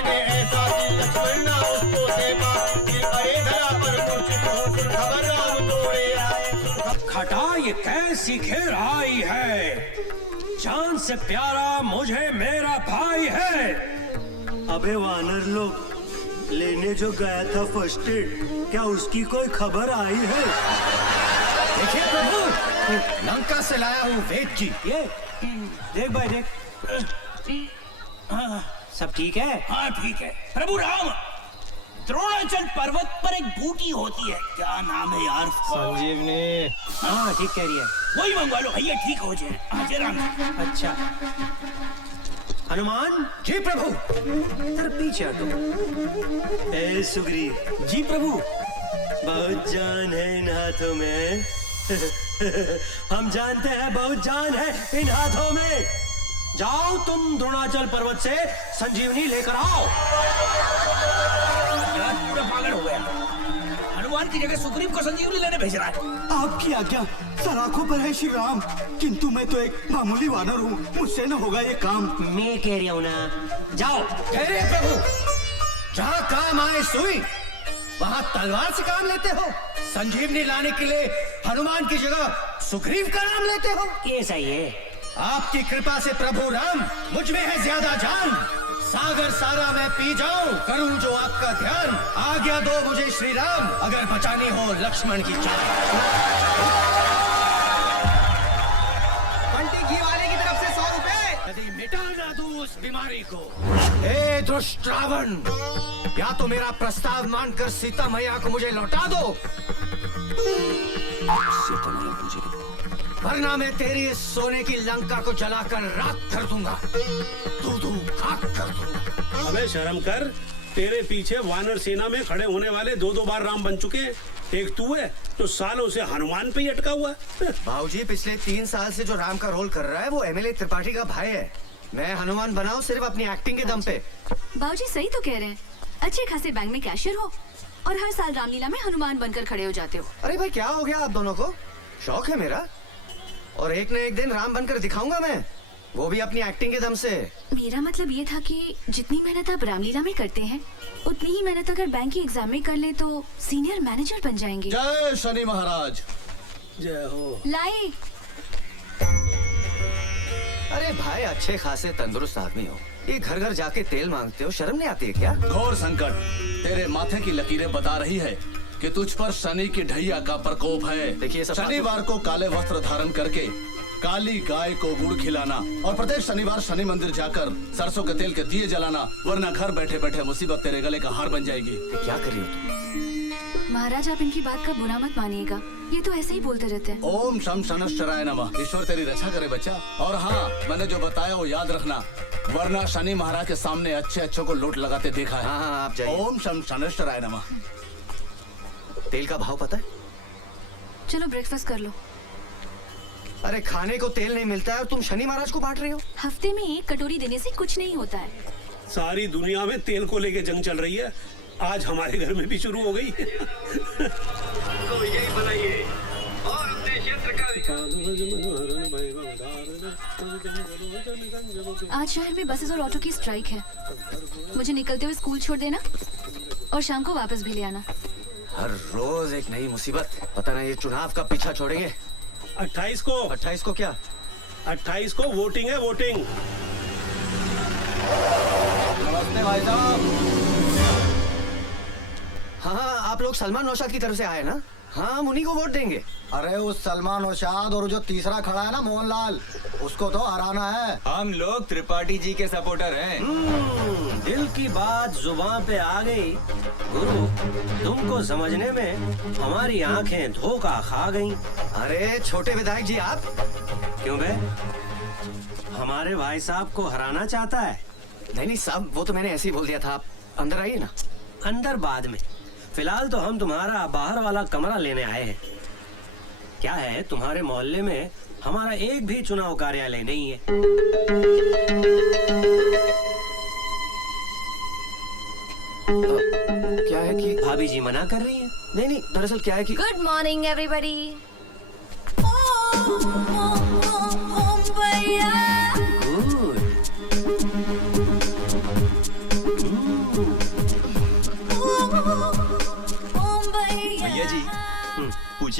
जिसने ऐसा की लक्ष्मण ना उसको सेवा, फिर अरे धरा पर मूर्छित हो सुन खबर राम दौड़े आए। खटा ये कैसी घेर आई है, जान से प्यारा मुझे मेरा भाई है। अबे वानर लोग, लेने जो गया था फर्स्ट एड, क्या उसकी कोई खबर आई है? देखिए प्रभु, लंका से लाया हूँ वेद की। ये देख भाई देख, सब ठीक है? हाँ ठीक है। प्रभु राम, द्रोणाचल पर्वत पर एक बूटी होती है, क्या नाम है यार? संजीवनी। हाँ ठीक कह रही है। वही मंगवा लो भैया, ठीक हो जाए। हाँ जय राम। अच्छा हनुमान जी प्रभु। तेरे पीछे हटो। ए सुग्रीव जी प्रभु। बहुत जान है इन हाथों में। हम जानते हैं बहुत जान है इन हाथों में। जाओ तुम द्रोणाचल पर्वत से संजीवनी लेकर आओ। यार पूरा पागल हो गया, हनुमान की जगह सुग्रीव को संजीवनी लेने भेज रहा है। आपकी आज्ञा सराखों पर है श्री राम, किंतु मैं तो एक मामूली वानर हूँ, मुझसे न होगा ये काम। मैं कह रही हूँ ना, जाओ। कह रहे प्रभु, जहाँ काम आए सुई, वहाँ तलवार से काम लेते हो। संजीवनी लाने के लिए हनुमान की जगह सुग्रीव का नाम लेते हो। कैसा ये? आपकी कृपा से प्रभु राम, मुझ में है ज्यादा जान। सागर सारा मैं पी जाऊं, करूं जो आपका ध्यान। आज्ञा दो मुझे श्री राम, अगर बचानी हो लक्ष्मण की जान। बंटी घी वाले की तरफ से 100 रुपए। यदि मिटा ना दूं उस बीमारी को। हे दुष्ट रावण, या तो मेरा प्रस्ताव मानकर सीता मैया को मुझे लौटा दो, वरना मैं तेरी इस सोने की लंका को जलाकर राख कर दूंगा, दूधू खाक कर दूंगा। अबे शर्म कर, तेरे पीछे वानर सेना में खड़े होने वाले 2-2 बार राम बन चुके हैं। एक तू है तो सालों से हनुमान पे ही अटका हुआ है। भाऊजी पिछले 3 साल से जो राम का रोल कर रहा है वो एमएलए त्रिपाठी का भाई है। मैं हनुमान बनाऊं सिर्फ अपनी एक्टिंग के दम पे। बाबूजी सही तो कह रहे हैं, अच्छे खासे बैंक में कैशियर हो और हर साल रामलीला में हनुमान बनकर खड़े हो जाते हो। अरे भाई क्या हो गया आप दोनों को? शौक है मेरा, और एक न एक दिन राम बनकर दिखाऊंगा मैं, वो भी अपनी एक्टिंग के दम से। मेरा मतलब ये था कि जितनी मेहनत आप रामलीला में करते हैं, उतनी ही मेहनत अगर बैंक की एग्जाम में कर ले तो सीनियर मैनेजर बन जाएंगे। जय शनि महाराज। जय हो। लाई। अरे भाई अच्छे खासे तंदुरुस्त आदमी हो, ये घर घर जाके तेल मांगते हो, शर्म नहीं आती है क्या? घोर संकट तेरे माथे की लकीरें बता रही है कि तुझ पर शनि की ढैया का प्रकोप है। देखिए शनिवार को काले वस्त्र धारण करके काली गाय को गुड़ खिलाना और प्रत्येक शनिवार शनि मंदिर जाकर सरसों के तेल के दिए जलाना, वरना घर बैठे बैठे मुसीबत तेरे गले का हार बन जाएगी। क्या कर रही हो तुम? महाराज आप इनकी बात का बुरा मत मानिएगा, ये तो ऐसे ही बोलते रहते हैं। ओम शम शनश्चराय नमः। ईश्वर तेरी रक्षा करे बच्चा। और हाँ, मैंने जो बताया वो याद रखना, वरना शनि महाराज के सामने अच्छे अच्छों को लूट लगाते देखा है। हाँ आप जाइए। ओम शम शनश्चराय नमः। तेल का भाव पता है? चलो ब्रेकफास्ट कर लो। अरे खाने को तेल नहीं मिलता है और तुम शनि महाराज को बांट रही हो? हफ्ते में 1 कटोरी देने से कुछ नहीं होता है। सारी दुनिया में तेल को लेके जंग चल रही है, आज हमारे घर में भी शुरू हो गई। तो यही बनाइए और अपने क्षेत्र का आज शहर में बसेस और ऑटो की स्ट्राइक है, मुझे निकलते हुए स्कूल छोड़ देना और शाम को वापस भी ले आना। हर रोज एक नई मुसीबत, पता नहीं ये चुनाव का पीछा छोड़ेंगे। 28 को। 28 को क्या? 28 को वोटिंग है, वोटिंग। नमस्ते भाई साहब। हाँ आप लोग सलमान नौशाद की तरफ से आए ना? हाँ हम उन्हीं को वोट देंगे। अरे उस सलमान नौशाद और जो तीसरा खड़ा है ना मोहनलाल, उसको तो हराना है। हम लोग त्रिपाठी जी के सपोर्टर हैं। दिल की बात जुबान पे आ गई। गुरु, तुमको समझने में हमारी आंखें धोखा खा गईं। अरे छोटे विधायक जी आप क्यों बे? हमारे भाई साहब को हराना चाहता है? नहीं साहब, वो तो मैंने ऐसे ही बोल दिया था। आप अंदर आइए ना। अंदर बाद में, फिलहाल तो हम तुम्हारा बाहर वाला कमरा लेने आए हैं। क्या है, तुम्हारे मोहल्ले में हमारा एक भी चुनाव कार्यालय नहीं है। क्या है कि भाभी जी मना कर रही है? नहीं दरअसल क्या है कि गुड मॉर्निंग एवरीबॉडी। गुड।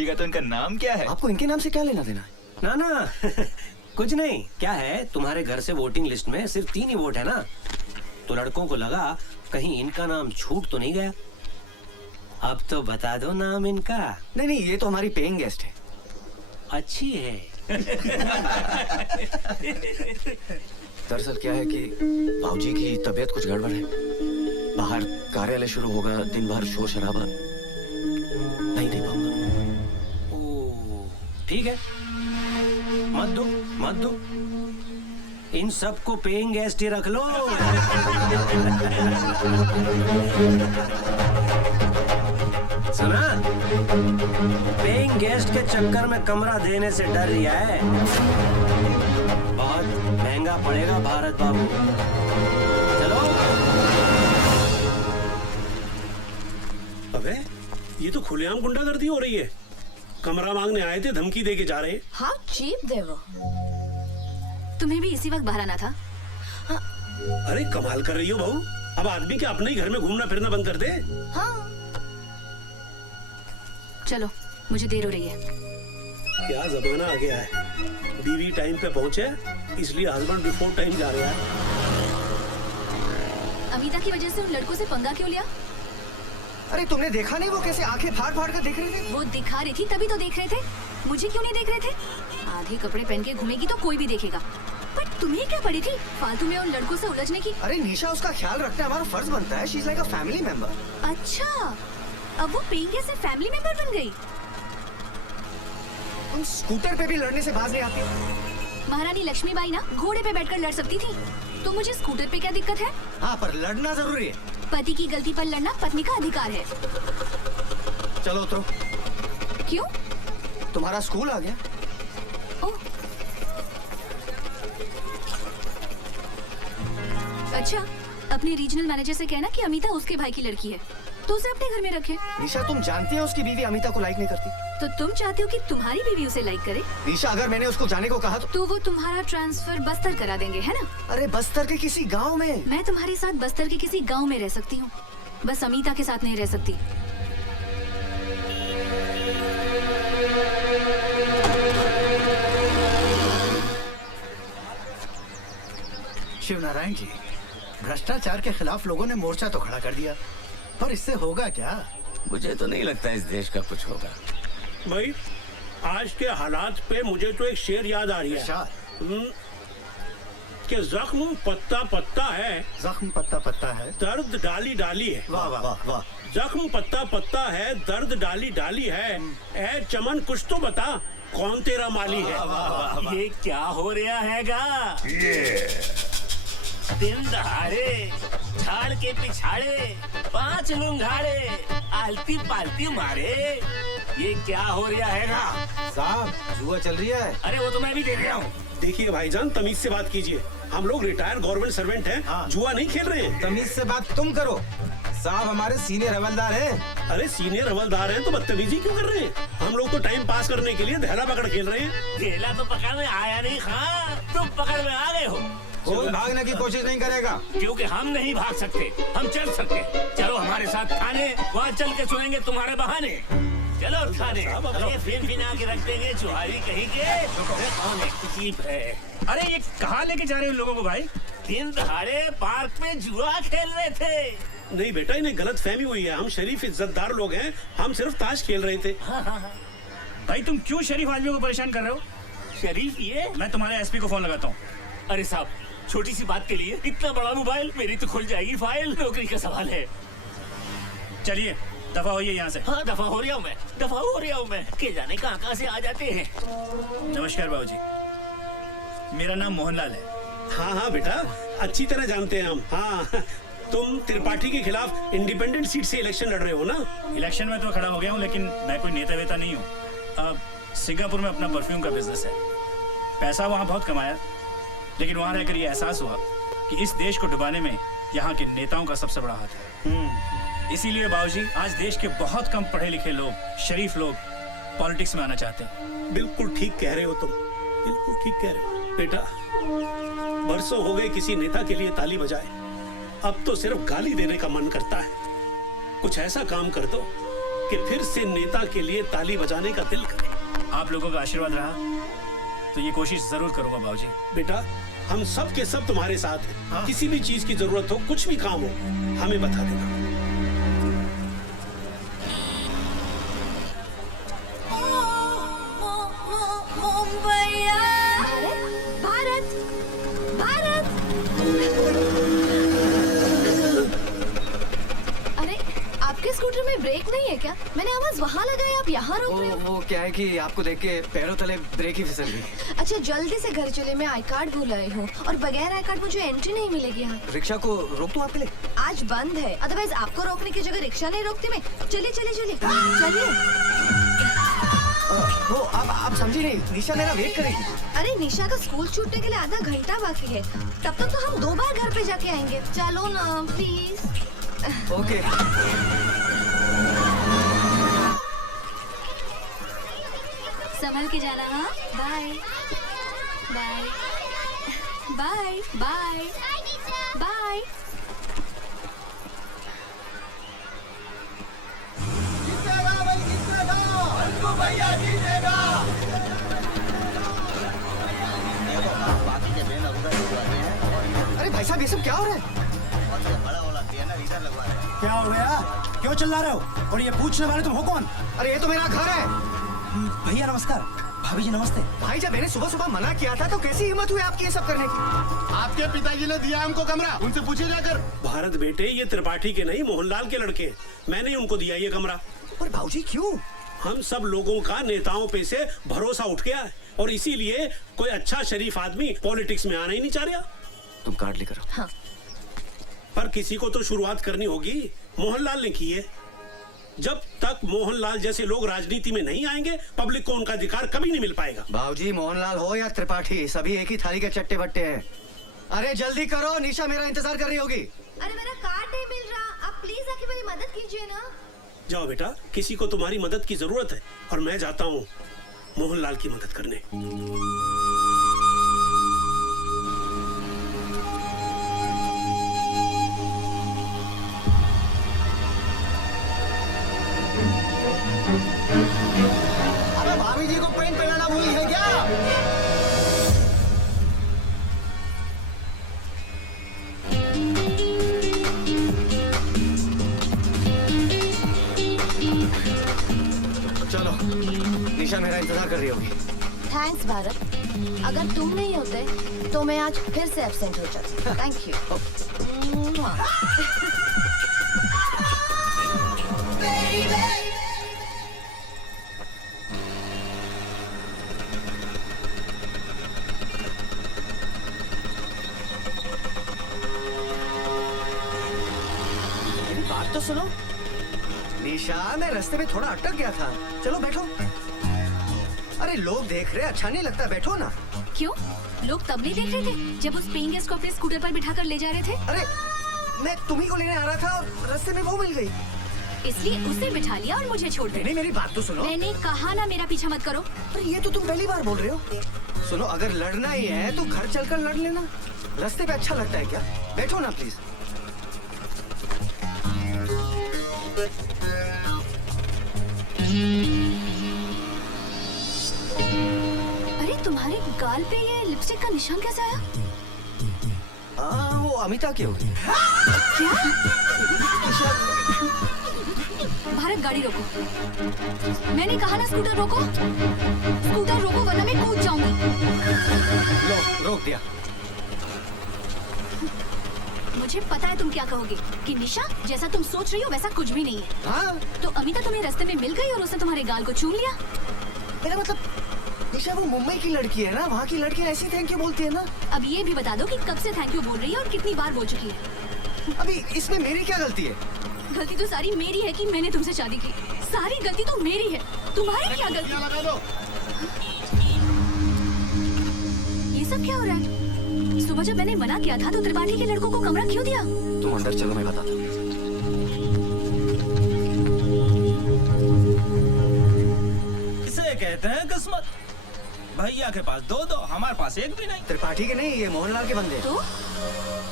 पूछिएगा तो इनका नाम क्या है? आपको इनके नाम से क्या लेना देना है? ना ना कुछ नहीं। क्या है, तुम्हारे घर से वोटिंग लिस्ट में सिर्फ 3 ही वोट है ना, तो लड़कों को लगा कहीं इनका नाम छूट तो नहीं गया। अब तो बता दो नाम इनका। नहीं नहीं, ये तो हमारी पेइंग गेस्ट है। अच्छी है। दरअसल क्या है कि बाबूजी की तबीयत कुछ गड़बड़ है, बाहर कार्यालय शुरू होगा, दिन भर शोर शराबा, नहीं दे पाऊंगा। ठीक है, मत दो मत दो, इन सबको पेइंग गेस्ट ही रख लो। सुना, पेइंग गेस्ट के चक्कर में कमरा देने से डर रिया है, बहुत महंगा पड़ेगा भारत बाबू। चलो। अबे ये तो खुलेआम गुंडागर्दी हो रही है। कमरा मांगने आए थे, धमकी देके जा रहे हैं। How cheap they were. तुम्हें भी इसी वक्त बाहर आना था। अरे कमाल कर रही हो बहू, अब आदमी के अपने ही घर में घूमना फिरना बंद कर दे। हाँ। चलो, मुझे देर हो रही है। क्या जमाना आ गया है, बीवी टाइम पे पहुंचे इसलिए हस्बैंड बिफोर टाइम जा रहा है। अमिता की वजह से उन लड़कों से पंगा क्यों लिया? अरे तुमने देखा नहीं वो कैसे आंखें फाड़ फाड़ कर देख रहे थे? वो दिखा रही थी तभी तो देख रहे थे, मुझे क्यों नहीं देख रहे थे? आधे कपड़े पहन के घूमेगी तो कोई भी देखेगा, पर तुम्हें क्या पड़ी थी फालतू में उन लड़कों से उलझने की? अरे निशा, उसका ख्याल रखना हमारा फर्ज बनता है। She is like a family member. अच्छा, अब वो पेइंग गेस्ट से फैमिली मेंबर बन गई। तुम स्कूटर पे भी लड़ने से बाज नहीं आती। महारानी लक्ष्मीबाई ना घोड़े पे बैठकर लड़ सकती थी, तो मुझे स्कूटर पे क्या दिक्कत है? हाँ, पर लड़ना जरूरी है। पति की गलती पर लड़ना पत्नी का अधिकार है। चलो उतरो। क्यों? तुम्हारा स्कूल आ गया। ओह, अच्छा, अपने रीजनल मैनेजर से कहना कि अमिता उसके भाई की लड़की है, तो उसे अपने घर में रखे। निशा, तुम जानती हो उसकी बीवी अमिता को लाइक नहीं करती। तो तुम चाहते हो कि तुम्हारी बीवी उसे लाइक करे? निशा, अगर मैंने उसको जाने को कहा तो वो तुम्हारा ट्रांसफर बस्तर करा देंगे, है ना? अरे बस्तर के किसी गांव में। मैं तुम्हारे साथ बस्तर के किसी गांव में रह सकती हूँ, बस अमिता के साथ नहीं रह सकती। शिवनारायण जी, भ्रष्टाचार के खिलाफ लोगों ने मोर्चा तो खड़ा कर दिया, पर इससे होगा क्या? मुझे तो नहीं लगता इस देश का कुछ होगा। भाई आज के हालात पे मुझे तो एक शेर याद आ रही है कि जख्म पत्ता पत्ता है, जख्म पत्ता पत्ता है, दर्द डाली डाली है। वाह वाह वाह वाह। जख्म पत्ता पत्ता है, दर्द डाली डाली है, ए चमन कुछ तो बता कौन तेरा माली है। ये क्या हो रहा हैगा? दिन दहाड़े झाड़ के पिछाड़े 5 लुंगाड़े आलती पालती मारे, ये क्या हो रहा हैगा? साहब, जुआ चल रही है। अरे वो तो मैं भी देख रहा हूँ। देखिए भाईजान, तमीज से बात कीजिए, हम लोग रिटायर गवर्नमेंट सर्वेंट हैं, जुआ नहीं खेल रहे हैं। तमीज से बात तुम करो, साहब हमारे सीनियर हवलदार हैं। अरे सीनियर हवलदार हैं तो बदतमीजी क्यों कर रहे हैं? हम लोग तो टाइम पास करने के लिए धेला पकड़ खेल रहे हैं। धेला तो पकड़ में आया नहीं खां, तुम पकड़ में आ गए हो। कोई भागने की कोशिश नहीं करेगा, क्योंकि हम नहीं भाग सकते, हम चल सकते। चलो हमारे साथ थाने, वहाँ चल के सुनेंगे तुम्हारे बहाने। चलो थाने, ये फिर बिना के रख देंगे चुहारी कहीं के। कौन एक जीप है? अरे ये कहाँ लेके जा रहे हो लोगों को भाई? दिन दहाड़े पार्क में जुआ खेल रहे थे। नहीं बेटा, इन्हें गलत फहमी हुई है, हम शरीफ इज्जतदार लोग हैं, हम सिर्फ ताश खेल रहे थे। भाई तुम क्यों शरीफ आदमियों को परेशान कर रहे हो? शरीफ ये? मैं तुम्हारे एसपी को फोन लगाता हूँ। अरे साहब, छोटी सी बात के लिए इतना बड़ा मोबाइल, मेरी तो खुल जाएगी फाइल, नौकरी का सवाल है। चलिए दफा होइए यहाँ से। हाँ दफा हो रहा हूँ मैं, दफा हो रहा हूँ मैं। के जाने कहाँ से आ जाते हैं। नमस्कार बाबूजी, मेरा नाम मोहनलाल है। हाँ हाँ बेटा, अच्छी तरह जानते हैं हम। हाँ, तुम त्रिपाठी के खिलाफ इंडिपेंडेंट सीट से इलेक्शन लड़ रहे हो ना? इलेक्शन में तो खड़ा हो गया हूँ, लेकिन मैं कोई नेता वेता नहीं हूँ। अब सिंगापुर में अपना परफ्यूम का बिजनेस है, पैसा वहाँ बहुत कमाया, लेकिन वहाँ रहकर ये एहसास हुआ कि इस देश को डुबाने में यहाँ के नेताओं का सबसे बड़ा हाथ है। इसीलिए बाबूजी, आज देश के बहुत कम पढ़े लिखे लोग, शरीफ लोग पॉलिटिक्स में आना चाहते हैं। बिल्कुल ठीक कह रहे हो तुम, बिल्कुल ठीक कह रहे हो बेटा। बरसों हो गए किसी नेता के लिए ताली बजाए, अब तो सिर्फ गाली देने का मन करता है। कुछ ऐसा काम कर दो कि फिर से नेता के लिए ताली बजाने का दिल करे। आप लोगों का आशीर्वाद रहा तो ये कोशिश जरूर करूंगा बाबूजी। बेटा, हम सब के सब तुम्हारे साथ हैं। किसी भी चीज की जरूरत हो, कुछ भी काम हो, हमें बता देना। भारत, भारत। अरे आपके स्कूटर में ब्रेक नहीं है क्या? मैंने आवाज वहाँ लगाई, आप यहाँ रोक रहे हो। वो क्या है कि आपको देख के पैरों तले ब्रेक ही फिसल गई। अच्छा जल्दी से घर चले, मैं आई कार्ड भूल आई हूँ और बगैर आई कार्ड मुझे एंट्री नहीं मिलेगी यहाँ। रिक्शा को रोक दूं आपके लिए? आज बंद है, अदरवाइज आपको रोकने की जगह रिक्शा नहीं रोकती मैं। चलिए चलिए चलिए चलिए। वो आप समझी नहीं, निशा मेरा वेट करेगी। अरे निशा का स्कूल छूटने के लिए आधा घंटा बाकी है, तब तक तो हम 2 बार घर पे जाके आएंगे। चलो ना प्लीज। ओके। संभल के जाना। हाँ bye bye bye bye bye. अरे भाई साहब, ये सब क्या हो रहा है? क्या हो गया? क्यों चिल्ला रहे हो? और ये पूछने वाले तुम हो कौन? अरे ये तो मेरा घर है। भैया नमस्कार। भाभी जी नमस्ते। भाई जब मैंने सुबह सुबह मना किया था तो कैसी हिम्मत हुई आपकी ये सब करने की? आपके पिताजी ने दिया हमको कमरा, उनसे पूछिए जाकर। भारत बेटे, ये त्रिपाठी के नहीं मोहनलाल के लड़के हैं। मैंने ही उनको दिया ये कमरा। पर भाऊजी क्यों? हम सब लोगों का नेताओं पे से भरोसा उठ गया है और इसीलिए कोई अच्छा शरीफ आदमी पॉलिटिक्स में आना ही नहीं चाह रहा। तुम कार्ड लेकर आओ। हाँ। पर किसी को तो शुरुआत करनी होगी। मोहनलाल ने की है। जब तक मोहनलाल जैसे लोग राजनीति में नहीं आएंगे, पब्लिक को उनका अधिकार कभी नहीं मिल पाएगा। भाऊजी, मोहनलाल हो या त्रिपाठी, सभी एक ही थाली के चट्टे बट्टे हैं। अरे जल्दी करो, निशा मेरा इंतजार कर रही होगी। अरे मेरा कार्ड नहीं मिल रहा, आप प्लीज आके मेरी मदद कीजिए ना। जाओ बेटा, किसी को तुम्हारी मदद की जरूरत है और मैं जाता हूँ मोहनलाल की मदद करने। अबे भाभी जी को पेंट पहनाना भूल है क्या? चलो, निशा मेरा इंतजार कर रही होगी। थैंक्स भारत, अगर तुम नहीं होते तो मैं आज फिर से एब्सेंट हो जाती। Thank you. मेरी बात तो सुनो। निशा, मैं रास्ते में थोड़ा अटक गया था। चलो बैठो। अरे लोग देख रहे, अच्छा नहीं लगता, बैठो ना। क्यों? लोग तब नहीं देख रहे थे जब उस पेइंग गेस्ट को अपने स्कूटर पर बिठाकर ले जा रहे थे? अरे मैं तुम्ही को लेने आ रहा था और रास्ते में वो मिल गई। इसलिए उसे बिठा लिया और मुझे छोड़ दिया। नहीं, मेरी बात तो सुनो। मैंने कहा ना मेरा पीछा मत करो। अरे ये तो तुम पहली बार बोल रहे हो। सुनो, अगर लड़ना ही है तो घर चलकर लड़ लेना। रास्ते पे अच्छा लगता है क्या? बैठो ना प्लीज। अरे तुम्हारे गाल पे ये लिपस्टिक का निशान कैसे आया? वो अमिता की होगी। क्या? भारत, गाड़ी रोको। मैंने कहा ना स्कूटर रोको। स्कूटर रोको वरना मैं कूद जाऊंगी। लो, रोक दिया। मुझे पता है तुम क्या कहोगे कि निशा, जैसा तुम सोच रही हो वैसा कुछ भी नहीं है। हाँ? तो अमिता तुम्हें रास्ते में मिल गई और उसने तुम्हारे गाल को चूम लिया। मेरा मतलब, निशा वो मुंबई की लड़की है ना, वहाँ की लड़कियाँ ऐसी थैंक यू बोलती है ना। अब ये भी बता दो कि कब से थैंक यू बोल रही है और कितनी बार बोल चुकी है। अभी इसमें मेरी क्या गलती है? गलती तो सारी मेरी है कि मैंने तुमसे शादी की। सारी गलती तो मेरी है, तुम्हारी क्या गलती? लगा दो। ये सब क्या हो रहा है? सुबह जब मैंने मना किया था तो त्रिपाठी के लड़कों को कमरा क्यों दिया? तुम अंदर चलो, मैं बताता हूँ। इसे कहते हैं किस्मत। भैया के पास 2-2, हमारे पास एक भी नहीं। त्रिपाठी के नहीं, ये मोहनलाल के बंदे। तो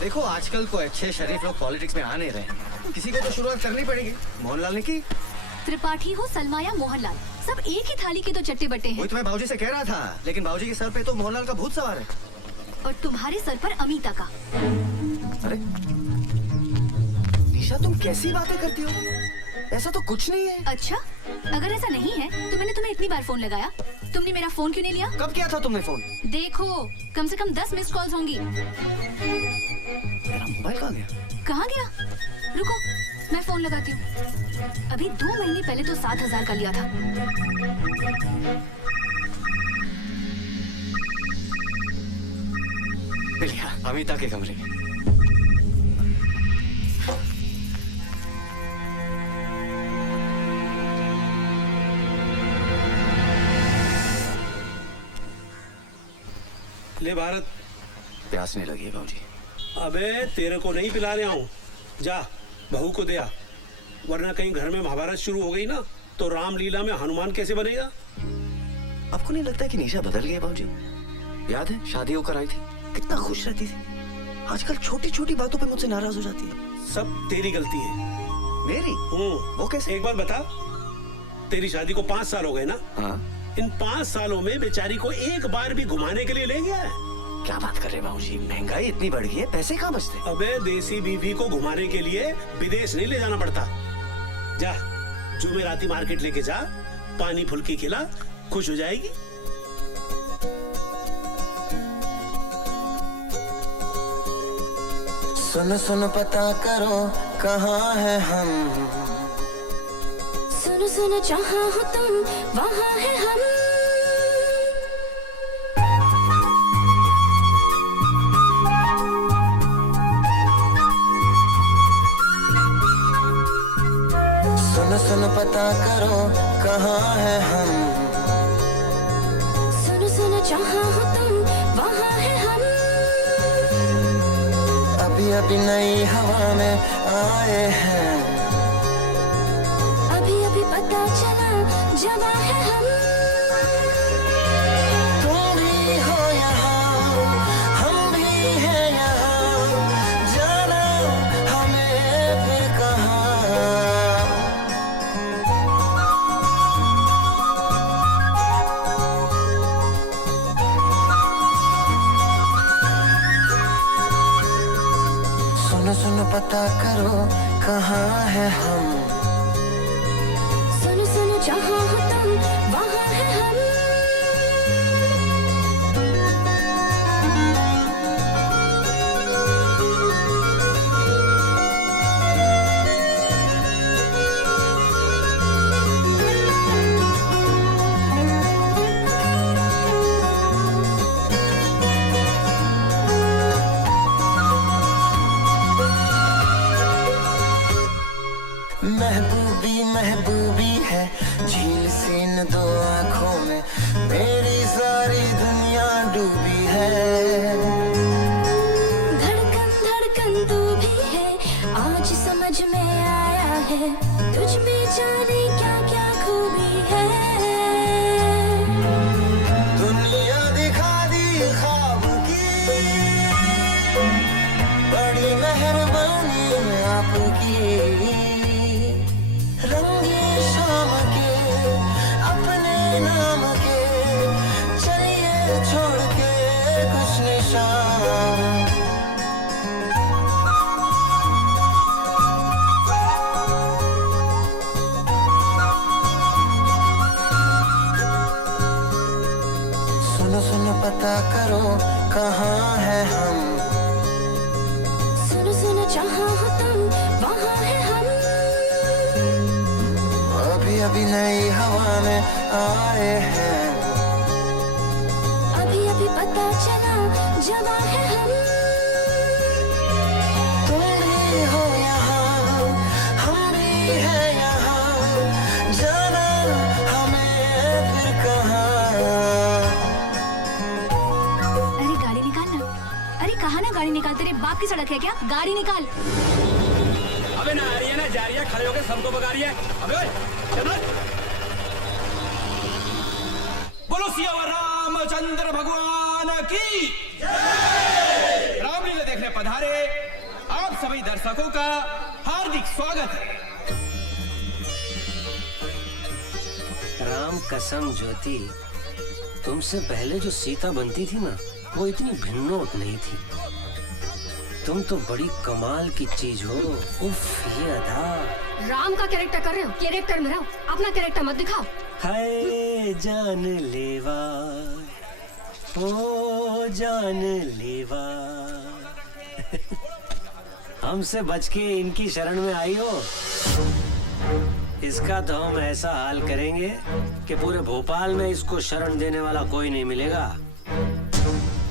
देखो, आजकल को अच्छे शरीफ लोग पॉलिटिक्स में आ नहीं रहे। किसी को तो शुरुआत करनी पड़ेगी। मोहनलाल ने की, त्रिपाठी हो सलमा या मोहनलाल, सब एक ही थाली के तो चट्टे बट्टे हैं। वही तो मैं बाबूजी से कह रहा था, लेकिन बाबूजी के सर पे तो मोहनलाल का भूत सवार है। और तुम्हारे सर पर अमीता का। अरे निशा, तुम कैसी बातें करती हो? ऐसा तो कुछ नहीं है। अच्छा, अगर ऐसा नहीं है तो मैंने तुम्हें इतनी बार फोन लगाया, तुमने मेरा फोन क्यों नहीं लिया? कब किया था तुमने फोन? देखो, कम से कम 10 मिस्ड कॉल्स होंगी। मेरा मोबाइल कहाँ गया? कहाँ गया? रुको, मैं फोन लगाती हूँ। अभी 2 महीने पहले तो 7,000 का लिया था। बिलिया, अमिता के कमरे में। ले भारत, प्यास नहीं लगी है बाबूजी। अबे तेरे को नहीं पिला रहा हूँ, जा बहू को दे आ, वरना कहीं घर में महाभारत शुरू हो गई ना तो रामलीला में हनुमान कैसे बनेगा? आपको नहीं लगता है कि निशा बदल गई है बाबूजी? याद है शादी होकर आई थी, कितना खुश रहती थी। आजकल छोटी छोटी बातों पे मुझसे नाराज हो जाती है। सब तेरी गलती है। मेरी? वो कैसे? एक बार बता, तेरी शादी को 5 साल हो गए ना? हाँ। इन 5 सालों में बेचारी को एक बार भी घुमाने के लिए ले गया है? क्या बात कर रहे बाबूजी, महंगाई इतनी बढ़ गई है, पैसे कहाँ बचते? अबे देसी बीवी को घुमाने के लिए विदेश नहीं ले जाना पड़ता। जा जुमेराती मार्केट लेके जा, पानी फुल्की खिला, खुश हो जाएगी। सुन सुन पता करो कहाँ है हम, सुन सुन जहाँ हो तुम वहाँ है हम। सुन सुन पता करो कहाँ है हम, सुन सुन जहाँ हो तुम वहाँ है हम। अभी अभी नई हवा में आए हैं, अभी अभी पता चला जवा है हम। तुम भी हो यहाँ, हम भी हैं यहाँ, जाना हमें फिर कहाँ। सुन सुन पता करो कहाँ है हम, सुन सुन जहाँ हो तुम वहाँ है हम। महबूबी महबूबी है झील सी इन 2 आँखों में, मेरी सारी दुनिया डूबी है। धड़कन धड़कन तू भी है, आज समझ में आया है, तुझ में जाने क्या क्या खूबी है। दुनिया दिखा दी ख्वाब की, बड़ी मेहरबानी आपकी। रंगी शाम के अपने नाम के, चलिए छोड़ के कुछ निशान। सुन सुन पता करो कहाँ है हम, सुन सुन जहाँ हो तुम वहाँ है हम। अभी अभी नई हवा में आए हैं, अभी अभी पता चला जवा है हम। तुम भी हो यहाँ, हम भी हैं यहाँ, जाना हमें फिर कहाँ। अरे गाड़ी निकाल ना। अरे कहाँ ना गाड़ी निकाल, तेरे बाप की सड़क है क्या? गाड़ी निकाल। अबे ना आ रही है ना जा रही है, खड़े होकर सबको भगा रही है। अबे ओए, चल। बोलो सियावर रामचंद्र भगवान की जय। रामलीला देखने पधारे आप सभी दर्शकों का हार्दिक स्वागत है। राम कसम ज्योति, तुमसे पहले जो सीता बनती थी ना, वो इतनी भिन्नोट नहीं थी। तुम तो बड़ी कमाल की चीज हो। उफ, ये अदा। राम का कैरेक्टर कर रहे हो, कैरेक्टर में रहो, अपना कैरेक्टर मत दिखाओ। हाय जान लेवा, ओ जान लेवा। हमसे बच के इनकी शरण में आई हो। इसका तो हम ऐसा हाल करेंगे कि पूरे भोपाल में इसको शरण देने वाला कोई नहीं मिलेगा।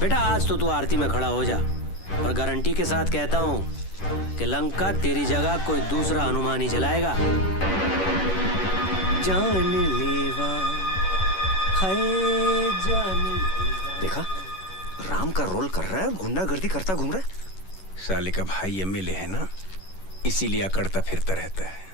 बेटा आज तो तू आरती में खड़ा हो जा, और गारंटी के साथ कहता हूँ कि लंका तेरी जगह कोई दूसरा हनुमान ही जलाएगा। जान लेवा, हाय जान लेवा। देखा, राम का रोल कर रहा है, गुंडागर्दी करता घूम रहा है। साले का भाई एमएलए है ना, इसीलिए अकड़ता फिरता रहता है।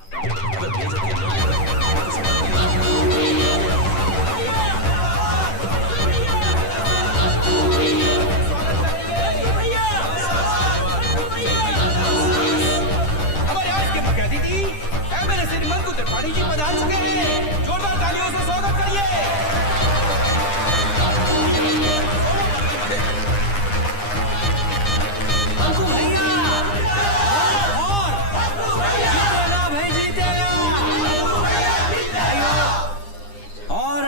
हमारे आज के मुख्य अतिथि एमएलए श्री मंकू त्रिपाठी जी पधार चुके हैं। जोरदार तालियों से स्वागत करिए। मंकू भैया, और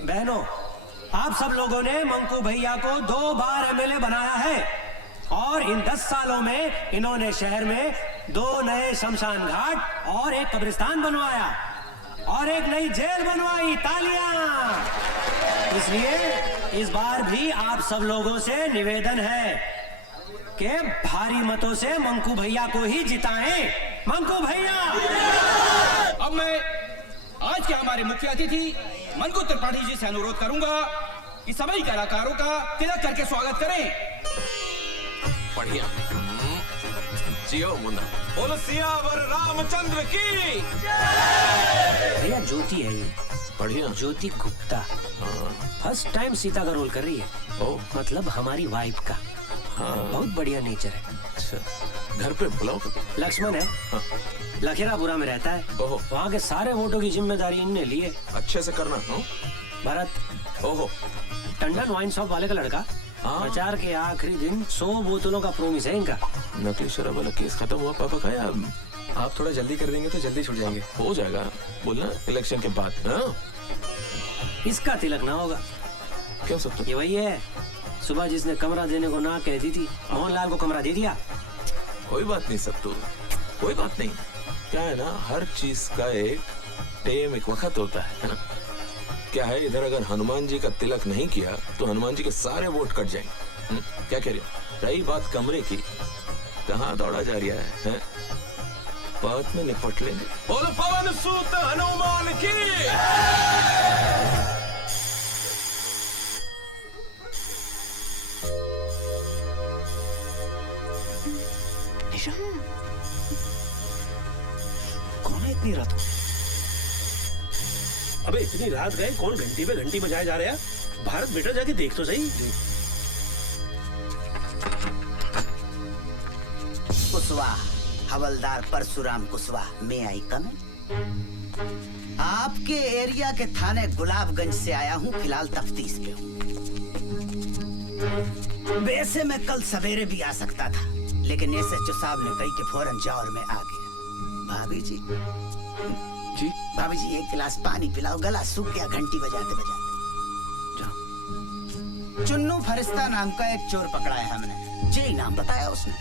बहनों, आप सब लोगों ने मंकू भैया को 2 बार एमएलए बनाया है, और इन 10 सालों में इन्होंने शहर में 2 नए शमशान घाट और एक कब्रिस्तान बनवाया, और एक नई जेल बनवाई। तालियां! इसलिए इस बार भी आप सब लोगों से निवेदन है कि भारी मतों से मंकू भैया को ही जिताएं। मंकू भैया! अब मैं आज के हमारे मुख्य अतिथि मंकू त्रिपाठी जी से अनुरोध करूंगा कि सभी कलाकारों का तिलक करके स्वागत करें। बढ़िया। जियो मुन्ना। बोलो सियावर रामचंद्र की। भैया ज्योति है ये। बढ़िया। ज्योति गुप्ता फर्स्ट टाइम सीता का रोल कर रही है। ओ, मतलब हमारी वाइफ का। हाँ। बहुत बढ़िया नेचर है। अच्छा, घर पे बुलाओ। लक्ष्मण है। हाँ। लखेरापुरा में रहता है। ओहो। वहाँ के सारे वोटों की जिम्मेदारी इनने ली है। अच्छे से करना। भरत। ओहो। टंडन वाइन शॉप वाले का लड़का। प्रचार के आखिरी दिन 100 बोतलों का प्रोमिस है इनका। नकली शराब वाला केस खत्म हुआ पापा का? या आप थोड़ा जल्दी कर देंगे तो जल्दी छूट जाएंगे। हो जाएगा, बोलना इलेक्शन के बाद। हाँ? इसका तिलक ना होगा। क्यों सब? ये वही है, सुबह जिसने कमरा देने को ना कह दी थी, मोहनलाल को कमरा दे दिया। कोई बात नहीं सत्तू, कोई बात नहीं। क्या है ना, हर चीज का एक टाइम, एक वक्त होता है ना। क्या है, इधर अगर हनुमान जी का तिलक नहीं किया तो हनुमान जी के सारे वोट कट जाएंगे। क्या कह रहे हो? रही बात कमरे की, कहाँ दौड़ा जा रहा है? बात में निपट लेंगे। बोलो पवन सूत हनुमान की। निशा, कौन है इतनी रात? अबे इतनी रात गए, कौन घंटी पे घंटी बजाए जा रहा है? भारत बेटा जाके देख तो सही। कुशवाहा, हवलदार परशुराम कुशवाहा, मैं आई कम। आपके एरिया के थाने गुलाबगंज से आया हूँ, फिलहाल तफ्तीश पे हूँ। वैसे मैं कल सवेरे भी आ सकता था, लेकिन एसएचओ साहब ने कही कि फौरन जाओ और मैं आ गया। भाभी जी जी, भाभी जी एक गिलास पानी पिलाओ, गला सूख गया घंटी बजाते बजाते। जाओ। चुन्नू फरिश्ता नाम का एक चोर पकड़ा है हमने, जी नाम बताया उसने।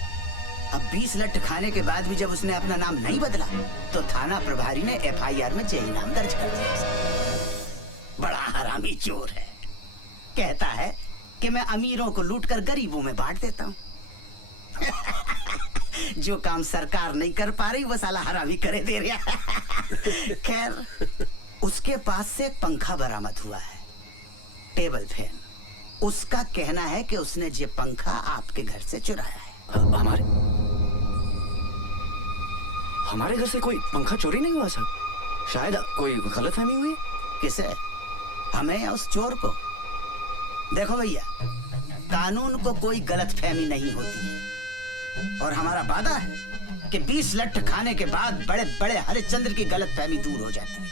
अब 20 लठ खाने के बाद भी जब उसने अपना नाम नहीं बदला तो थाना प्रभारी ने एफआईआर में जेई नाम दर्ज कर दिया। बड़ा हरामी चोर है। कहता है कि मैं अमीरों को लूटकर गरीबों में बांट देता हूँ। जो काम सरकार नहीं कर पा रही वो साला हरामी करे दे रहा। खैर, उसके पास से एक पंखा बरामद हुआ है, टेबल फैन। उसका कहना है कि उसने ये पंखा आपके घर से चुराया है। हमारे घर से कोई पंखा चोरी नहीं हुआ साहब। शायद कोई गलतफहमी हुई। किसे? हमें या उस चोर को? देखो भैया, कानून को कोई गलतफहमी नहीं होती है, और हमारा वादा है कि 20 लठ खाने के बाद बड़े बड़े हरिश्चंद्र की गलतफहमी दूर हो जाती है।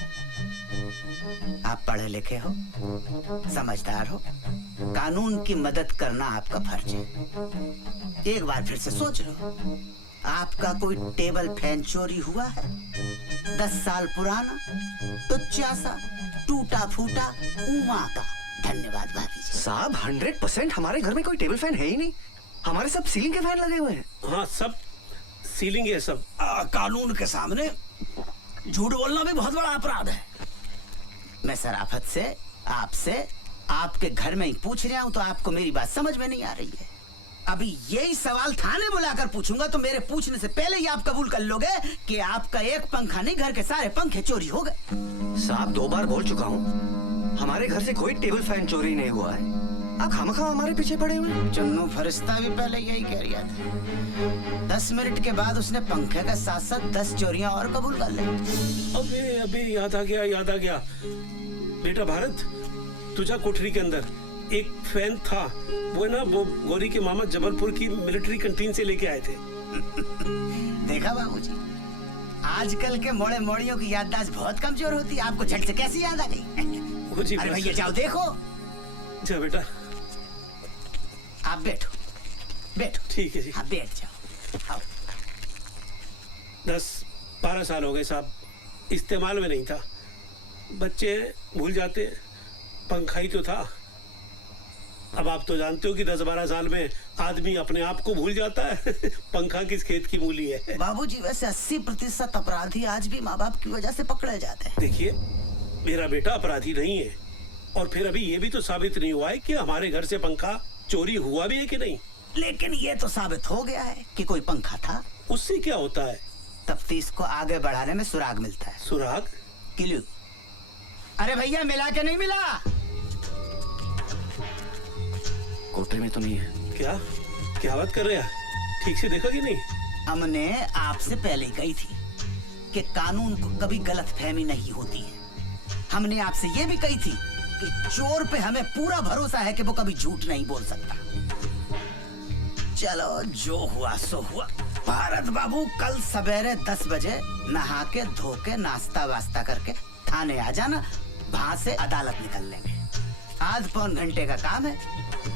आप पढ़े लिखे हो, समझदार हो, कानून की मदद करना आपका फर्ज है। एक बार फिर से सोच लो, आपका कोई टेबल फैन चोरी हुआ है? 10 साल पुराना, टुच्चा सा, टूटा फूटा, उमा का। धन्यवाद भाभी जी। साहब 100% हमारे घर में कोई टेबल फैन है ही नहीं। हमारे सब सीलिंग के फैन लगे हुए हैं। हाँ, सब सीलिंग है सब। कानून के सामने झूठ बोलना भी बहुत बड़ा अपराध है। मैं शराफत से आपसे आपके घर में ही पूछ रहा हूँ, तो आपको मेरी बात समझ में नहीं आ रही है। अभी यही सवाल थाने बुलाकर पूछूंगा तो मेरे पूछने से पहले ही आप कबूल कर लोगे कि आपका एक पंखा नहीं, घर के सारे पंखे चोरी हो गए। साहब 2 बार बोल चुका हूँ, हमारे घर से कोई टेबल फैन चोरी नहीं हुआ है। आप खामखा हमारे पीछे पड़े हुए हैं। चन्नू फरिश्ता भी पहले यही कह रहा था। 10 मिनट के बाद उसने पंखे के साथ साथ 10 चोरियां और कबूल कर ली। अबे याद आ गया बेटा भारत, तुझा कोठरी के अंदर एक फैन था, वो ना वो गौरी के मामा जबलपुर की मिलिट्री कैंटीन से लेके आए थे। देखा बाबूजी, आजकल के मोड़े मोड़ियों की याददाश्त बहुत कमजोर होती है। आपको झट से कैसी याद आ गई? अरे भैया जाओ देखो। जा बेटा, आप बैठो। ठीक है जी। आप बैठ जाओ। आओ। 10-12 साल हो गए साहब, इस्तेमाल में नहीं था। बच्चे भूल जाते, पंखा ही तो था। अब आप तो जानते हो कि 10-12 साल में आदमी अपने आप को भूल जाता है। पंखा किस खेत की मूली है। बाबूजी वैसे 80% अपराधी आज भी माँ बाप की वजह से पकड़े जाते हैं। देखिए, मेरा बेटा अपराधी नहीं है, और फिर अभी ये भी तो साबित नहीं हुआ है कि हमारे घर से पंखा चोरी हुआ भी है कि नहीं। लेकिन ये तो साबित हो गया है कि कोई पंखा था। उससे क्या होता है? तफ्तीश को आगे बढ़ाने में सुराग मिलता है। सुराग? क्लू। अरे भैया मिला के नहीं मिला? कोठरी में तो नहीं है। क्या बात कर रहे हैं? ठीक से देखा कि नहीं? हमने आपसे पहले कही थी कि कानून को कभी गलतफहमी नहीं होती है। हमने आपसे ये भी कही थी कि चोर पे हमें पूरा भरोसा है कि वो कभी झूठ नहीं बोल सकता। चलो जो हुआ सो हुआ। भारत बाबू कल सवेरे 10 बजे नहा के धो के नाश्ता वास्ता करके थाने आ जाना, वहां से अदालत निकल लेंगे। आध पौन घंटे का काम है,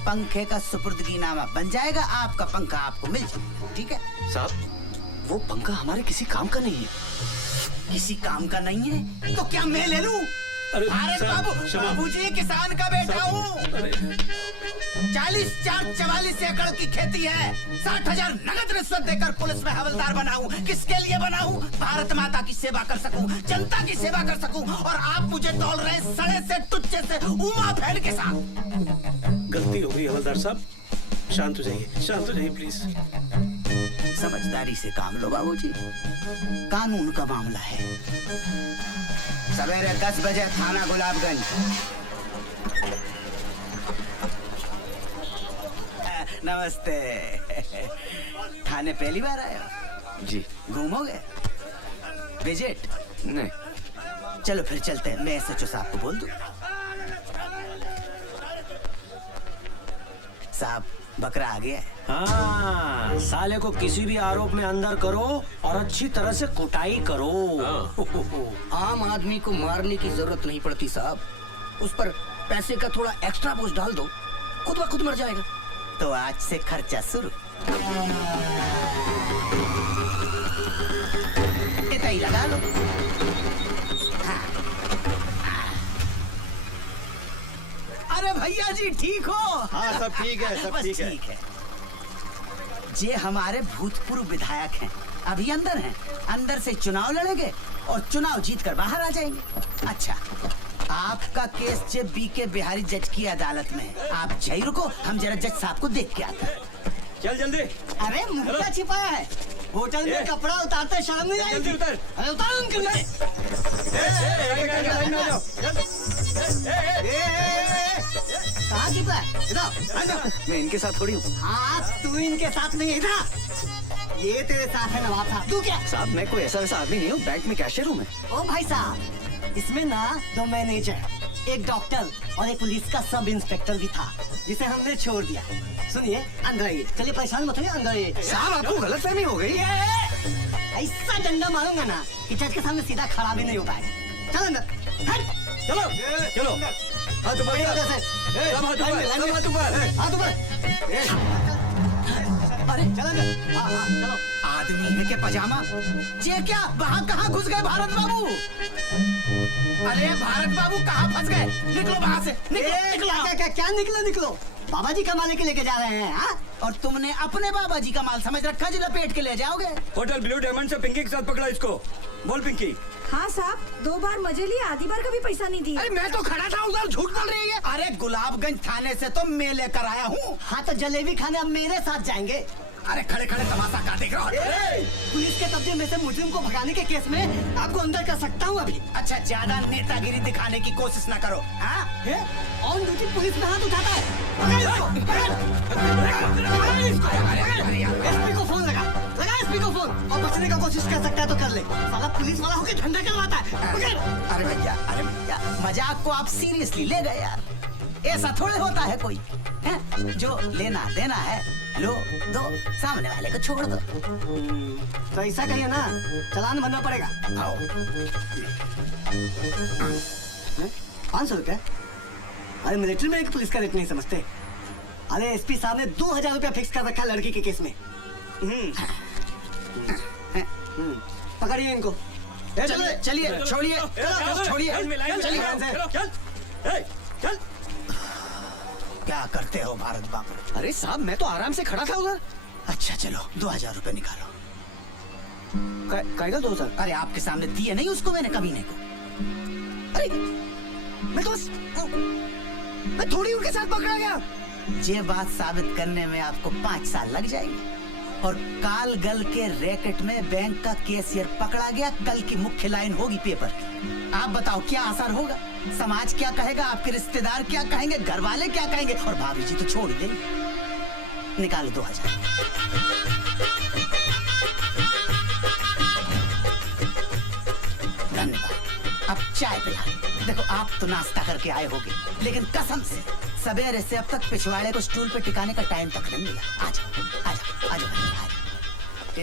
पंखे का सुपुर्दगीनामा बन जाएगा, आपका पंखा आपको मिल जाएगा। ठीक है साहब, वो पंखा हमारे किसी काम का नहीं है। किसी काम का नहीं है तो क्या मैं ले लूं? भारत बाबूजी किसान का बेटा हूँ। 44 एकड़ की खेती है। 60,000 नगद रिश्वत देकर पुलिस में हवलदार बना हूँ। किसके लिए बना हूँ? भारत माता की सेवा कर सकूं, जनता की सेवा कर सकूं। और आप मुझे तौल रहे सड़े से टुच्चे से उमा फैन के साथ। गलती हो गई हवलदार साहब, शांत हो जाइए प्लीज। समझदारी से काम लो बाबूजी, कानून का मामला है। सवेरे 10 बजे थाना गुलाबगंज। नमस्ते। थाने पहली बार आए हो? जी। घूमोगे? विजिट? नहीं। चलो फिर चलते हैं, मैं एसएचओ साहब को बोल दूं। साहब बकरा आ गया है। हाँ, साले को किसी भी आरोप में अंदर करो और अच्छी तरह से कुटाई करो। आम आदमी को मारने की जरूरत नहीं पड़ती साहब, उस पर पैसे का थोड़ा एक्स्ट्रा बोझ डाल दो, खुद ब खुद मर जाएगा। तो आज से खर्चा शुरू। इतना ही लगा लो। हाँ। अरे भैया जी ठीक हो? हाँ सब ठीक है, सब बस ठीक है। ठीक है। ये हमारे भूतपूर्व विधायक हैं, अभी अंदर हैं। अंदर से चुनाव लड़ेंगे और चुनाव जीतकर बाहर आ जाएंगे। अच्छा, आपका केस जे बीके बिहारी जज की अदालत में है। आप जय रुको, हम जरा जज साहब को देख के आते हैं। चल जल्दी। अरे मुर्गा छिपाया है होटल में, कपड़ा उतारते शर्म नहीं आई? जल्दी उतर। अरे उतार उनके लिए। कहाँ छिपा है? इधर। मैं इनके साथ थोड़ी हूँ। हाँ तू इनके साथ नहीं, इधर। ये तेरे साथ है नवाब साहब। तू क्या? साहब मैं कोई ऐसा वैसा आदमी नहीं हूँ, बैंक में कैशियर हूँ मैं। ओ भाई साहब, इसमें ना 2 मैनेजर, एक डॉक्टर और एक पुलिस का सब इंस्पेक्टर भी था, जिसे हमने छोड़ दिया। सुनिए अंदर आइए। चलिए परेशान मत होइए, अंदर आइए। साहब आपको गलतफहमी हो गई। ऐसा डंडा मारूंगा ना कि जज के सामने सीधा खड़ा भी नहीं हो पाएगा। चल अंदर हट चलो चलो हाथ ऊपर बढ़िया सब हाथ ऊपर सब हाथ ऊपर हाथ ऊपर अरे चल अंदर चलो आदमी है के पजामा ये क्या वहाँ कहाँ घुस गए भारत बाबू? अरे भारत बाबू कहाँ फंस गए? निकलो वहाँ से निकलो क्या निकलो बाबा जी कमाने के लेके जा रहे हैं हाँ? और तुमने अपने बाबा जी का माल समझ रखा जो लपेट के ले जाओगे। होटल ब्लू डायमंड से पिंकी के साथ पकड़ा इसको। बोल पिंकी। हाँ साहब 2 बार मजे लिए, आधी बार का भी पैसा नहीं दिया। अरे मैं तो खड़ा था उधर, झूठ बोल रही है। अरे गुलाबगंज थाने से तो मैं लेकर आया हूँ। हाँ तो जलेबी खाने अब मेरे साथ जाएंगे। अरे खड़े खड़े तमाशा का देख रहा हो। पुलिस के कब्जे में से मुजरिम को भगाने के केस में आपको अंदर कर सकता हूँ अभी। अच्छा ज्यादा नेतागिरी दिखाने की कोशिश न करो। हाँ ऑन ड्यूटी पुलिस में हाथ उठाता है। एसपी को फोन लगा एसपी को फोन, और बचने का कोशिश कर सकता है तो कर ले। साला पुलिस वाला होके धंधा करवाता है। अरे भैया मजाक को आप सीरियसली ले गए यार। ऐसा थोड़े होता है कोई है? जो लेना देना है लो दो, सामने वाले को छोड़ दो। तो ऐसा कहिए ना, चालान भरना पड़ेगा। आओ 500 रुपया? अरे मिलिट्री में एक पुलिस का रेट नहीं समझते। अरे एसपी साहब ने 2000 रुपया फिक्स कर रखा लड़की के केस में। पकड़िए इनको। चलिए छोड़िए छोड़िए चल। क्या करते हो भारत बाबू? अरे साहब मैं तो आराम से खड़ा था उधर। अच्छा चलो 2000 रुपए निकालो। कहेगा 2000? अरे आपके सामने दिए नहीं उसको मैंने कभी नहीं को। अरे मैं थोड़ी उनके साथ पकड़ा गया। ये बात साबित करने में आपको 5 साल लग जाएंगे। और कालगल के रैकेट में बैंक का कैशियर पकड़ा गया, कल की मुख्य लाइन होगी पेपर की। आप बताओ क्या असर होगा? समाज क्या कहेगा, आपके रिश्तेदार क्या कहेंगे, घर वाले क्या कहेंगे, और भाभी जी तो छोड़ देंगे। निकालो 2000। धन्यवाद। अब चाय पिला। देखो आप तो नाश्ता करके आए होगे, लेकिन कसम से सवेरे से अब तक पिछवाड़े को स्टूल पे टिकाने का टाइम तक नहीं मिला। आजा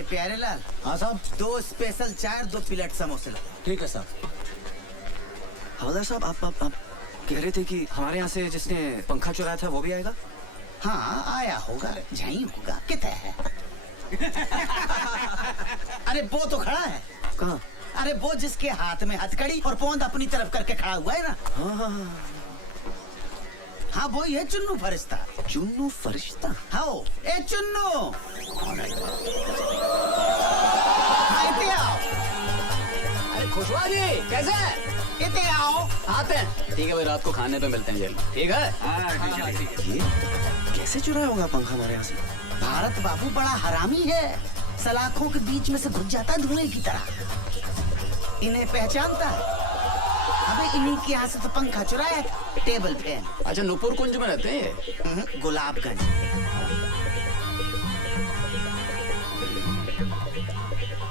प्यारे लाल। हाँ साहब। 2 स्पेशल चाय, 2 प्लेट समोसे लो। ठीक है साहब। हवलदार साहब आप कह रहे थे कि हमारे यहाँ से जिसने पंखा चुराया था वो भी आएगा? हाँ आया होगा, यहीं होगा। कितना है? अरे वो तो खड़ा है। कहाँ? अरे वो जिसके हाथ में हथकड़ी और पोंद अपनी तरफ करके खड़ा हुआ है ना। हाँ वो ये चुन्नू फरिश्ता। चुन्नू फरिश्ता? हाँ ए चुन्नू इते आओ। अरे खुशवा जी कैसे हैं? इते आओ। आते हैं। ठीक है भाई, रात को खाने पे मिलते हैं जेल में। ठीक है? ये कैसे चुराया होगा पंखा हमारे यहाँ से? भारत बाबू बड़ा हरामी है, सलाखों के बीच में से घुस जाता है धुएं की तरह। इन्हें पहचानता है। अबे इन्हीं के यहाँ से तो पंखा चुराया था, टेबल फैन। अच्छा नूपुर कुंज में रहते हैं? गुलाबगंज।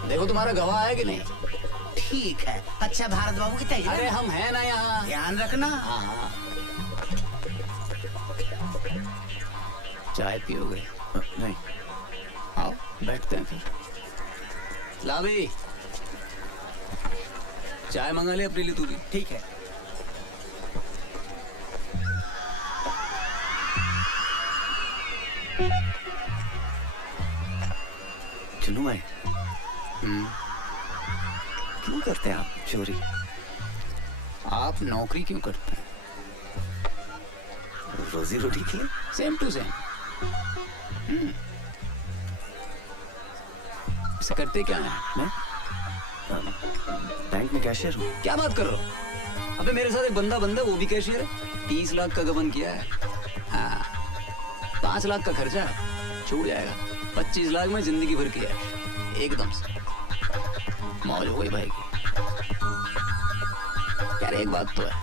देखो तुम्हारा गवाह है कि नहीं? ठीक है। अच्छा भारत बाबू की तैयारी? अरे हम हैं ना यहाँ। ध्यान रखना। हाँ। चाय पियोगे? नहीं। आओ बैठते हैं फिर। लावी चाय मंगा ले अपने लिए तू भी। ठीक है। चुनू भाई क्यों करते हैं आप चोरी? आप नौकरी क्यों करते हैं? रोजी रोटी के लिए। Same to same. इसे करते क्या है? मैं बैंक में कैशियर हूँ। क्या बात कर रहे हो? अबे मेरे साथ एक बंदा वो भी कैशियर है। 30 लाख का गबन किया है। हाँ 5 लाख का खर्चा छूट जाएगा। 25 लाख में जिंदगी भर किया है। एकदम से मौज हो गई भाई की। यार एक बात तो है,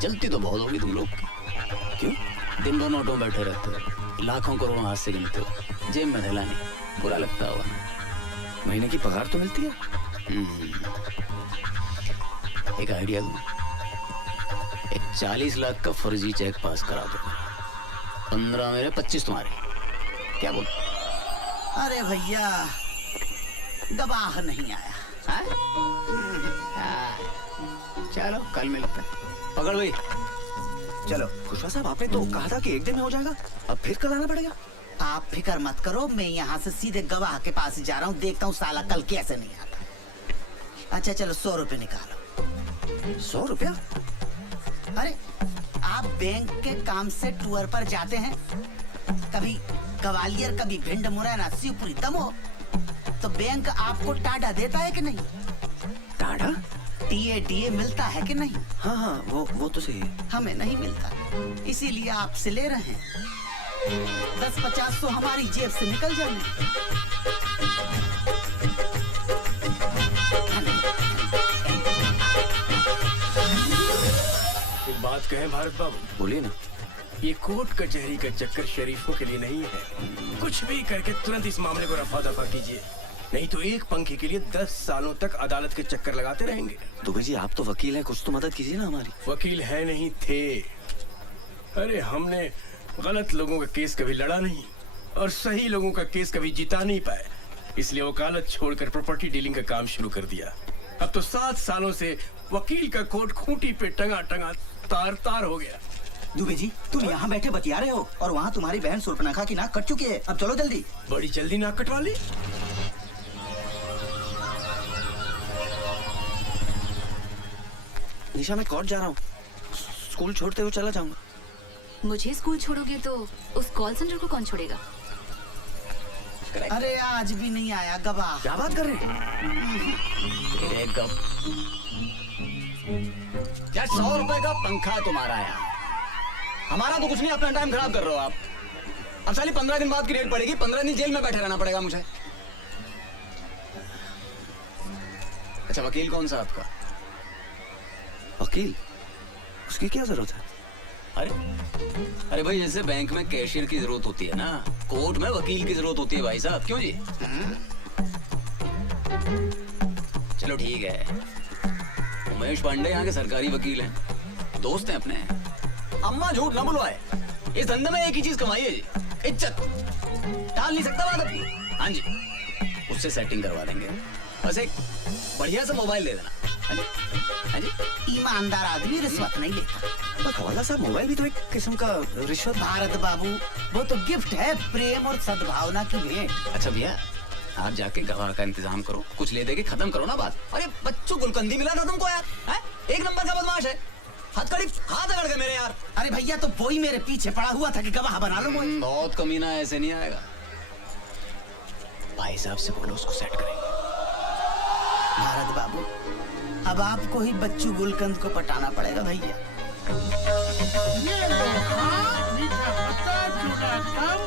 जलती तो बहुत होगी तुम लोग की। क्यों? दिन भर नोटों में बैठे रहते हो, लाखों करोड़ों हाथ से गिनते हो, जेब में थैला नहीं। बुरा लगता होगा। महीने की पगार तो मिलती है। एक आइडिया दूं, एक 40 लाख का फर्जी चेक पास करा दो। 15 मेरे 25 तुम्हारे। क्या बोल? अरे भैया गवाह नहीं आया है? चलो कल मिलते हैं। पकड़ भाई। चलो। खुशवा साहब आपने तो कहा था कि एक दिन में हो जाएगा, अब फिर कल आना पड़ेगा। आप फिक्र मत करो, मैं यहाँ से सीधे गवाह के पास जा रहा हूँ, देखता हूँ साला कल कैसे नहीं आता। अच्छा चलो 100 रुपए निकालो। 100 रुपया? अरे आप बैंक के काम से टूर पर जाते हैं, कभी ग्वालियर कभी भिंड मुरैना शिवपुरी दमो, तो बैंक आपको टाडा देता है कि नहीं? टाडा? टीए मिलता है कि नहीं? हाँ हाँ वो तो सही है। हमें नहीं मिलता, इसीलिए आपसे ले रहे हैं। 10-50 तो हमारी जेब से निकल जाने। एक बात कहें भारत बाबू? बोलिए ना। ये कोर्ट कचहरी का चक्कर शरीफों के लिए नहीं है। कुछ भी करके तुरंत इस मामले को रफा दफा कीजिए, नहीं तो एक पंखे के लिए 10 सालों तक अदालत के चक्कर लगाते रहेंगे। दुबे जी आप तो वकील हैं, कुछ तो मदद कीजिए ना हमारी। वकील है नहीं थे। अरे हमने गलत लोगों का केस कभी लड़ा नहीं और सही लोगों का केस कभी जिता नहीं पाए, इसलिए वकालत छोड़कर प्रॉपर्टी डीलिंग का काम शुरू कर दिया। अब तो 7 सालों से वकील का कोट खूंटी पे टंगा टंगा तार तार हो गया। दुबे जी तुम यहाँ बैठे बतिया रहे हो और वहाँ तुम्हारी बहन सुर्पनखा की नाक कट चुकी है। अब चलो जल्दी। बड़ी जल्दी नाक कटवा ली। निशा मैं कोर्ट जा रहा हूँ, स्कूल छोड़ते हुए चला जाऊंगा। मुझे स्कूल छोड़ोगे तो उस कॉल सेंटर को कौन छोड़ेगा? अरे आज भी नहीं आया गवाह। क्या बात कर रहे हैं? यार 100 रुपए का पंखा है तुम्हारा यार, हमारा तो कुछ नहीं, अपना टाइम खराब कर रहे हो आप। अब साली 15 दिन बाद की डेट पड़ेगी, 15 दिन जेल में बैठे रहना पड़ेगा मुझे। अच्छा वकील कौन सा आपका? वकील? उसकी क्या जरूरत है? अरे भाई जैसे बैंक में कैशियर की जरूरत होती है ना, कोर्ट में वकील की जरूरत होती है भाई साहब। क्यों जी? चलो ठीक है, उमेश पांडे यहाँ के सरकारी वकील हैं, दोस्त हैं अपने। अम्मा झूठ ना बुलवाए, इस धंधे में एक ही चीज कमाई है जी, इज्जत। टाल नहीं सकता बात अपनी। हाँ जी, उससे सेटिंग करवा देंगे, बस एक बढ़िया सा मोबाइल दे देना। हाँ जी, ईमानदार आदमी रिश्वत नहीं लेता। खवाला साहब मोबाइल भी तो एक किस्म का रिश्वत। भारत बाबू वो तो गिफ्ट है, प्रेम और सद्भावना की भेंट। अच्छा भैया आप जाके गवाह का इंतजाम करो, कुछ ले दे के खत्म करो ना बात। अरे बच्चों गुलकंदी मिला था तुमको यार, है? एक नंबर का बदमाश है, हथकड़ी हाथ अगड़ गए मेरे यार। अरे भैया तो वही मेरे पीछे पड़ा हुआ था कि गवाह बना लो। बहुत कमीना, ऐसे नहीं आएगा। भाई साहब से बोलो उसको सेट करेंगे। भारत बाबू अब आपको ही बच्चू गुलकंद को पटाना पड़ेगा भैया। ये मीठा पत्ता, चूड़ा कम,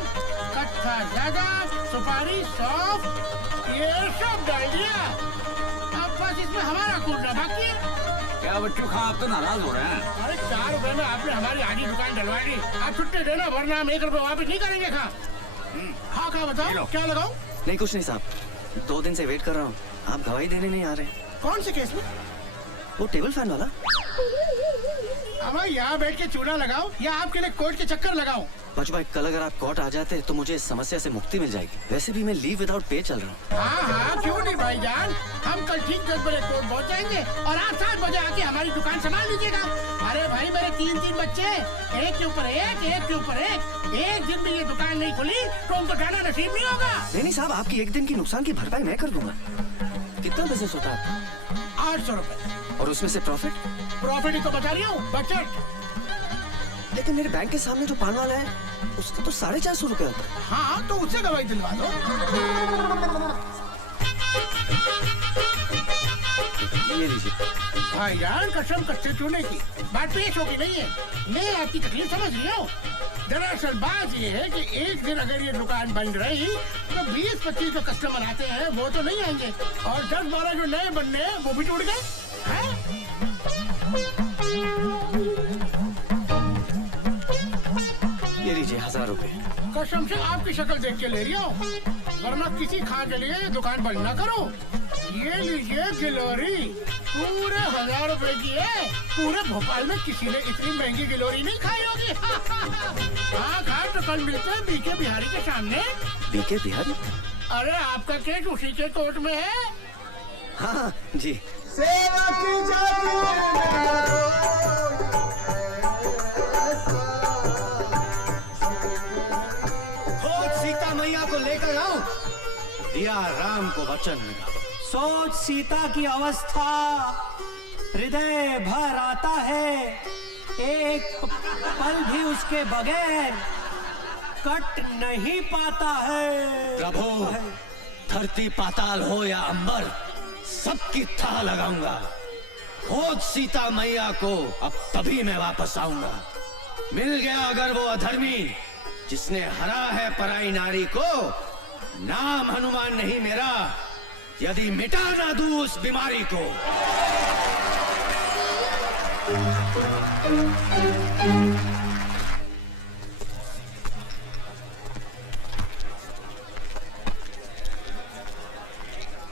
कट्ठा ज्यादा, सुपारी सॉफ्ट, ये सब डाल दिया। अब बस इसमें हमारा कूटना बाकी है। क्या बच्चों खा आप तो नाराज हो रहे हैं? अरे 4 रुपए में आपने हमारी आधी दुकान डलवा दी, आप छुट्टी देना वरना हम 1 रुपए वापस नहीं करेंगे। खा बताओ क्या लगाओ? नहीं कुछ नहीं साहब, 2 दिन से वेट कर रहा हूँ, आप गवाही देने नहीं आ रहे। कौन से केस में? वो टेबल फैन वाला। अब यहाँ बैठ के चूड़ा लगाओ या आपके लिए कोर्ट के चक्कर लगाओ? बच भाई कल अगर आप कोर्ट आ जाते तो मुझे इस समस्या से मुक्ति मिल जाएगी। वैसे भी मैं लीव विदाउट पे चल रहा हूँ। हाँ क्यों नहीं भाईजान, हम कल ठीक 10 बजे कोर्ट पहुँच जाएंगे और आप 7 बजे आके हमारी दुकान संभाल लीजिएगा। अरे भाई मेरे 3 बच्चे, एक के ऊपर एक, एक के ऊपर एक दिन भी ये दुकान नहीं खुली तो उनको खाना नसीब नहीं होगा। नहीं साहब, आपकी एक दिन की नुकसान की भरपाई मैं कर दूंगा। कितना बिजनेस होता है? 800 रुपए। और उसमें से प्रॉफिट? प्रॉफिट ही तो बता रही हूँ, बचत। लेकिन मेरे बैंक के सामने जो पान वाला है उसका तो 450 रुपए होता है। हाँ तो उससे गवाही दिलवा दो। ये लीजिए। भाईजान कसम कच्चे चूने की बात पेश होगी नहीं है, मैं आपकी तकलीफ समझ रही हूँ। दरअसल बात ये है कि एक दिन अगर ये दुकान बंद रही तो 20-25 जो कस्टमर आते हैं वो तो नहीं आएंगे और 10-12 जो नए बनने हैं वो भी टूट गए। ये लीजिए 1000 रुपए। कसम से आपकी शक्ल देख के ले रही हूँ, वरना किसी खा के लिए दुकान बंद ना करो। ये लीजिए गिलोरी, पूरे 1000 रुपए की है। पूरे भोपाल में किसी ने इतनी महंगी गिलोरी नहीं खाई होगी। हाँ खा तो कल मिलते हैं बीके बिहारी के सामने। बीके बिहारी? अरे आपका केस उसी के कोर्ट में है। हाँ जी सेवा की जाती खोज सीता मैया को लेकर आओ, दिया राम को वचन मिला। सोच सीता की अवस्था, हृदय भर आता है, एक पल भी उसके बगैर कट नहीं पाता है। प्रभु, धरती पाताल हो या अंबर, सबकी थाह लगाऊंगा। खोज सीता मैया को, अब तभी मैं वापस आऊंगा। मिल गया अगर वो अधर्मी जिसने हरा है पराई नारी को, नाम हनुमान नहीं मेरा, यदि मिटा ना दूं उस बीमारी को।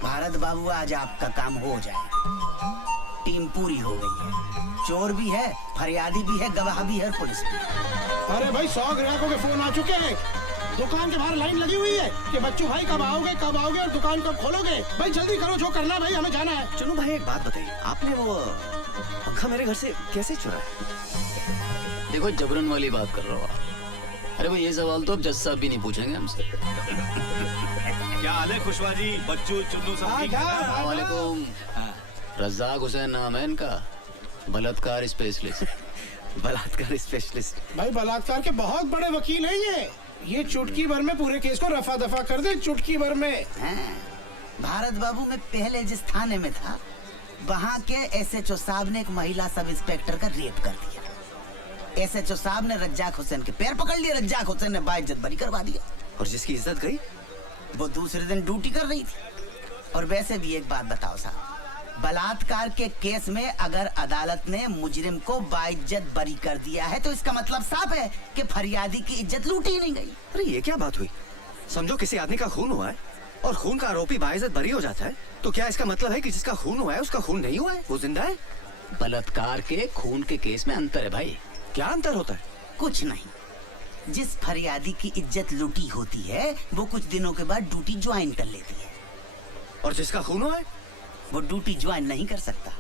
भारत बाबू, आज आपका काम हो जाए। टीम पूरी हो गई है, चोर भी है, फरियादी भी है, गवाह भी है, पुलिस भी है। अरे भाई 100 ग्राहकों के फोन आ चुके हैं। दुकान के बाहर लाइन लगी हुई है कि बच्चू भाई कब आओगे और दुकान कब खोलोगे। भाई जल्दी करो, जो करना भाई, हमें जाना है। चलो भाई, एक बात बताइए, आपने वो पंखा मेरे घर से कैसे चुराया? देखो, जबरन वाली बात कर रहा हो आप। अरे भाई, ये सवाल तो अब जज साहब भी नहीं पूछेंगे हमसे। क्या हाल है खुशवा जी, बच्चू चुन्नू सब ठीक है? अस्सलाम वालेकुम। रज़ाक हुसैन नाम है इनका, बलात्कार स्पेशलिस्ट। बलात्कार स्पेशलिस्ट? भाई बलात्कार के बहुत बड़े वकील हैं ये चुटकी भर में पूरे केस को रफा दफा कर दे, चुटकी भर में। भारत बाबू, मैं पहले जिस थाने में था, वहाँ के SHO साहब ने एक महिला सब इंस्पेक्टर का रेप कर दिया। SHO साहब ने रज्जाक हुसैन के पैर पकड़ लिए, रज्जाक हुसैन ने बाइज्जत बरी करवा दिया। और जिसकी इज्जत गई, वो दूसरे दिन ड्यूटी कर रही थी। और वैसे भी एक बात बताओ साहब, बलात्कार के केस में अगर अदालत ने मुजरिम को बाइज्जत बरी कर दिया है, तो इसका मतलब साफ है कि फरियादी की इज्जत लूटी नहीं गई। अरे ये क्या बात हुई? समझो किसी आदमी का खून हुआ है और खून का आरोपी बाइज्जत बरी हो जाता है, तो क्या इसका मतलब है कि जिसका खून हुआ है उसका खून नहीं हुआ है, वो जिंदा है? बलात्कार के खून के केस में अंतर है भाई। क्या अंतर होता है? कुछ नहीं। जिस फरियादी की इज्जत लूटी होती है, वो कुछ दिनों के बाद ड्यूटी ज्वाइन कर लेती है। और जिसका खून हुआ है, वो ड्यूटी ज्वाइन नहीं कर सकता।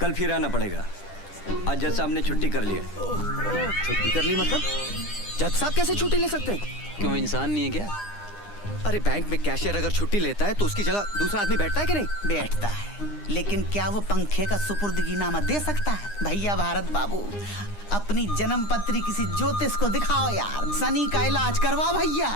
कल फिर आना पड़ेगा। आज जज साहब ने छुट्टी कर ली है। छुट्टी कर ली मतलब? जज साहब कैसे छुट्टी ले सकते हैं? क्यों, इंसान नहीं है क्या? अरे बैंक में कैशियर अगर छुट्टी लेता है तो उसकी जगह दूसरा आदमी बैठता है कि नहीं? बैठता है, लेकिन क्या वो पंखे का सुपुर्दगीनामा दे सकता है? भैया भारत बाबू, अपनी जन्म पत्री किसी ज्योतिष को दिखाओ यार, शनि का इलाज करवाओ भैया।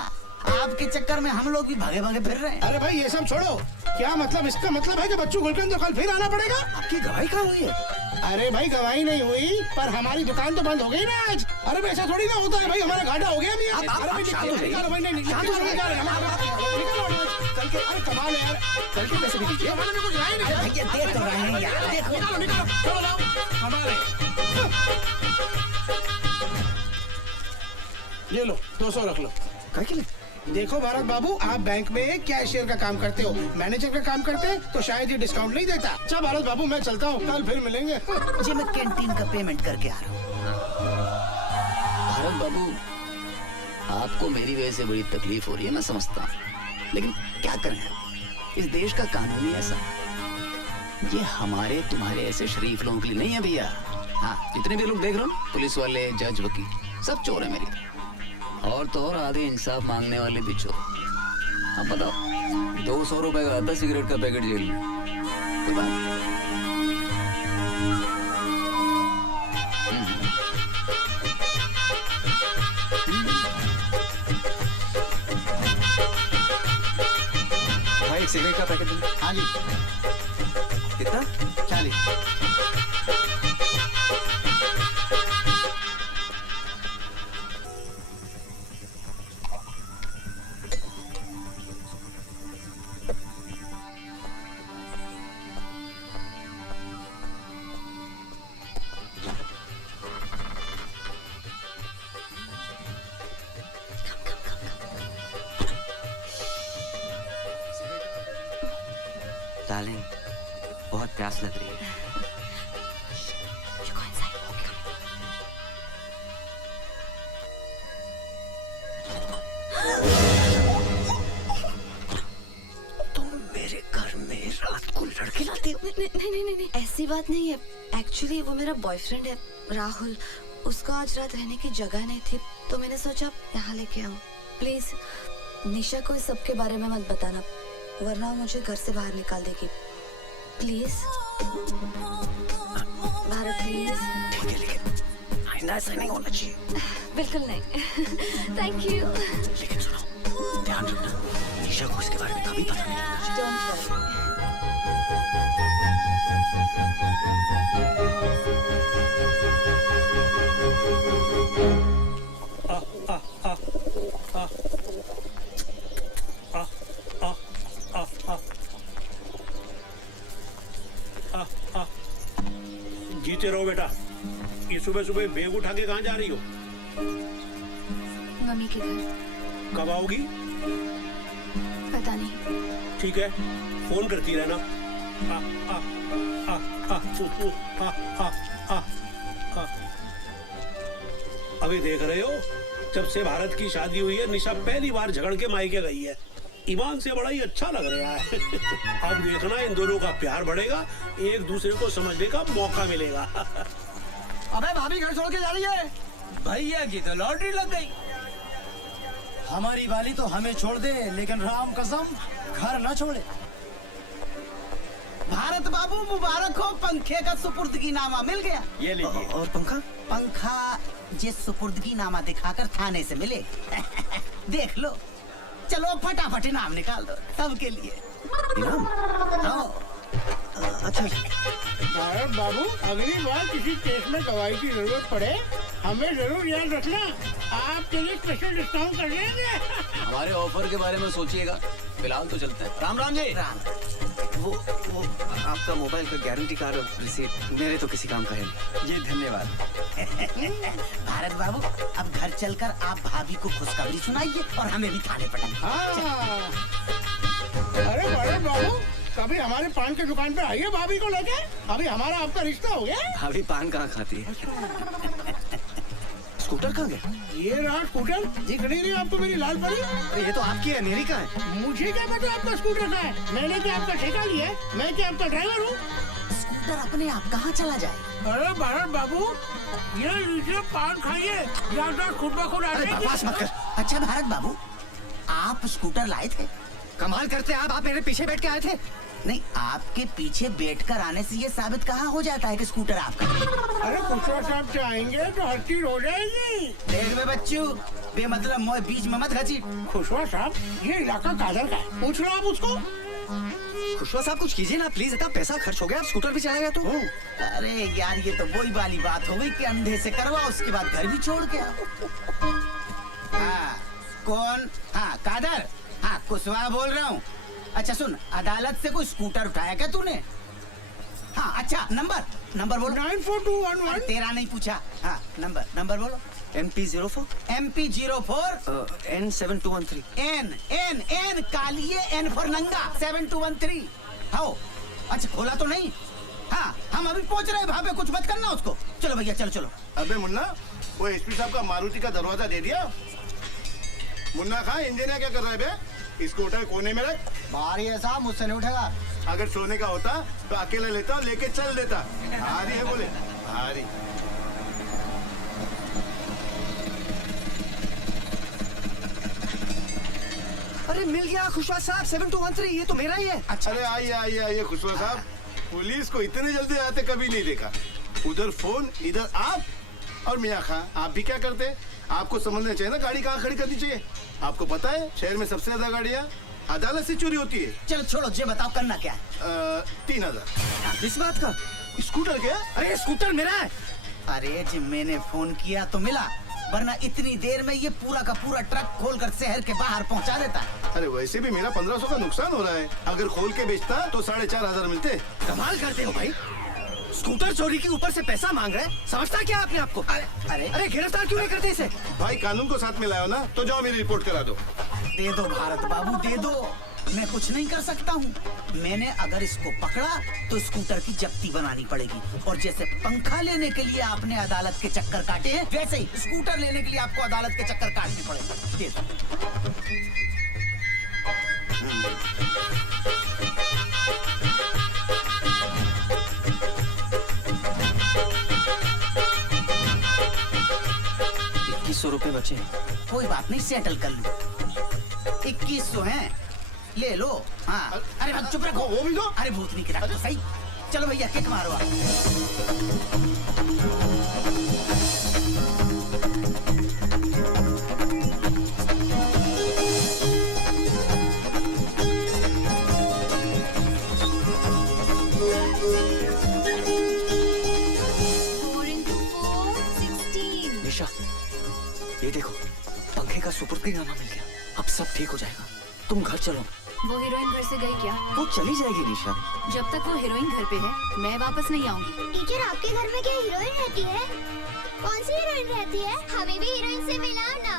आपके चक्कर में हम लोग भी भागे भागे फिर रहे हैं। अरे भाई ये सब छोड़ो, क्या मतलब? इसका मतलब है कि बच्चू गुलकंद तो कल फिर आना पड़ेगा। आपकी गवाही कहाँ हुई है? अरे भाई गवाही नहीं हुई, पर हमारी दुकान तो बंद हो गई ना आज। अरे वैसा थोड़ी ना होता है भाई, हमारा घाटा हो गया। अरे कमाल है यार, कल के पैसे भी दीजिए। भैया देख तो रहे हैं यार, देखो। ये लो 200 रख लो। क्या के लिए? देखो भारत बाबू, आप बैंक में कैशियर का काम करते हो, मैनेजर का काम करते तो शायद ये डिस्काउंट नहीं देता। अच्छा भारत बाबू, मैं चलता हूँ, कल फिर मिलेंगे। जी मैं कैंटीन का पेमेंट करके आ रहा हूँ। भारत बाबू, आपको मेरी वजह से बड़ी तकलीफ हो रही है, मैं समझता हूँ, लेकिन क्या करें, इस देश का कानून ही ऐसा। ये हमारे तुम्हारे ऐसे शरीफ लोगों के लिए नहीं है भैया। हाँ, जितने भी लोग देख रहे हो, पुलिस वाले, जज, वकील, सब चोर है मेरी तरह। और तो और आधे इंसाफ मांगने वाले भी चोर। अब बताओ, 200 रुपए का आता सिगरेट का पैकेट जेल में, कोई बात नहीं। भाई एक सिगरेट का पैकेट दो। हाँ जी। कितना? 40। डार्लिंग, बहुत प्यास लग रही है। तुम मेरे घर में रात को लड़के लाते हो? नहीं, ऐसी बात नहीं है। एक्चुअली वो मेरा बॉयफ्रेंड है राहुल। उसका आज रात रहने की जगह नहीं थी तो मैंने सोचा यहाँ लेके आऊँ। प्लीज निशा को इस सब के बारे में मत बताना वरना वो मुझे घर से बाहर निकाल देगी। Please Bharat please. ठीक है लेकिन आइंदा ऐसा नहीं होना चाहिए। बिल्कुल नहीं। Thank you. लेकिन सुनो ध्यान रखना निशा को इसके बारे में कभी पता नहीं लगना चाहिए। Don't worry. जीते रहो बेटा। ये सुबह सुबह बैग उठा के कहाँ जा रही हो? मम्मी के घर। कब आओगी? पता नहीं। ठीक है फोन करती रहना। आ, आ, आ, आ, आ, आ, आ, आ। अभी देख रहे हो जब से भारत की शादी हुई है निशा पहली बार झगड़ के मायके गई है। ईमान से बड़ा ही अच्छा लग रहा है। अब देखना इन दोनों का प्यार बढ़ेगा, एक दूसरे को समझने का मौका मिलेगा। अबे भाभी घर छोड़ के जा रही है। भैया की तो लॉटरी लग गई। हमारी वाली तो हमें छोड़ दे लेकिन राम कसम घर न छोड़े। भारत बाबू मुबारक हो, पंखे का सुपुर्दगी नामा मिल गया। ये लीजिए। और पंखा? पंखा जिस सुपुर्दगी नामा दिखाकर थाने से मिले। देख लो। चलो फटाफट इनाम निकाल दो सबके लिए। इनाम? अच्छा भारत बाबू अगली बार किसी केस में गवाही की जरूरत पड़े हमें जरूर याद रखना। आपके लिए स्पेशल डिस्काउंट कर देंगे। हमारे ऑफर के बारे में सोचिएगा। फिलहाल तो चलते हैं। राम राम जी। वो आपका मोबाइल का गारंटी कार्ड और रिसीट मेरे तो किसी काम का है नहीं। जी धन्यवाद। भारत बाबू अब घर चलकर आप भाभी को खुशखबरी सुनाइए और हमें भी खाने पड़ेंगे। अरे भारत बाबू कभी हमारे पान की दुकान पे आइए भाभी को लेके। अभी हमारा आपका रिश्ता हो गया। भाभी पान कहाँ खाती है? स्कूटर कहाँ गया? ये रहा स्कूटर। दिख नहीं रही आपको मेरी लाल परी? अरे ये तो आपकी है, मेरी कहाँ है? मुझे क्या पता आपका स्कूटर कहाँ है। मैंने क्या आपका ठेका लिया है? मैं क्या आपका ड्राइवर हूँ? स्कूटर अपने आप कहाँ चला जाए? अरे भारत बाबू ये लीजिए पान खाइए, याददाश्त खुद ब खुद आ जाएगी। बकवास मत कर। अच्छा भारत बाबू आप स्कूटर लाए थे? कमाल करते आप मेरे पीछे बैठ के आए थे। नहीं आपके पीछे बैठकर आने से ये साबित कहाँ हो जाता है कि स्कूटर आपका? अरे खुशवा साहब चाहेंगे तो हर चीज हो जाएगी। देख में बच्चू बेमतलब मोह बीच में मत घसी। खुशवा साहब ये इलाका कादर का है, पूछ लो आप उसको। खुशवा साहब कुछ कीजिए ना प्लीज। इतना पैसा खर्च हो गया, आप स्कूटर भी चला गया तो। अरे यार ये तो वही वाली बात हो गई कि अंधे से करवा उसके बाद घर भी छोड़ के आओ। हाँ कौन? हाँ कादर। हाँ कुशवा बोल रहा हूँ। अच्छा सुन अदालत से कोई स्कूटर उठाया क्या तूने? हाँ अच्छा नंबर बोलो। 94211। तेरा नहीं पूछा। हाँ नंबर बोलो। MP04 N7213 N कालिए N फॉर नंगा 7213। हाँ अच्छा खोला तो नहीं? हाँ हम अभी पहुंच रहे हैं। वहाँ पे कुछ मत करना उसको। चलो भैया चलो। अबे मुन्ना वो एसपी साहब का मारुति का दरवाजा दे दिया। मुन्ना कहाँ इंजीनियर क्या कर रहा है बे? इसको उठा कोने में रख। भारी है साहब मुझसे नहीं उठेगा। अगर सोने का होता तो अकेला लेता और लेके चल देता। भारी है बोले भारी। अरे मिल गया खुशवा साहब 7213। ये तो मेरा ही है। अच्छा अरे आइए खुशवा साहब। पुलिस को इतने जल्दी आते कभी नहीं देखा। उधर फोन इधर आप और मियाँ खां आप भी क्या करते? आपको समझना चाहिए ना गाड़ी कहाँ खड़ी करनी चाहिए। आपको पता है शहर में सबसे ज्यादा गाड़ियाँ अदालत से चोरी होती है। चलो छोड़ो जे बताओ करना क्या है? 3000। इस बात का स्कूटर क्या? अरे स्कूटर मेरा है। अरे जी मैंने फोन किया तो मिला वरना इतनी देर में ये पूरा का पूरा ट्रक खोलकर शहर के बाहर पहुंचा देता। अरे वैसे भी मेरा 1500 का नुकसान हो रहा है। अगर खोल के बेचता तो 4500 मिलते। कमाल करते हो भाई। स्कूटर चोरी के ऊपर से पैसा मांग रहे हैं। समझता क्या आपने आपको? अरे गिरफ्तार क्यों नहीं करते इसे? भाई कानून को साथ में लाओ ना। तो जाओ मेरी रिपोर्ट करा दो। दे दो भारत बाबू दे दो। मैं कुछ नहीं कर सकता हूँ। मैंने अगर इसको पकड़ा तो स्कूटर की जब्ती बनानी पड़ेगी। और जैसे पंखा लेने के लिए आपने अदालत के चक्कर काटे हैं वैसे ही स्कूटर लेने के लिए आपको अदालत के चक्कर काटने पड़ेंगे। दे दो। बच्चे कोई बात नहीं, सेटल कर लूं। 2100 हैं, ले लो। हाँ, अरे भाई चुप रखो। वो भी दो। अरे भूतनी की रख तो सही। चलो भैया किक मारो आप। निशा, ये देखो पंखे का सुपुर्दगीनामा मिल गया। अब सब ठीक हो जाएगा। तुम घर चलो। वो हीरोइन घर से गई क्या? वो चली जाएगी निशा। जब तक वो हीरोइन घर पे है मैं वापस नहीं आऊंगी। टीचर, आपके घर में क्या हीरोइन रहती है? कौन सी हीरोइन रहती है? हमें भी हीरोइन से मिलाओ ना।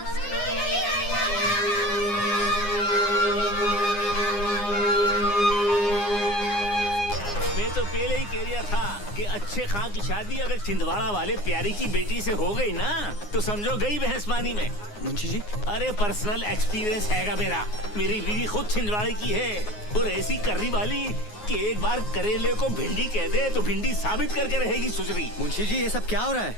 मैं तो पहले ही कह रहा था कि अच्छे खां की शादी अगर छिंदवाड़ा वाले प्यारी की बेटी से हो गई ना तो समझो गई बहस पानी में। मुंशी जी, अरे पर्सनल एक्सपीरियंस हैगा मेरा। मेरी बीवी खुद छिंदवाड़े की है और ऐसी करने वाली कि एक बार करेले को भिंडी कह दे तो भिंडी साबित करके रहेगी सुसरी। मुंशी जी, ये सब क्या हो रहा है?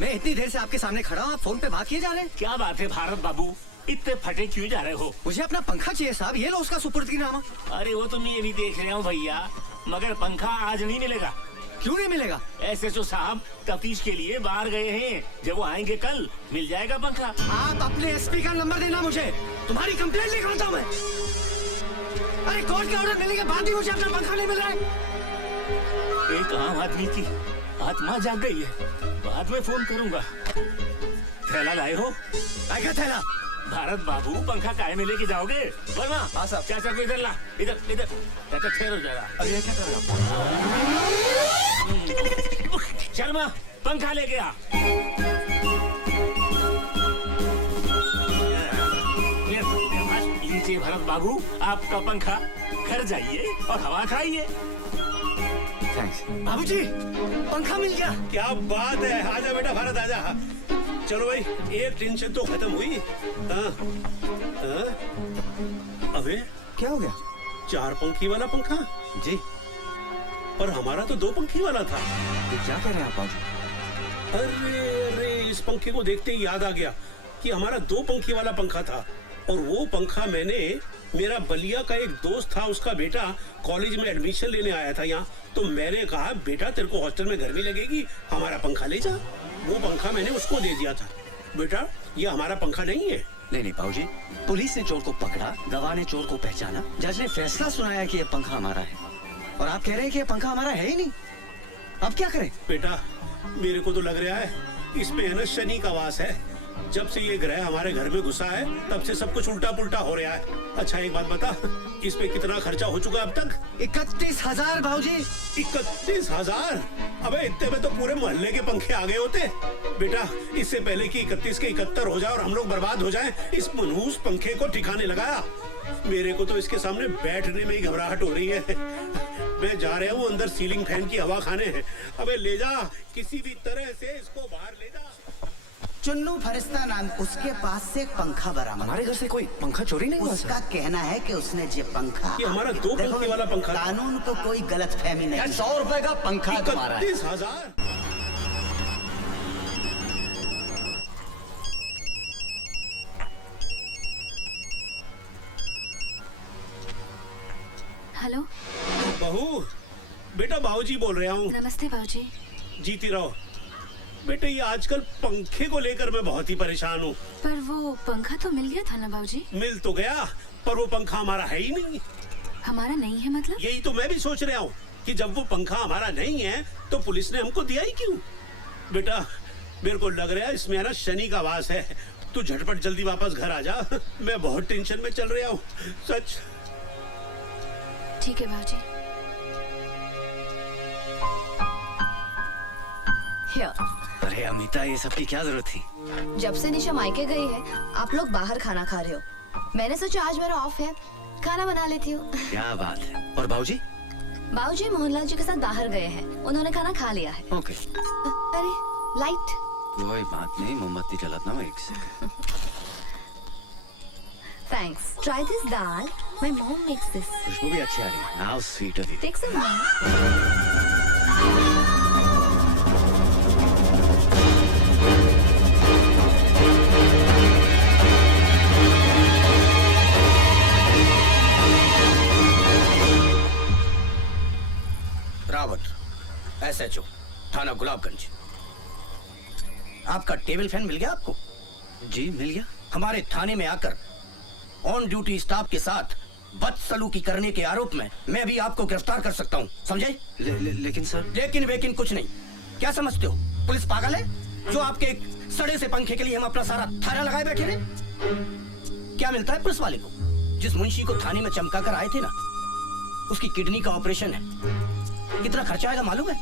मैं इतनी देर से आपके सामने खड़ा हूँ, आप फोन पे बात किए जा रहे हैं। क्या बात है भारत बाबू, इतने फटे क्यों जा रहे हो? मुझे अपना पंखा चाहिए साहब, ये लो उसका सुपुर्दगीनामा। अरे वो तो मैं ये भी देख रहा हूँ भैया, मगर पंखा आज नहीं मिलेगा। क्यों नहीं मिलेगा? SHO साहब तफ्तीश के लिए बाहर गए हैं, जब वो आएंगे कल मिल जाएगा पंखा। आप अपने SP का नंबर देना मुझे, तुम्हारी कंप्लेंट लिख रहा था मैं। अरे कोर्ट के ऑर्डर मिलने के बाद ही मुझे अपना पंखा नहीं मिल रहा है। एक आम आदमी की आत्मा जाग गई है, बाद में फोन करूंगा। थैला लाए हो? क्या थैला? भारत बाबू पंखा काहे में लेके जाओगे? वर्मा, हाँ साहब। चाचा को इधर ला, इधर इधर। चाचा ठहर हो जाएगा। अरे ये क्या कर रहा हूँ? शर्मा पंखा ले गया। लीजिए भरत बाबू आपका पंखा, घर जाइए और हवा खाइए। बाबूजी, पंखा मिल गया। क्या बात है, आजा बेटा भारत आजा। चलो भाई, एक टेंशन तो खत्म हुई। हाँ, हाँ? अबे क्या हो गया? 4 पंखी वाला पंखा जी, पर हमारा तो 2 पंखी वाला था। ये क्या कह रहे हैं आप बाबू? अरे इस पंखे को देखते ही याद आ गया कि हमारा 2 पंखी वाला पंखा था। और वो पंखा मैंने, मेरा बलिया का एक दोस्त था, उसका बेटा कॉलेज में एडमिशन लेने आया था यहाँ, तो मैंने कहा बेटा तेरे को हॉस्टल में गर्मी लगेगी, हमारा पंखा ले जा। वो पंखा मैंने उसको दे दिया था। बेटा ये हमारा पंखा नहीं है। नहीं बाबूजी, पुलिस ने चोर को पकड़ा, गवाह ने चोर को पहचाना, जज ने फैसला सुनाया कि ये पंखा हमारा है, और आप कह रहे हैं कि ये पंखा हमारा है ही नहीं। अब क्या करें? बेटा मेरे को तो लग रहा है इसमें है ना शनि का वास है। जब से ये ग्रह हमारे घर में घुसा है तब से सब कुछ उल्टा पुल्टा हो रहा है। अच्छा एक बात बता, इस पे कितना खर्चा हो चुका अब तक? 31,000 भाऊजी। 31,000? अबे इतने में तो पूरे मोहल्ले के पंखे आ गए होते। बेटा इससे पहले कि 31 के 71 हो जाए और हम लोग बर्बाद हो जाएं, इस मनहूस पंखे को ठिकाने लगाया। मेरे को तो इसके सामने बैठने में ही घबराहट हो रही है। मैं जा रहा हूँ अंदर सीलिंग फैन की हवा खाने। अबे ले जा, किसी भी तरह से इसको बाहर ले जा। चुन्नू फरिश्ता नाम, उसके पास से एक पंखा बरामद। हमारे घर से कोई पंखा चोरी नहीं हुआ? उसका कहना है कि उसने ये पंखा, ये हमारा 2 पंखी वाला पंखा, कानून को कोई गलत फहमी नहीं। 100 रुपए का पंखा तुम्हारा है। 31,000? हेलो बहू, बेटा बाबूजी बोल रहा हूँ। नमस्ते बाबूजी। जीती रहो बेटे। ये आजकल पंखे को लेकर मैं बहुत ही परेशान हूँ। पर वो पंखा तो मिल गया था ना बाबूजी? मिल तो गया, पर वो पंखा हमारा है ही नहीं। हमारा नहीं है मतलब? यही तो मैं भी सोच रहा हूँ कि जब वो पंखा हमारा नहीं है तो पुलिस ने हमको दिया ही क्यों? बेटा मेरे को लग रहा है इसमें है ना शनि का वास है। तू झटपट जल्दी वापस घर आ जा, मैं बहुत टेंशन में चल रहा हूँ सच। ठीक है बाबूजी। अरे अमिता, ये सब की क्या जरूरत थी? जब से निशा मायके गई है आप लोग बाहर खाना खा रहे हो, मैंने सोचा आज मेरा ऑफ है, खाना बना लेती हूँ। क्या बात है। और बाबूजी? बाबूजी मोहनलाल जी के साथ बाहर गए हैं, उन्होंने खाना खा लिया है। ओके। अरे लाइट। कोई बात नहीं, मोमबत्ती जलाता हूँ 1 second. Thanks. Try this dal. My mom makes this. खुशबू भी अच्छी आ रही है। How sweet of you. Take some more. SHO थाना गुलाबगंज। आपका टेबल फैन मिल गया आपको? जी मिल गया। हमारे थाने में आकर ऑन ड्यूटी स्टाफ के साथ बदसलूकी करने के आरोप में मैं भी आपको गिरफ्तार कर सकता हूँ, समझे? लेकिन सर। लेकिन वेकिन कुछ नहीं। क्या समझते हो पुलिस पागल है जो आपके एक सड़े से पंखे के लिए हम अपना सारा थाना लगाए बैठे रहे? क्या मिलता है पुलिस वाले को? जिस मुंशी को थाने में चमका कर आए थे ना, उसकी किडनी का ऑपरेशन है। कितना खर्चा आएगा मालूम है?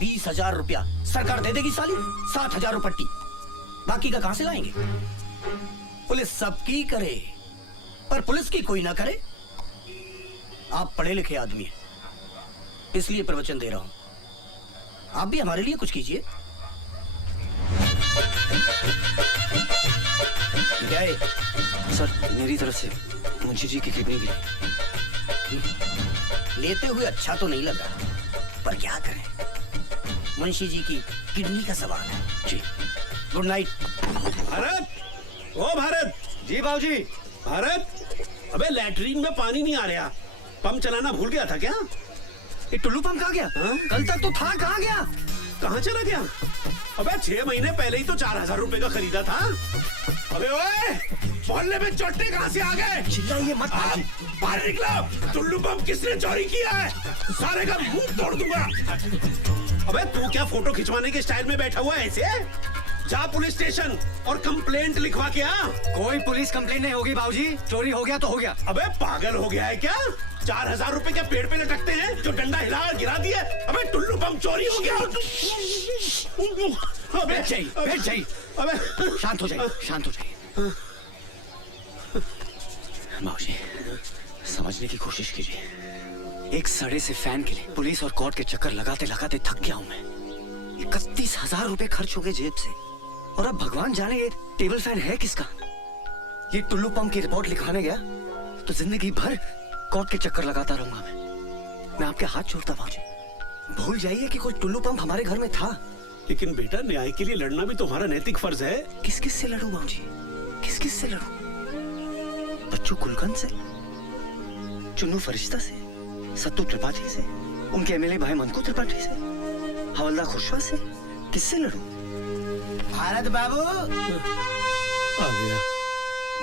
20,000 रुपया सरकार दे देगी साली, 7,000 पट्टी। बाकी का कहां से लाएंगे? पुलिस सबकी करे पर पुलिस की कोई ना करे। आप पढ़े लिखे आदमी हैं, इसलिए प्रवचन दे रहा हूं। आप भी हमारे लिए कुछ कीजिए। क्या है? सर मेरी तरफ से मुंशी जी की किडनी भी लेते हुए अच्छा तो नहीं लगा, पर क्या करें, मुंशी जी की किडनी का सवाल है। जी गुड नाइट। भारत, ओ भारत। जी बाबूजी। भारत, अबे लैट्रीन में पानी नहीं आ रहा, पंप चलाना भूल गया था क्या? ये टुल्लू पंप कहाँ गया? कल तक तो था, कहाँ गया? कहाँ चला गया? अबे 6 महीने पहले ही तो 4,000 रुपए का खरीदा था। अबे ओए, मोहल्ले में चोटे कहाँ से आ गए? चिल्लाइए मत। बाहर निकलो। टुल्लू पंप किसने चोरी किया है? सारे का मुंह तोड़ दूंगा। अबे तू क्या फोटो खिंचवाने के स्टाइल में बैठा हुआ है ऐसे? जा पुलिस स्टेशन और कंप्लेंट लिखवा के आ। कोई पुलिस कंप्लेंट नहीं होगी बाबूजी, चोरी हो गया तो हो गया। अबे पागल हो गया है क्या? 4,000 रुपए क्या पेड़ पे लटकते हैं जो डंडा हिला और गिरा दिए? अबे टुल्लू पंप चोरी हो गया। अबे बैठ जाइए। अबे शांत हो जाइए, शांत हो जाइए। बाबूजी समझने की कोशिश कीजिए। एक सड़े से फैन के लिए पुलिस और कोर्ट के चक्कर लगाते लगाते थक गया हूं मैं। 31,000 रुपए खर्च हो गए जेब से, और अब भगवान जाने ये टेबल फैन है किसका। ये टुल्लू पंप की रिपोर्ट लिखवाने गया तो जिंदगी भर कोर्ट के चक्कर लगाता रहूंगा मैं आपके हाथ छोड़ता बाबूजी। भूल जाइए कि कोई टुल्लू पंप हमारे घर में था। लेकिन बेटा न्याय के लिए लड़ना भी तुम्हारा नैतिक फर्ज है। किस किस से लड़ूं बाबूजी, किस किस से लड़ूं? बच्चू कुलकर्णी से, चुन्नू फरिश्ता से, सत्तू त्रिपाठी से, उनके MLA भाई मंकू त्रिपाठी से, हवलदार खुशवा से, किससे लड़ूं? भारत बाबू आ गया।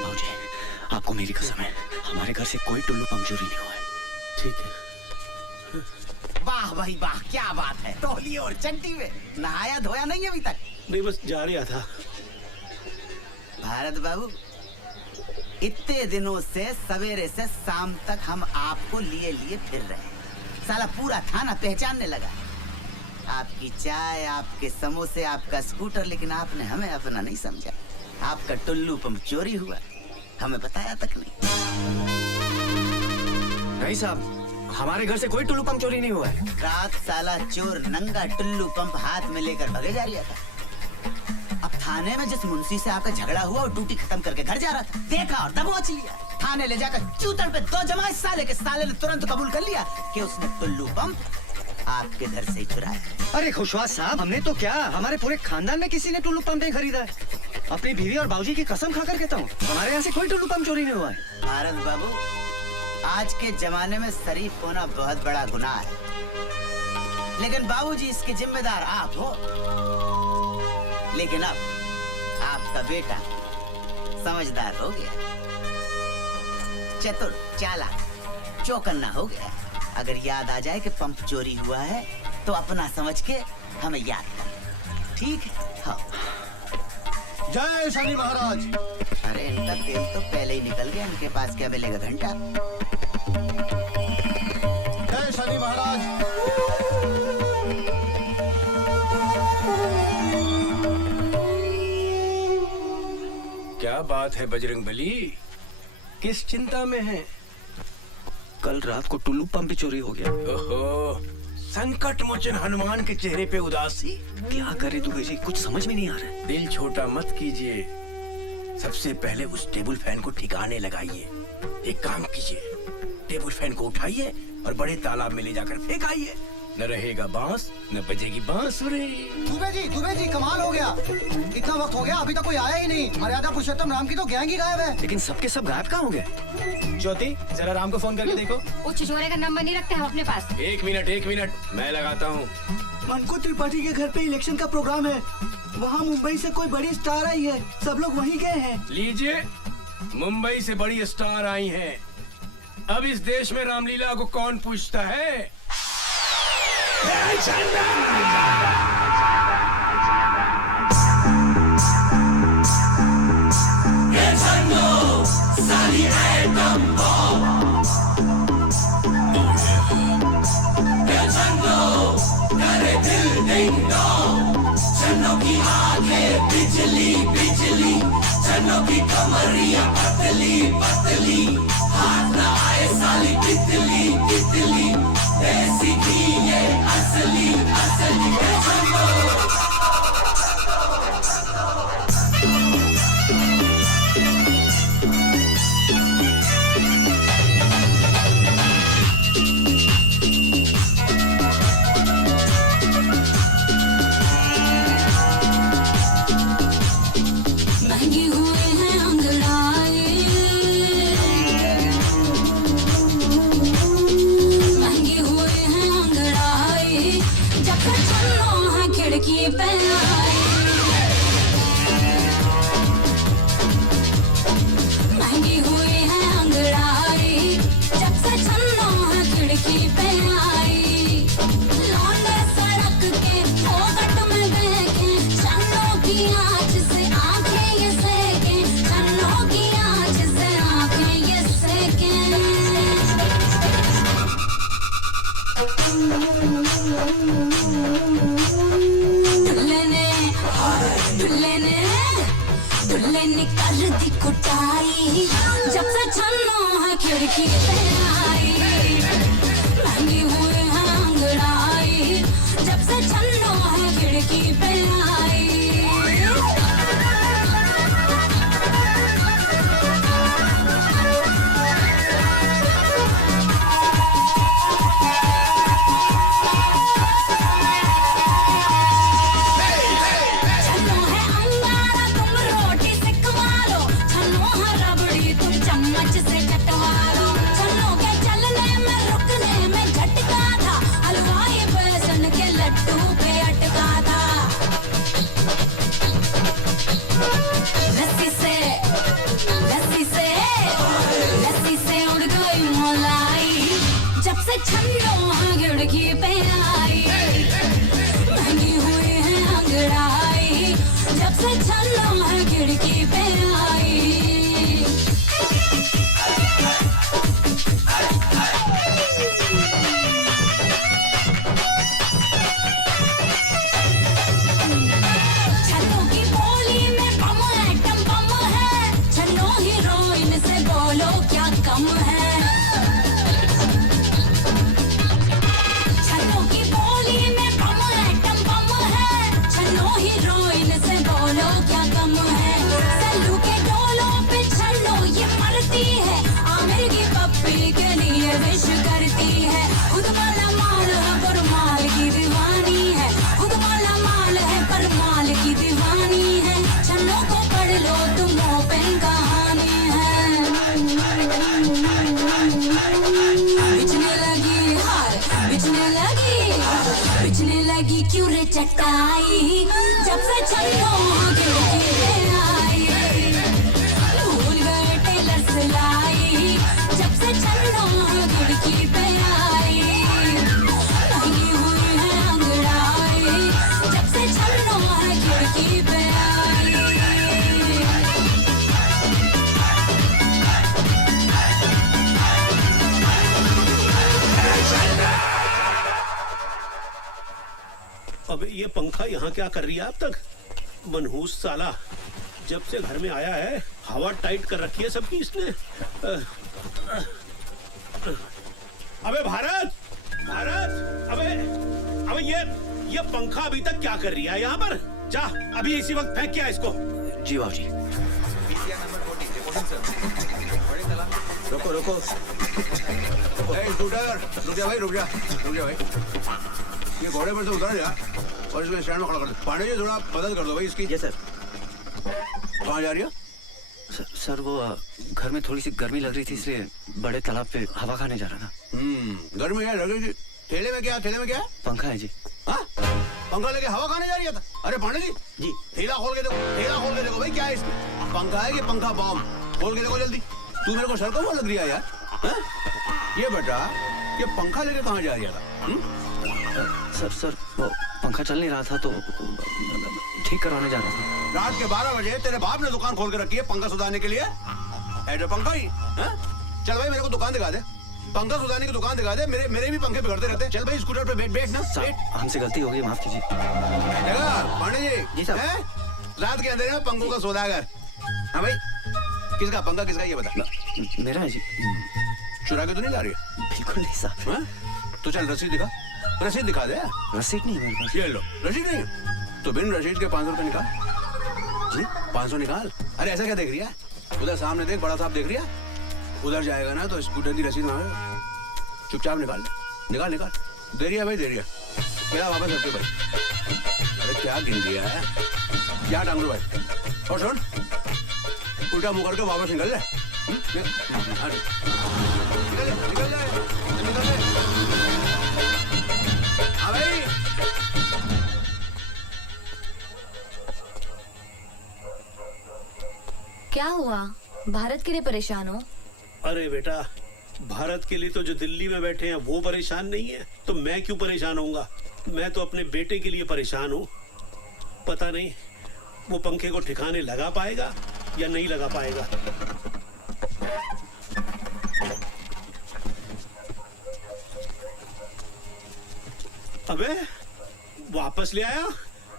बाबूजी आपको मेरी कसम है, हमारे घर से कोई टुल्लू पंप चोरी नहीं हुआ है। ठीक है। वाह भाई वाह, क्या बात है। तौली और चंटी में नहाया धोया नहीं अभी तक? नहीं बस जा रहा था। भारत बाबू इतने दिनों से सवेरे से शाम तक हम आपको लिए लिए फिर रहे हैं। साला पूरा थाना पहचानने लगा। आपकी चाय, आपके समोसे, आपका स्कूटर, लेकिन आपने हमें अपना नहीं समझा। आपका टुल्लू पंप चोरी हुआ, हमें बताया तक नहीं। नहीं साहब, हमारे घर से कोई टुल्लू पंप चोरी नहीं हुआ है। रात साला चोर नंगा टुल्लू पंप हाथ में लेकर भगे जा रहा था। अब थाने में जिस मुंशी से आपका झगड़ा हुआ वो ड्यूटी खत्म करके घर जा रहा था, देखा और दबोच लिया। थाने ले जाकर चूतड़ पे 2 जमाए साले के। साले ने तुरंत कबूल कर लिया कि उसने टुल्लू पंप आपके घर से ही चुराया। अरे खुशवास साहब, हमने तो क्या, हमारे पूरे खानदान में किसी ने टुल्लू पंप नहीं खरीदा है। अपनी बीवी और बाबूजी की कसम खाकर कहता हूँ, हमारे यहाँ से कोई टुल्लू पंप चोरी नहीं हुआ है। भारत बाबू आज के जमाने में शरीफ होना बहुत बड़ा गुनाह है, लेकिन बाबूजी इसके जिम्मेदार आप हो। लेकिन अब आपका बेटा समझदार हो गया, चतुर, चालाक, चौकन्ना हो गया। अगर याद आ जाए कि पंप चोरी हुआ है तो अपना समझ के हमें याद कर, ठीक है? हाँ। जय शनि महाराज। अरे इनका तेल तो पहले ही निकल गया, इनके पास क्या मिलेगा घंटा? जय शनि महाराज। क्या बात है बजरंगबली, किस चिंता में है? कल रात को टुल्लू पंप चोरी हो गया। ओहो, संकट मोचन हनुमान के चेहरे पे उदासी। क्या करे दुबे जी, कुछ समझ में नहीं आ रहा है। दिल छोटा मत कीजिए, सबसे पहले उस टेबल फैन को ठिकाने लगाइए। एक काम कीजिए, टेबल फैन को उठाइए और बड़े तालाब में ले जाकर फेंकाइए। न रहेगा बांस न बजेगी बांसुरी। दुबे जी कमाल हो गया। इतना वक्त हो गया अभी तक कोई आया ही नहीं। मर्यादा पुरुषोत्तम राम की तो गैंग ही गायब है। लेकिन सबके सब गायब कहाँ हो गए? ज्योति जरा राम को फोन करके देखो। वो छिछोरे का नंबर नहीं रखते हम अपने पास। एक मिनट मैं लगाता हूँ। मनकू त्रिपाठी के घर पे इलेक्शन का प्रोग्राम है। वहाँ मुंबई से कोई बड़ी स्टार आई है, सब लोग वहीं गए हैं। लीजिए, मुंबई से बड़ी स्टार आई हैं। अब इस देश में रामलीला को कौन पूछता है? चन्नों की आंखें बिजली बिजली, चन्नों की कमरिया पतली पतली, हाथ न आए साली तितली तितली, ऐसी थी ये असली असली चन्नो। अबे ये पंखा यहाँ क्या कर रही है अब तक? मनहूस साला, जब से घर में आया है हवा टाइट कर रखी है सबकी इसने। अबे भारत भारत, अबे ये पंखा अभी तक क्या कर रही है यहाँ पर? जा अभी इसी वक्त फेंक के आ इसको। जी बाबूजी। रुको रुको, रुक जा भाई, रुक जा भाई। ये घोड़े पर से उतर जा और इसको स्टैंड में खड़ा कर दो। पांडे जी थोड़ा मदद कर दो भाई इसकी। Yes sir. कहाँ जा रही है? सर वो घर में थोड़ी सी गर्मी लग रही थी इसलिए बड़े तालाब पे हवा खाने जा रहा था। गर्मी है लग रही थी। ठेले में क्या है? पंखा है जी। हाँ? पंखा लेके हवा खाने जा रही था? अरे पांडे जी जी ठेला खोल के देखो भाई क्या है इसमें? पंखा है कि पंखा बॉम्ब? खोल के देखो जल्दी। तू मेरे को सर को वो लग रही है यार। हा? ये बेटा ये पंखा लेके कहाँ जा रहा था? सर वो पंखा चल नहीं रहा था तो ठीक करवाने जा रहा था। रात के 12 बजे तेरे बाप ने दुकान खोल के रखी है पंखा सुधारने के लिए? ऐसा पंखा ही? हा? चल भाई मेरे को दुकान दिखा दे, पंखा सुधारने की दुकान दिखा दे। मेरे भी पंखे बिगड़ते रहते हैं। चल भाई स्कूटर पे बैठ ना। हमसे गलती हो गई, माफ कीजिए। पांडे जी साहब रात के अंधेरे में पंखों का सौदागर। हाँ भाई किसका पंखा किसका ये बता। मेरा है जी। चुरा के तो नहीं ला रही? बिल्कुल नहीं साहब। तो चल रसीद दिखा, रसीद दिखा दे। रसीद नहीं है मेरे पास। ये लो रसीद नहीं है तो बिन रसीद के 500 रुपए निकाल। जी 500 निकाल। अरे ऐसा क्या देख रही है? उधर सामने देख, बड़ा साहब देख रही है। उधर जाएगा ना तो स्कूटर की रसीद मांगेगा। चुपचाप निकाल निकाल निकाल। दे रही है भाई, दे रही है। मेरा वापस रखते भाई। अरे क्या गिन दिया है? क्या टांग दो भाई। और सुन उल्टा मुंह करके वापस निकल ले। निकल ले निकल ले निकल ले। हाँ भाई क्या हुआ? भारत के लिए परेशान हो? अरे बेटा भारत के लिए तो जो दिल्ली में बैठे हैं वो परेशान नहीं है तो मैं क्यों परेशान होऊंगा? मैं तो अपने बेटे के लिए परेशान हूँ। पता नहीं वो पंखे को ठिकाने लगा पाएगा या नहीं लगा पाएगा। अबे वापस ले आया?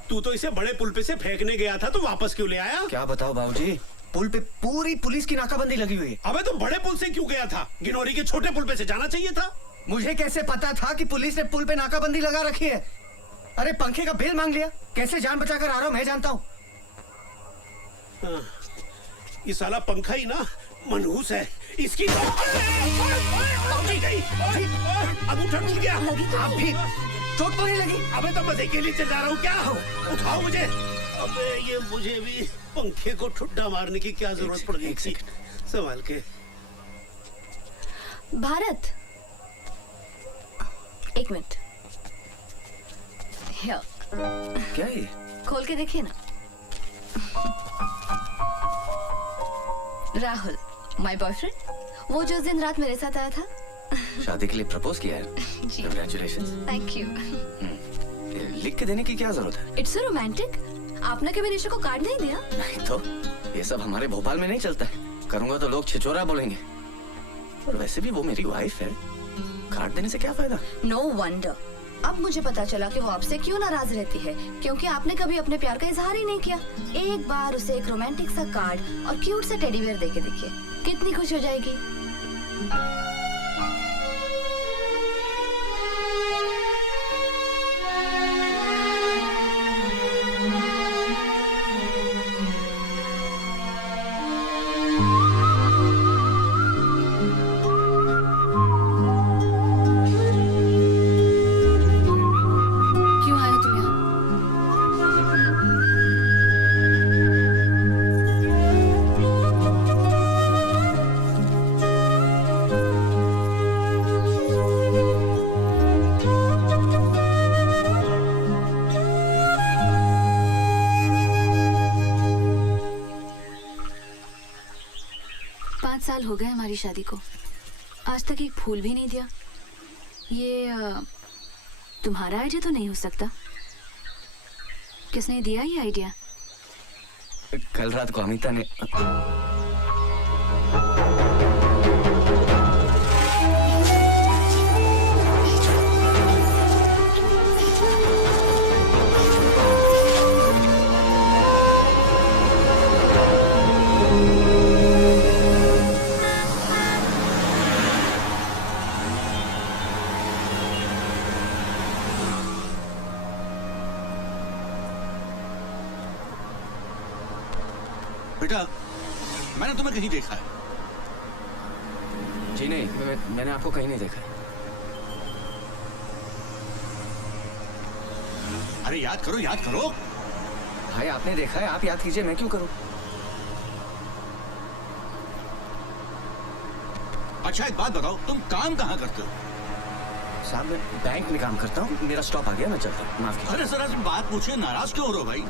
तू तो इसे बड़े पुल पे से फेंकने गया था तो वापस क्यों ले आया? क्या बताओ बाबूजी, पुल पे पूरी पुलिस की नाकाबंदी लगी हुई है। अबे तो बड़े पुल से क्यों गया था? गिनौरी के छोटे पुल पे से जाना चाहिए था। मुझे कैसे पता था कि पुलिस ने पुल पे नाकाबंदी लगा रखी है? अरे पंखे का बिल मांग लिया। कैसे जान बचाकर आ रहा हूं मैं जानता हूं। ये साला पंखा ही ना मनहूस है। इसकी अब उठा टूट गया। आप भी चोट तो नहीं लगी? अबे तो मजे के लिए चल जा रहा हूँ क्या? उठाओ मुझे। अबे ये मुझे भी पंखे को ठुड्डा मारने की क्या जरूरत पड़ गई थी? संभाल के। भारत एक मिनट। क्या है? खोल के देखिए ना। राहुल माय बॉयफ्रेंड, वो जो उस दिन रात मेरे साथ आया था। शादी के लिए प्रपोज किया है? जी कांग्रेचुलेशंस। Thank you. लिख के देने की क्या जरूरत है? It's so romantic. आपने कभी निशा को कार्ड नहीं दिया? नहीं तो ये सब हमारे भोपाल में नहीं चलता है। करूंगा तो लोग छिछोरा बोलेंगे। और वैसे भी वो मेरी वाइफ है, कार्ड देने से क्या फायदा? No wonder. अब मुझे पता चला कि वो आपसे क्यों नाराज रहती है, क्योंकि आपने कभी अपने प्यार का इजहार ही नहीं किया। एक बार उसे एक रोमांटिक सा कार्ड और क्यूट सा टेडी बेयर देके देखिए, कितनी खुश हो जाएगी। क्यों आए तुम यहाँ? 5 साल हो गए हमारी शादी को, आज तक एक फूल भी नहीं दिया। ये तुम्हारा आइडिया तो नहीं हो सकता। किसने दिया ये आइडिया? कल रात को अमिता ने। बेटा मैंने तुम्हें कहीं देखा है? जी नहीं, मैंने आपको कहीं नहीं देखा। अरे याद करो, याद करो। भाई आपने देखा है, आप याद कीजिए, मैं क्यों करूं? अच्छा एक बात बताओ, तुम काम कहाँ करते हो? साहब मैं बैंक में काम करता हूँ, मेरा स्टॉप आ गया, मैं चलता हूँ, माफ कीजिए। अरे जरा सी बात पूछे, नाराज क्यों हो रहे हो भाई?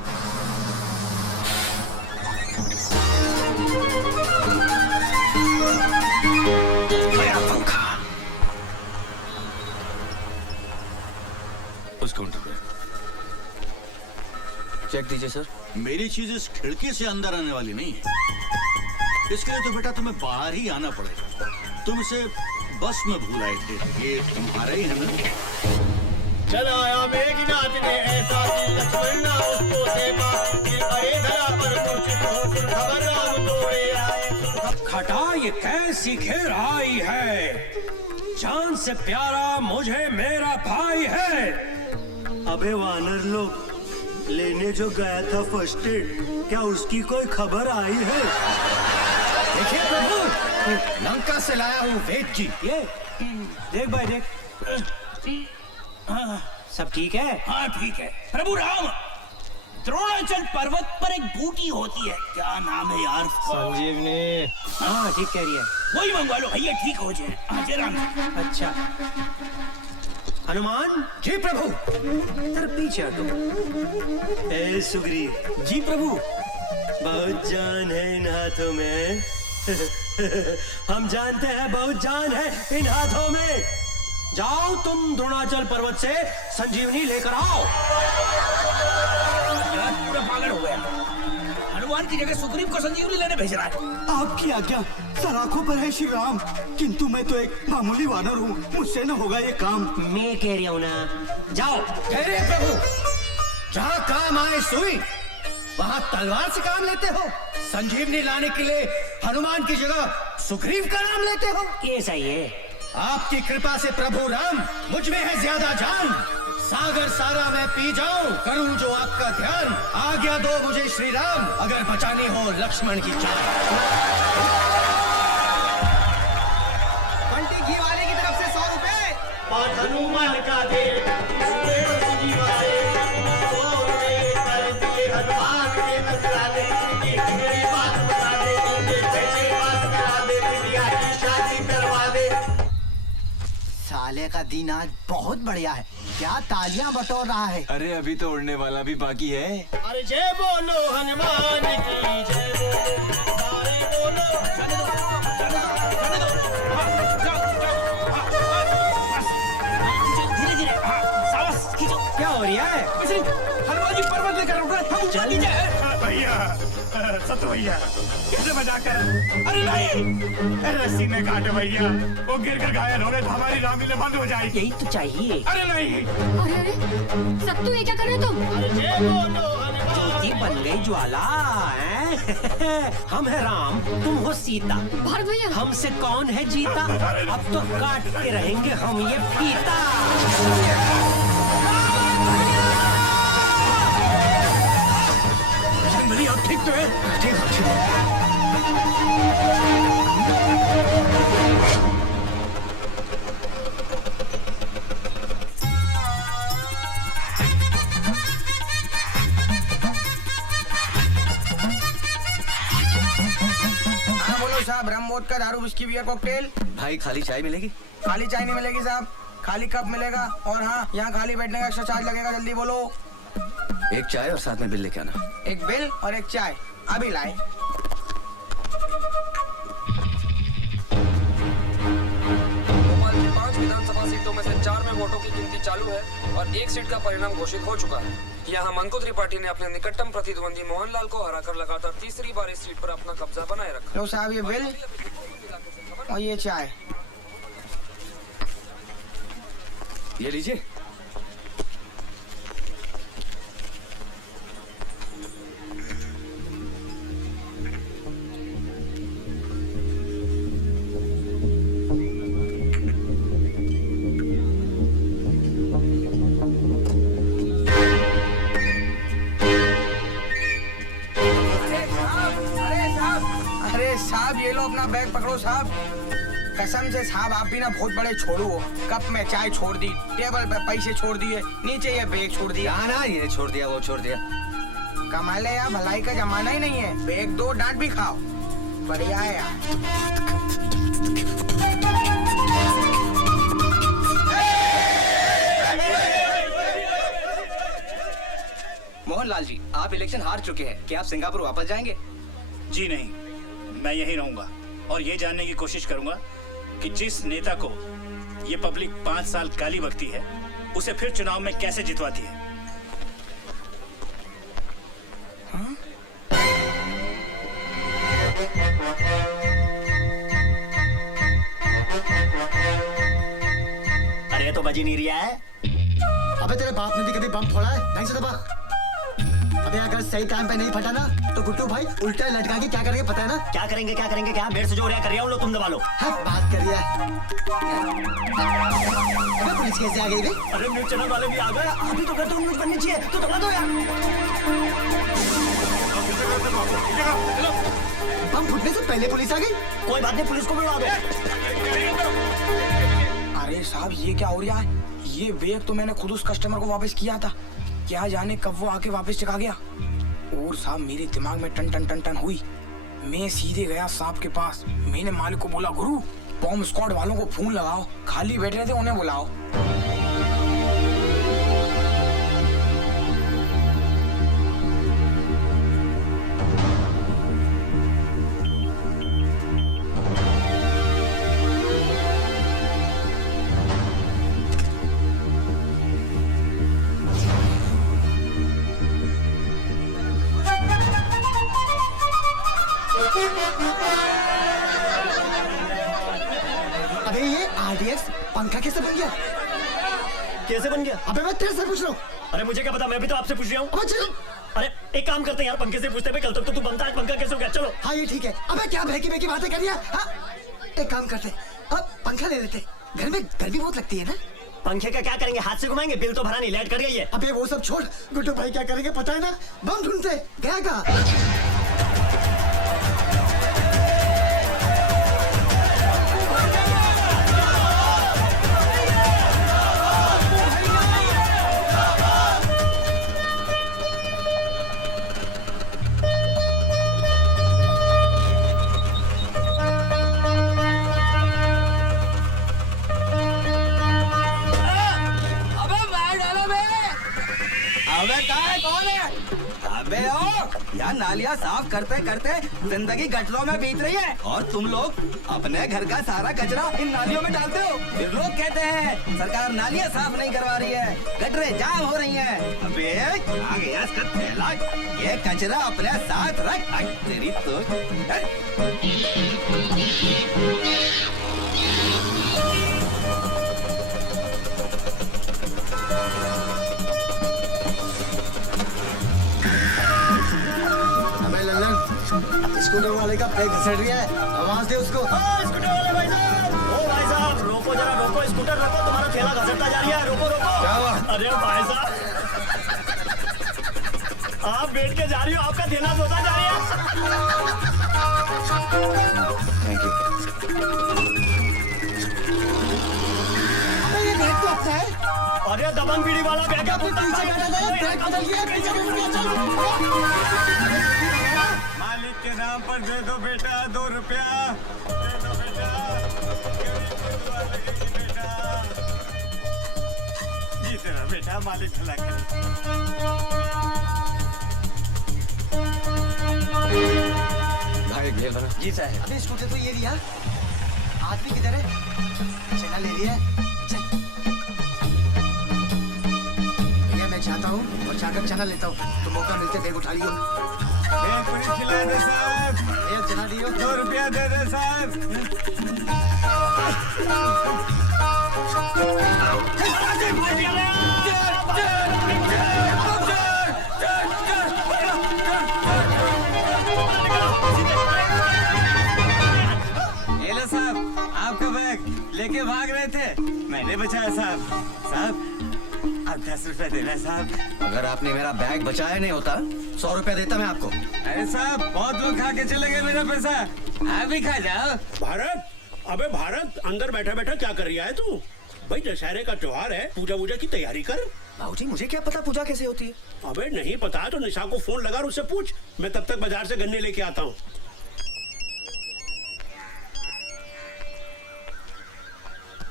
गया पंखा उस काउंटर पे। चेक दीजिए सर। मेरी चीज इस खिड़की से अंदर आने वाली नहीं है, इसके लिए तो बेटा तुम्हें बाहर ही आना पड़ेगा। तुम इसे बस में भूल आए थे, ये तुम्हारा ही है ना? चलाया मेघनाथ ने ऐसा कि लक्ष्मण ना उसको सेवा, कि अरे धरा पर मूर्छित हो फिर खबर राम दौड़े आए। खटा ये कैसी घेर आई है, जान से प्यारा मुझे मेरा भाई है। अबे वानर लोग, लेने जो गया था फर्स्ट एड, क्या उसकी कोई खबर आई है? देखिए प्रभु, लंका से लाया हूँ वेद जी। ये देख भाई देख, सब ठीक है? हाँ ठीक है। प्रभु राम, द्रोणाचल पर्वत पर एक बूटी होती है, क्या नाम है यार? संजीवनी। हाँ ठीक कह रही है। वही मंगवा लो भैया, ठीक हो जाए। हाँ जय राम। अच्छा हनुमान जी प्रभु। तेरे पीछे हटो। ए सुग्रीव जी प्रभु। बहुत जान है इन हाथों में। हम जानते हैं बहुत जान है इन हाथों में। जाओ तुम द्रोणाचल पर्वत से संजीवनी लेकर आओ। यार पूरा पागल हो गया, हनुमान की जगह सुग्रीव को संजीवनी लेने भेज रहा है। आपकी आज्ञा, सराखों पर है श्री राम, किंतु मैं तो एक मामूली वानर हूँ, मुझसे न होगा ये काम। मैं कह रही हूँ ना, जाओ। कह रहे प्रभु, जहाँ काम आए सुई, वहाँ तलवार से काम लेते हो। संजीवनी लाने के लिए हनुमान की जगह सुग्रीव का नाम लेते हो। कैसा ये? आपकी कृपा से प्रभु राम, मुझ में है ज्यादा जान। सागर सारा मैं पी जाऊं, करूं जो आपका ध्यान। आज्ञा दो मुझे श्री राम, अगर बचानी हो लक्ष्मण की जान। बंटी घी वाले की तरफ से 100 रुपए। हनुमान का दे, हनुमान के नजराने, मेरी बात बता दे, पैसे पास करा दे, बिटिया की शादी करवा दे। साले का दिन आज बहुत बढ़िया है, क्या तालियां बटोर रहा है। अरे अभी तो उड़ने वाला भी बाकी है। अरे जय बोलो हनुमान की जय बोलो, सारे बोलो। जाने दो, जाने दो, जाने दो। हाँ, जाओ, जाओ, हाँ, बस, धीरे धीरे, हाँ, सावस खींचो। क्या हो रहा है? कुछ नहीं, हनुमान जी पर्वत लेकर उड़ रहे, हम ऊपर नीचे हैं। भैया, सत भैया, कैसे मजाक कर? अरे नहीं, रस्सी में काटे भैया, वो गिर कर घायल हो गए तो हमारी रामलीला बंद हो जाएगी। यही तो चाहिए। अरे नहीं। अरे अरे सत्तू, ये क्या कर रहे हो तुम? अरे जय बोलो हनुमान। ज्योति बन गई ज्वाला हैं? हम है राम, तुम हो सीता। भारत भैया, हमसे कौन है जीता? अब तो काटते रहेंगे हम ये फीता। अब ठीक तो है? ठीक हो, ठीक हो। बोलो साहब, रम वोदका, दारू, विस्की, बियर, कॉकटेल। भाई खाली चाय मिलेगी? खाली चाय नहीं मिलेगी साहब, खाली कप मिलेगा। और हाँ, यहाँ खाली बैठने का एक्स्ट्रा चार्ज लगेगा, जल्दी बोलो। एक चाय और साथ में बिल लेके आना। एक बिल और एक चाय, अभी लाए। भोपाल की 5 विधानसभा सीटों में से 4 में वोटों की गिनती चालू है और एक सीट का परिणाम घोषित हो चुका है। यहाँ मंकु त्रिपाठी ने अपने निकटतम प्रतिद्वंदी मोहनलाल को हराकर लगातार तीसरी बार इस सीट पर अपना कब्जा बनाए रखा। लो साहब ये बिल और ये चाय, ये लीजिए। अरे साहब, ये लो अपना बैग पकड़ो साहब। कसम से साहब आप भी ना बहुत बड़े छोड़ू हो। कप में चाय छोड़ दी, टेबल पे पैसे छोड़ दिए, नीचे ये बैग छोड़ दिया। ना ये छोड़ दिया वो छोड़ दिया। कमाल है यार, भलाई का जमाना ही नहीं है। बैग दो डांट भी खाओ, बढ़िया है यार। मोहनलाल जी, आप इलेक्शन हार चुके हैं, क्या आप सिंगापुर वापस जाएंगे? जी नहीं, मैं यहीं रहूंगा और ये जानने की कोशिश करूंगा कि जिस नेता को ये पब्लिक 5 साल गाली बकती है, उसे फिर चुनाव में कैसे जितवाती है। अरे तो बजी नहीं रिया है। अबे तेरे बाप ने भी कभी बम फोड़ा है? ढंग से दबा। अबे अगर सही टाइम पे नहीं फटा ना तो गुड्डू भाई उल्टा लटका के क्या करेंगे पता है ना? क्या करेंगे क्या? मेरे से जो हो रहा है कर रहा हूँ, लो तुम दबा लो। हाँ, बात करिए। अबे पुलिस कैसे आ गई बे? अरे न्यूज चैनल वाले भी आ गए। अभी तो कहते हो न्यूज बननी चाहिए, तो दबा दो यार। बम फूटने से पहले पुलिस आ गई। कोई बात नहीं, पुलिस को बुला दो। अरे साहब ये क्या हो रहा है? ये बैग तो मैंने खुद उस कस्टमर को वापस किया था, क्या जाने कब वो आके वापस चला गया। और साहब मेरे दिमाग में टन टन टन टन हुई। मैं सीधे गया साहब के पास। मैंने मालिक को बोला, गुरु बॉम्ब स्क्वाड वालों को फोन लगाओ, खाली बैठ रहे थे उन्हें बुलाओ। अबे ये RDX पंखा कैसे बन गया? कैसे बन गया? अबे मैं तेरे से पूछ रहा हूँ। अरे मुझे क्या पता, मैं भी तो आपसे पूछ रहा हूँ। अबे चल। अरे एक काम करते हैं यार, पंखे से पूछते पे कल तक तो तू बनता है, पंखा कैसे हो गया? चलो। हाँ ये ठीक है। अबे क्या बहकी बातें कर रही है? हाँ? एक काम करते, अब पंखा ले लेते। घर में गर्मी बहुत लगती है ना? पंखे का क्या करेंगे, हाथ से घुमाएंगे? बिल तो भरा नहीं, लाइट कट गई है। अबे वो सब छोड़, गुड्डू भाई क्या करेंगे पता है ना? बम ढूंढते गया कहाँ? यार नालियाँ साफ करते करते जिंदगी गटरों में बीत रही है और तुम लोग अपने घर का सारा कचरा इन नालियों में डालते हो। फिर लोग कहते हैं सरकार नालियाँ साफ नहीं करवा रही है, गटरें जाम हो रही हैं। अबे आ गया इसका थैला, ये कचरा अपने साथ रख। तेरी तो स्कूटर वाले का पैर घसट गया है, आवाज दे उसको। स्कूटर वाले भाई साहब, ओ भाई साहब रोको जरा, रोको स्कूटर रोको, तुम्हारा थैला घसटता जा रही है, रोको रोको। क्या हुआ? अरे भाई साहब आप बैठ के जा रही हो, आपका थैला धोता जा रही है। Thank you. अबे ये बैग तो अपना है। अरे दबंग बीड़ी वाला बैग है, पीछे बैठा था, बैग बदल गया, पीछे बैठ गया, चल। मालिक के नाम पर दे दो बेटा 2 रुपया, दे दो बेटा, दुआ लगेगी बेटा। जीत रहा बेटा, मालिक भला करे। भाई भेल बना। जी साहब। अबे स्कूटर तो ये लिया, आदमी किधर है? चला ले लिया। चल भैया मैं चाहता हूँ और जाकर चना लेता हूँ, तो मौका मिलते बैग उठा लियो। पूरी खिला दे साहब, एक चना दियो। 2 रुपया दे दे साहब। ये लो साहब, आपका बैग लेके भाग रहे थे, मैंने बचाया साहब। साहब आप 10 रुपया देना साहब। अगर आपने मेरा बैग बचाया नहीं होता 100 रुपया देता मैं आपको। अरे साहब बहुत लोग खा के चले गए मेरा पैसा, आप भी खा जाओ। भारत अबे भारत, अंदर बैठा बैठा क्या कर रहा है तू? भाई दशहरे का त्योहार है, पूजा वूजा की तैयारी कर। बाबूजी मुझे क्या पता पूजा कैसे होती है? अबे नहीं पता तो निशा को फोन लगा और उससे पूछ। मैं तब तक बाजार से गन्ने लेके आता हूँ।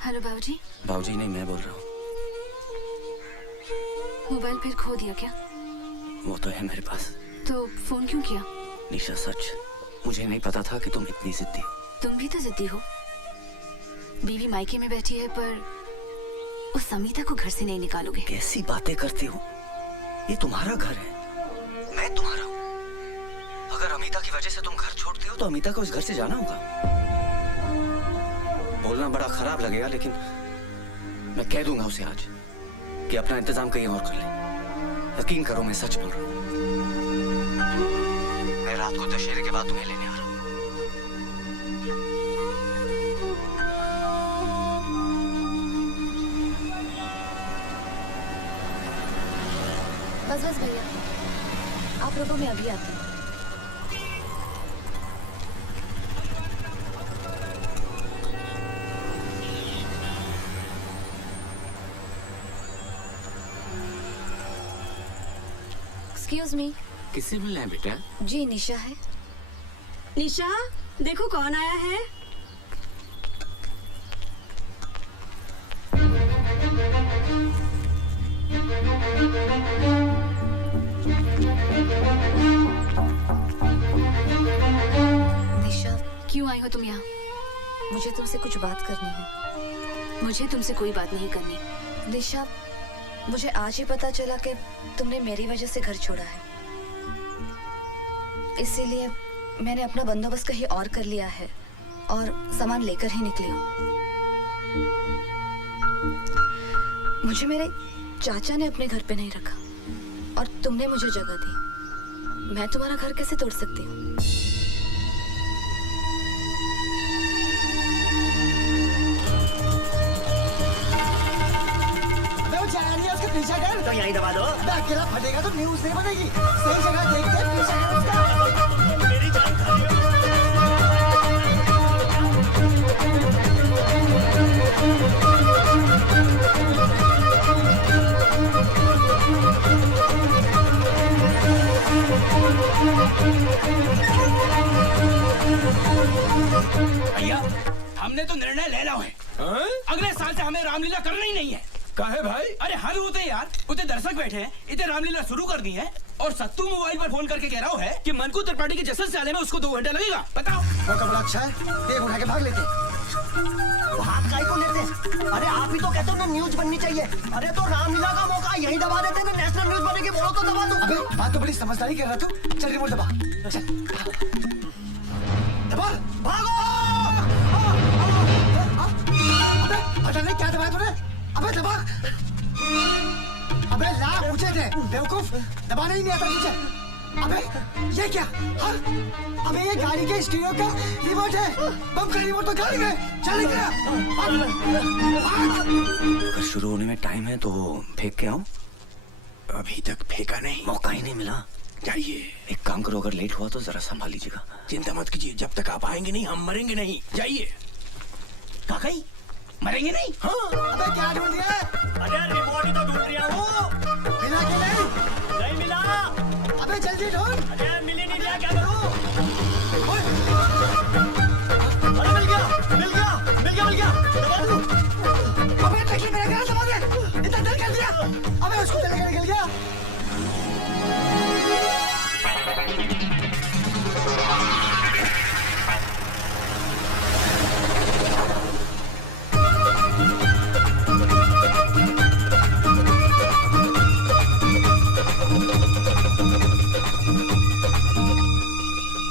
हेलो बाबूजी। बाबूजी नहीं, मैं बोल रहा हूँ। मोबाइल फिर खो दिया क्या? वो तो है मेरे पास। तो फोन क्यों किया? निशा सच, मुझे नहीं पता था कि तुम इतनी जिद्दी हो। तुम भी तो जिद्दी हो। बीवी मायके में बैठी है पर उस समीता को घर से नहीं निकालोगे। कैसी बातें करती हो? ये तुम्हारा घर है, मैं तुम्हारा हूँ। अगर अमिता की वजह से तुम घर छोड़ते हो तो अमिता को इस घर से जाना होगा। बोलना बड़ा खराब लगेगा लेकिन मैं कह दूंगा उसे आज कि अपना इंतजाम कहीं और कर ले। यकीन करो मैं सच बोल रहा हूँ। मैं रात को दशहरे के बाद तुम्हें लेने आ रहा हूँ। बस बस भैया, आप रुको, मैं अभी आती हूँ। Excuse me. किससे मिलना है बेटा? जी निशा है। निशा, देखो कौन आया है। निशा, क्यों आई हो तुम यहाँ? मुझे तुमसे कुछ बात करनी है। मुझे तुमसे कोई बात नहीं करनी। निशा, मुझे आज ही पता चला कि तुमने मेरी वजह से घर छोड़ा है। इसीलिए मैंने अपना बंदोबस्त कहीं और कर लिया है और सामान लेकर ही निकली हूँ। मुझे मेरे चाचा ने अपने घर पे नहीं रखा और तुमने मुझे जगह दी। मैं तुम्हारा घर कैसे तोड़ सकती हूँ? उसका पीछा कर तो यहीं दबा दो। अकेला फटेगा तो न्यूज नहीं बनेगी। सही जगह देख के पीछा कर उसका। मेरी जान खा रही हो। भैया, हमने तो निर्णय ले लो है। अगले साल से हमें रामलीला करना ही नहीं है। काहे भाई? अरे हद होते यार, उतने दर्शक बैठे हैं, इतने रामलीला शुरू कर दी है और सत्तू मोबाइल पर फोन करके कह रहा है कि मनकू त्रिपाठी के जश्न से आने में उसको 2 घंटा लगेगा। बताओ। मौका बड़ा अच्छा है, देख उठा के भाग लेते। भाग काहे को लेते? अरे आप ही तो कहते हो ना न्यूज बननी चाहिए। अरे तो रामलीला का मौका यहीं दबा देते ना, नेशनल न्यूज बनेगी। बोलो तो दबा दो। अबे बात तो बड़ी समझदारी कर रहा तू। चल रिमोट दबा, चल दबा, भागो। अबे पता नहीं क्या दबाया तूने। अबे दबा। अबे ला ऊंचे दे बेवकूफ, दबाना ही नहीं आता नीचे। अबे ये क्या? हाँ? अबे ये गाड़ी के स्टीरियो का रिमोट है। बम का रिमोट तो गाड़ी में। चल गया। अगर शुरू होने में टाइम है तो फेंक के आऊं? अभी तक फेंका नहीं, मौका ही नहीं मिला। जाइए। एक काम करो, अगर लेट हुआ तो जरा संभाल लीजिएगा। चिंता मत कीजिए, जब तक आप आएंगे नहीं हम मरेंगे नहीं। जाइए। काकाई, मरेंगे नहीं? हाँ। अबे क्या ढूंढ रहा है? अरे रिमोट ही तो ढूंढ रहा हूँ। मिला के नहीं मिला। अबे जल्दी ढूंढ। अरे मिली नहीं, क्या करूँ? अरे मिल गया, मिल गया, मिल गया, मिल गया। दबा दूँ? अबे टकली मेरा घर दबा दे। इतना देर कर दिया। अबे उसको चले निकल गया।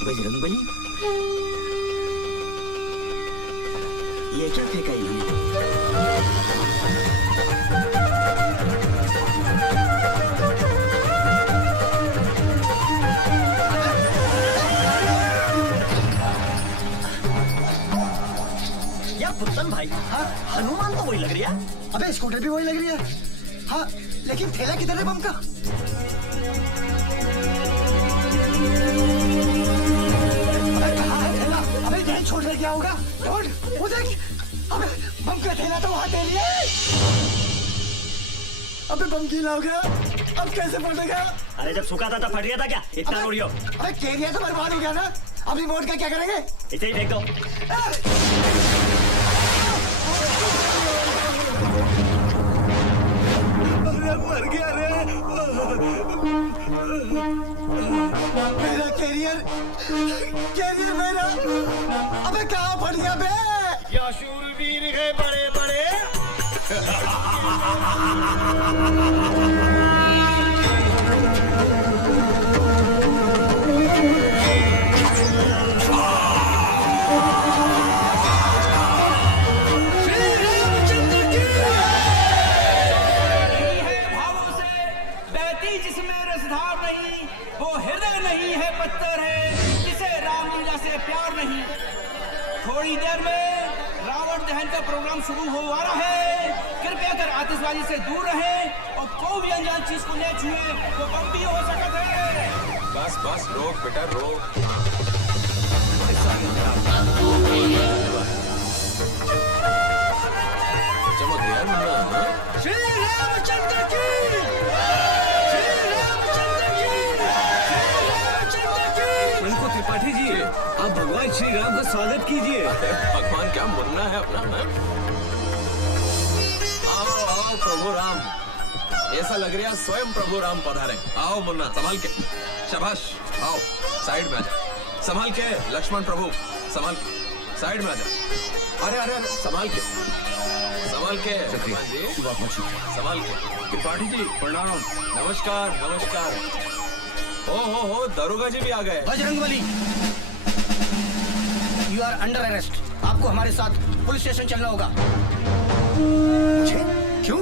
बजरंगबली, ये क्या फेंका इन्होंने? यार पुतन भाई, हाँ हनुमान तो वही लग रही है। अबे स्कूटर भी वही लग रही है। हाँ लेकिन थैला किधर है बम का? अबे कहाँ है थैला? अबे यहीं छोड़ रही गया होगा। डॉट, वो देख, अबे बम का थैला तो वहाँ दे लिए। अबे बम गीला हो गया, अब कैसे फटेगा? अरे जब सूखा था तब फट गया था क्या? इतना रोड़ियो। अबे कैरियर तो बर्बाद हो गया ना, अब रिमोट का क्या करेंगे? इसे ही फेंक दो। अरे मर गया रे। मेरा कैरियर मेरा, अबे कहाँ फट गया बे? या शूरवीर है बड़े बड़े। जिसमें रसधार नहीं, वो हृदय नहीं है पत्थर है, जिसे रामलीला से प्यार नहीं। थोड़ी देर में रावण दहन का प्रोग्राम शुरू हो रहा है। कृपया कर आतिशबाजी से दूर रहें और कोई भी अनजान चीज को न छुए, वो बम भी हो सकता है। बस बस रोक बेटा रोक। चमक गया मुन्ना। श्री रामचंद्र की, त्रिपाठी जी, आप भगवान श्री राम का स्वागत कीजिए। भगवान क्या मुन्ना है अपना। आओ आओ प्रभु राम, ऐसा लग रहा स्वयं प्रभु राम पधारे। आओ मुन्ना, संभाल के। शाबाश, आओ साइड में आजा। संभाल के लक्ष्मण प्रभु, संभाल के साइड में आजा। अरे अरे अरे संभाल के, संभाल के हनुमान जी, संभाल के। त्रिपाठी जी प्रणाम। नमस्कार नमस्कार। हो दरोगा जी भी आ गए। Bajrangbali, you are under arrest. आपको हमारे साथ पुलिस स्टेशन चलना होगा। क्यों?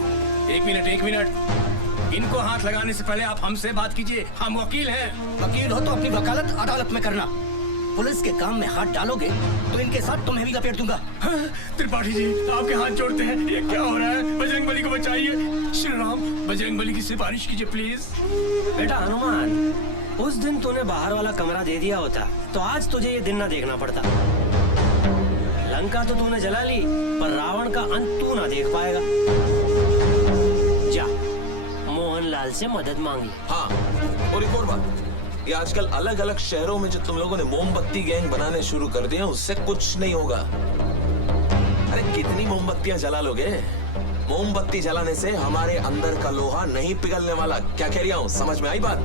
एक मिनट, इनको हाथ लगाने से पहले आप हमसे बात कीजिए। हम वकील हैं। वकील हो तो अपनी वकालत अदालत में करना। पुलिस के काम में हाथ डालोगे तो इनके साथ तुम्हें भी लपेट दूंगा। त्रिपाठी जी आपके हाथ जोड़ते हैं, ये क्या हो रहा है? बजरंगबली को बचाइए। श्री राम, बजरंगबली की सिफारिश कीजिए प्लीज। बेटा हनुमान, उस दिन तूने बाहर वाला कमरा दे दिया होता तो आज तुझे ये दिन ना देखना पड़ता। लंका तो तूने जला ली, पर रावण का अंत तू ना देख पाएगा। जा मोहनलाल से मदद मांग ले। हाँ, और एक और बात, ये आजकल अलग अलग शहरों में जो तुम लोगों ने मोमबत्ती गैंग बनाने शुरू कर दिए, उससे कुछ नहीं होगा। अरे कितनी मोमबत्तियां जला लोगे? मोमबत्ती जलाने से हमारे अंदर का लोहा नहीं पिघलने वाला। क्या कह रहा हूँ, समझ में आई बात?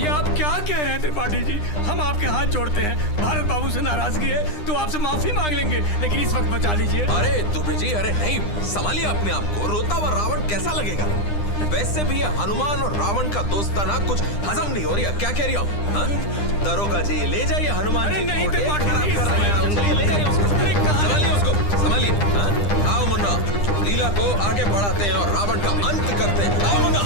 ये आप क्या कह रहे हैं त्रिपाठी जी? हम आपके हाथ जोड़ते हैं। भारत बाबू से नाराजगी है तो आपसे माफी मांग लेंगे, लेकिन इस वक्त बचा लीजिए। अरे दुबे जी, अरे नहीं, संभालिए अपने आप को। रोता हुआ रावण कैसा लगेगा? वैसे भी ये हनुमान और रावण का दोस्ताना कुछ हजम नहीं हो रहा। क्या कह रहा हूँ? दरोगा जी ले जाइए हनुमान जी। नहीं, संभालिए उसको, संभालिए। आओ मुन्ना, लीला को आगे बढ़ाते हैं और रावण का अंत करते हैं। आओ मुन्ना।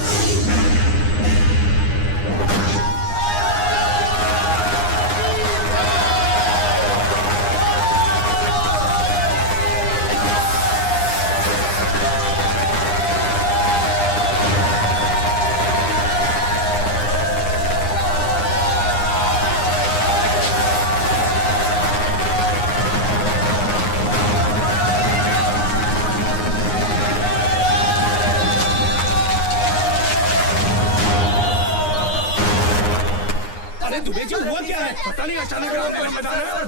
दुबे जी हुआ क्या है? पता नहीं, अचानक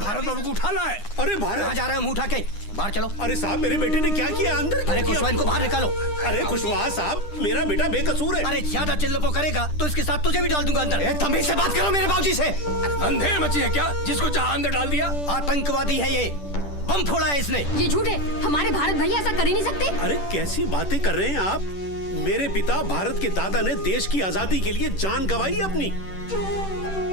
भारत बाबू को उठाना है। अरे भारत कहाँ जा रहे हैं? मुंह उठा के बाहर चलो। अरे साहब, मेरे बेटे ने क्या किया? अंदर अरे खुशवा, इनको बाहर निकालो। अरे खुशवा साहब, मेरा बेटा बेकसूर है। अरे ज्यादा चिल्लपो करेगा तो इसके साथ तुझे भी डाल दूंगा अंदर। तमीज से बात करो मेरे बाबूजी से। अंधेर मची है क्या? जिसको चाहा अंदर डाल दिया। आतंकवादी है ये, बम फोड़ा है इसने। ये झूठ है, हमारे भारत भैया ऐसा कर ही नहीं सकते। अरे कैसी बातें कर रहे हैं आप? मेरे पिता भारत के दादा ने देश की आजादी के लिए जान गंवाई अपनी।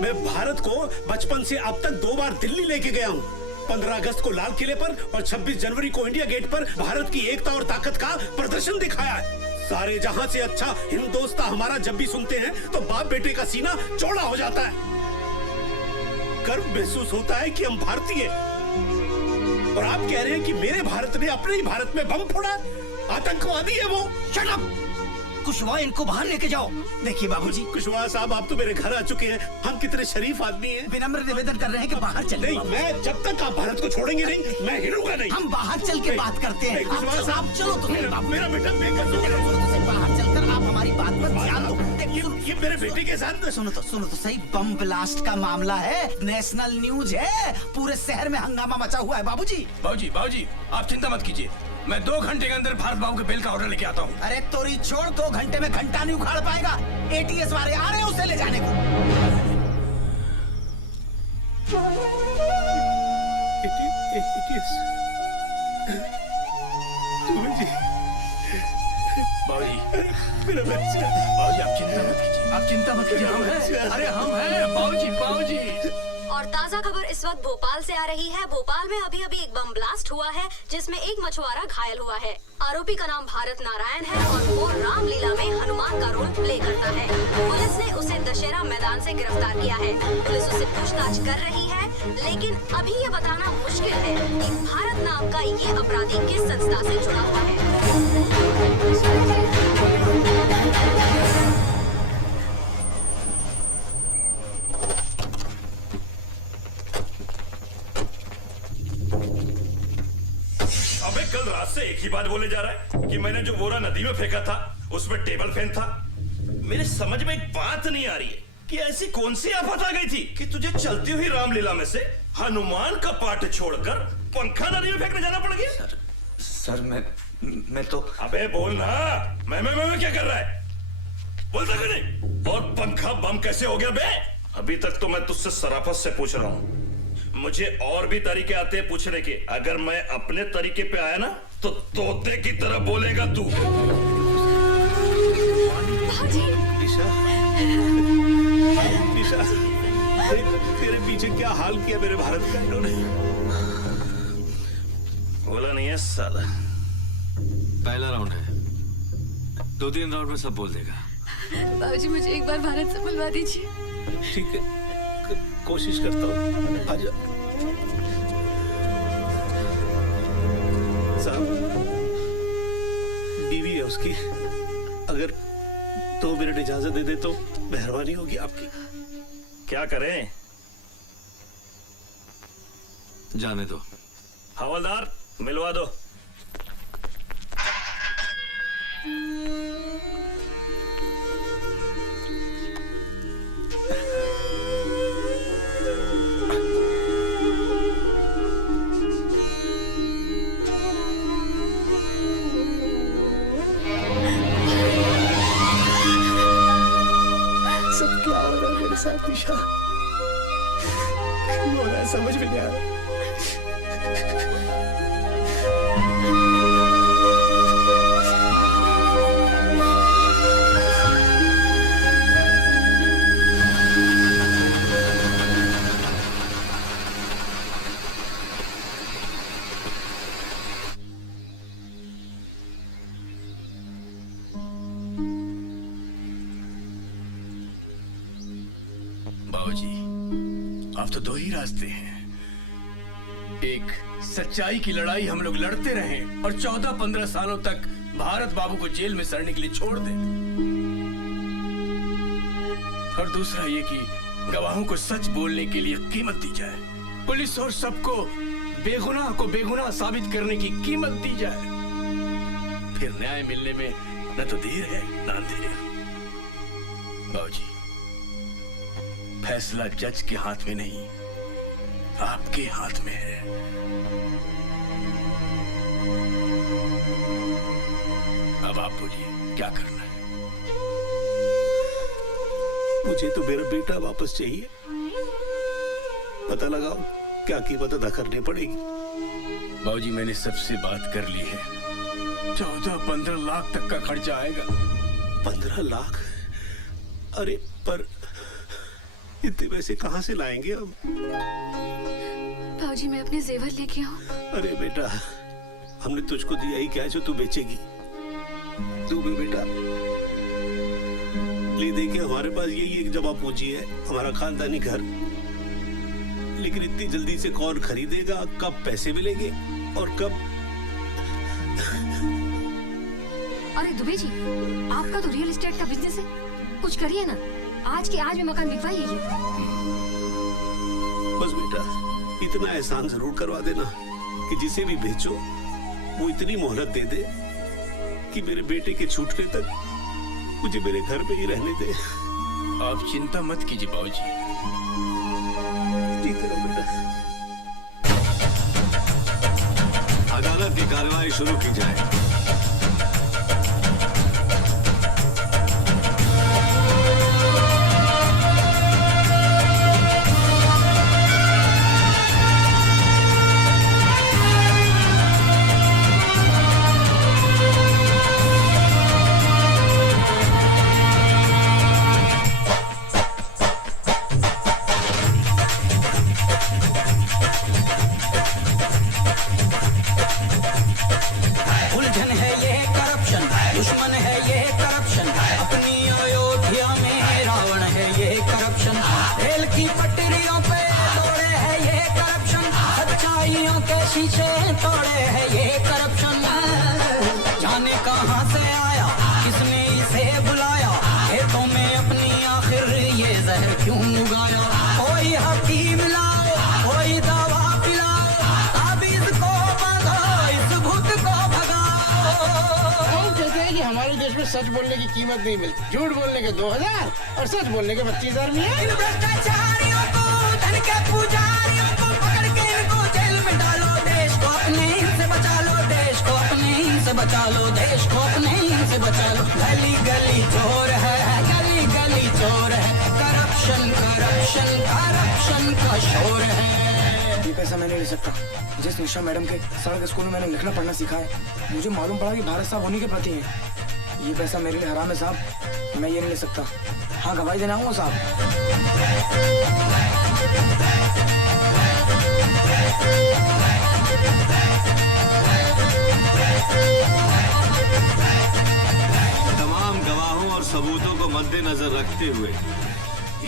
मैं भारत को बचपन से अब तक 2 बार दिल्ली लेके गया हूँ। 15 अगस्त को लाल किले पर और 26 जनवरी को इंडिया गेट पर भारत की एकता और ताकत का प्रदर्शन दिखाया है। सारे जहां से अच्छा हिंदुस्तान हमारा जब भी सुनते हैं तो बाप बेटे का सीना चौड़ा हो जाता है। गर्व महसूस होता है कि हम भारतीय। और आप कह रहे हैं कि मेरे भारत ने अपने ही भारत में बम फोड़ा? आतंकवादी है वो। Shut up! कुशवाहा इनको बाहर लेके जाओ। देखिए बाबूजी। कुशवाहा साहब, आप तो मेरे घर आ चुके हैं। हम कितने शरीफ आदमी हैं। विनम्र निवेदन कर रहे हैं कि बाहर चले। नहीं, मैं जब तक आप भारत को छोड़ेंगे नहीं, मैं हिलूंगा नहीं। हम बाहर चल के बात करते हैं। कुशवाहा साहब, चलो तो मेरा बेटा बेकसूर है। बाहर चलकर आप हमारी बात पर ध्यान दो। ये मेरे बेटे के साथ सुनो तो सही, बम ब्लास्ट का मामला है, नेशनल न्यूज है, पूरे शहर में हंगामा मचा हुआ है बाबूजी। बाबूजी आप चिंता मत कीजिए, मैं 2 घंटे के अंदर भारत बाबू के बिल का ऑर्डर लेके आता हूँ। अरे तोरी छोड़, 2 घंटे में घंटा नहीं उखाड़ पाएगा। एटीएस वाले आ रहे हैं उसे ले जाने को। बाबूजी, मेरा बच्चा। बाबूजी आप चिंता मत कीजिए, हम हैं। अरे हम हैं बाबूजी। और ताजा खबर इस वक्त भोपाल से आ रही है। भोपाल में अभी एक बम ब्लास्ट हुआ है जिसमें एक मछुआरा घायल हुआ है। आरोपी का नाम भारत नारायण है और वो रामलीला में हनुमान का रोल प्ले करता है। पुलिस ने उसे दशहरा मैदान से गिरफ्तार किया है। पुलिस उससे पूछताछ कर रही है, लेकिन अभी ये बताना मुश्किल है कि भारत नाम का ये अपराधी किस संस्था से जुड़ा हुआ है। कल रात से एक ही बात बोले जा रहा है कि मैंने जो बोरा नदी में फेंका था उसमें टेबल फैन था। मेरे समझ में एक बात नहीं आ रही है कि ऐसी कौन सी आफत आ गई थी कि तुझे चलती हुई रामलीला में से हनुमान का पाठ छोड़कर पंखा नदी में फेंकने जाना पड़ गया। सर मैं तो। अबे बोल ना, मैं क्या कर रहा है, बोलता क्यों नहीं? और पंखा बम कैसे हो गया बे? अभी तक तो मैं तुझसे शराफत से पूछ रहा हूँ, मुझे और भी तरीके आते हैं पूछने के। अगर मैं अपने तरीके पे आया ना तो तोते की तरह बोलेगा तू। निशा, तेरे पीछे क्या हाल किया मेरे भारत का इन्होंने। बोला नहीं है साला। पहला राउंड है, 2-3 राउंड में सब बोल देगा। बाबूजी मुझे एक बार भारत से मिलवा दीजिए। ठीक है, कोशिश करता हूँ। आजा साहब, बीवी है उसकी, अगर 2 मिनट इजाजत दे दे तो मेहरबानी होगी आपकी। क्या करें? जाने दो। हवलदार मिलवा दो। साथ निशा, क्यों हो रहा है समझ में नहीं आ रहा। बाबूजी, अब तो 2 ही रास्ते हैं। एक, सच्चाई की लड़ाई हम लोग लड़ते रहें और 14-15 सालों तक भारत बाबू को जेल में सड़ने के लिए छोड़ दें। और दूसरा ये कि गवाहों को सच बोलने के लिए कीमत दी जाए, पुलिस और सबको बेगुनाह को बेगुनाह साबित करने की कीमत दी जाए। फिर न्याय मिलने में न तो देर है न अंधेर। बाबूजी, फैसला जज के हाथ में नहीं, आपके हाथ में है। अब आप बोलिए, क्या करना है? मुझे तो मेरा बेटा वापस चाहिए। पता लगाओ क्या कीमत अदा करनी पड़ेगी। बाबूजी, मैंने सबसे बात कर ली है, 14-15 लाख तक का खर्चा आएगा। 15 लाख? अरे पर इतने पैसे कहाँ से लाएंगे हम? बाबूजी मैं अपने जेवर लेके आऊं। अरे बेटा, हमने तुझको दिया ही क्या जो तू बेचेगी? तू भी बेटा ले दे के हमारे पास यही एक जमा पूंजी है, हमारा खानदानी घर। लेकिन इतनी जल्दी से कौन खरीदेगा? कब पैसे मिलेंगे और कब? अरे दुबे जी, आपका तो रियल एस्टेट का बिजनेस है, कुछ करिए ना। आज के आज में मकान बिकवाइए। बस बेटा इतना एहसान जरूर करवा देना कि जिसे भी बेचो वो इतनी मोहलत दे दे कि मेरे बेटे के छूटने तक मुझे मेरे घर पे ही रहने दे। आप चिंता मत कीजिए बाबूजी। ठीक है बेटा। अदालत की कार्रवाई शुरू की जाए। उलझन है ये करप्शन, दुश्मन है ये करप्शन, अपनी अयोध्या में रावण है ये करप्शन, रेल की पटरियों पे तोड़े है ये करप्शन, सच्चाइयों के शीशे तोड़े है ये करप्शन। जाने कहां से आया, किसने इसे बुलाया, खेतों में अपनी आखिर ये जहर क्यों उगाया। कोई हकीम लाओ, कोई दवा पिलाओ, ताबीज को बांधो, इस भूत को हम कहते हैं कि हमारे देश में सच बोलने की कीमत नहीं मिलती, झूठ बोलने के 2000 और सच बोलने के 25,000 में है। इन भ्रष्टाचारियों को, धन के पुजारियों को पकड़ के इनको जेल में डालो, देश को अपने इनसे बचा लो, देश को अपने इनसे बचा लो, देश को अपने इनसे बचा लो। गली गली चोर है, गली गली चोर है, करप्शन करप्शन करप्शन का शोर है। ये पैसा मैं नहीं ले सकता। जिस निशा मैडम के सड़क स्कूल में मैंने लिखना पढ़ना सीखा है, मुझे मालूम पड़ा कि भारत साहब उन्हीं के प्रति है। ये पैसा मेरे लिए हराम है साहब, मैं ये नहीं ले सकता। हाँ गवाही देना आऊंगा साहब। तमाम गवाहों और सबूतों को मद्देनजर रखते हुए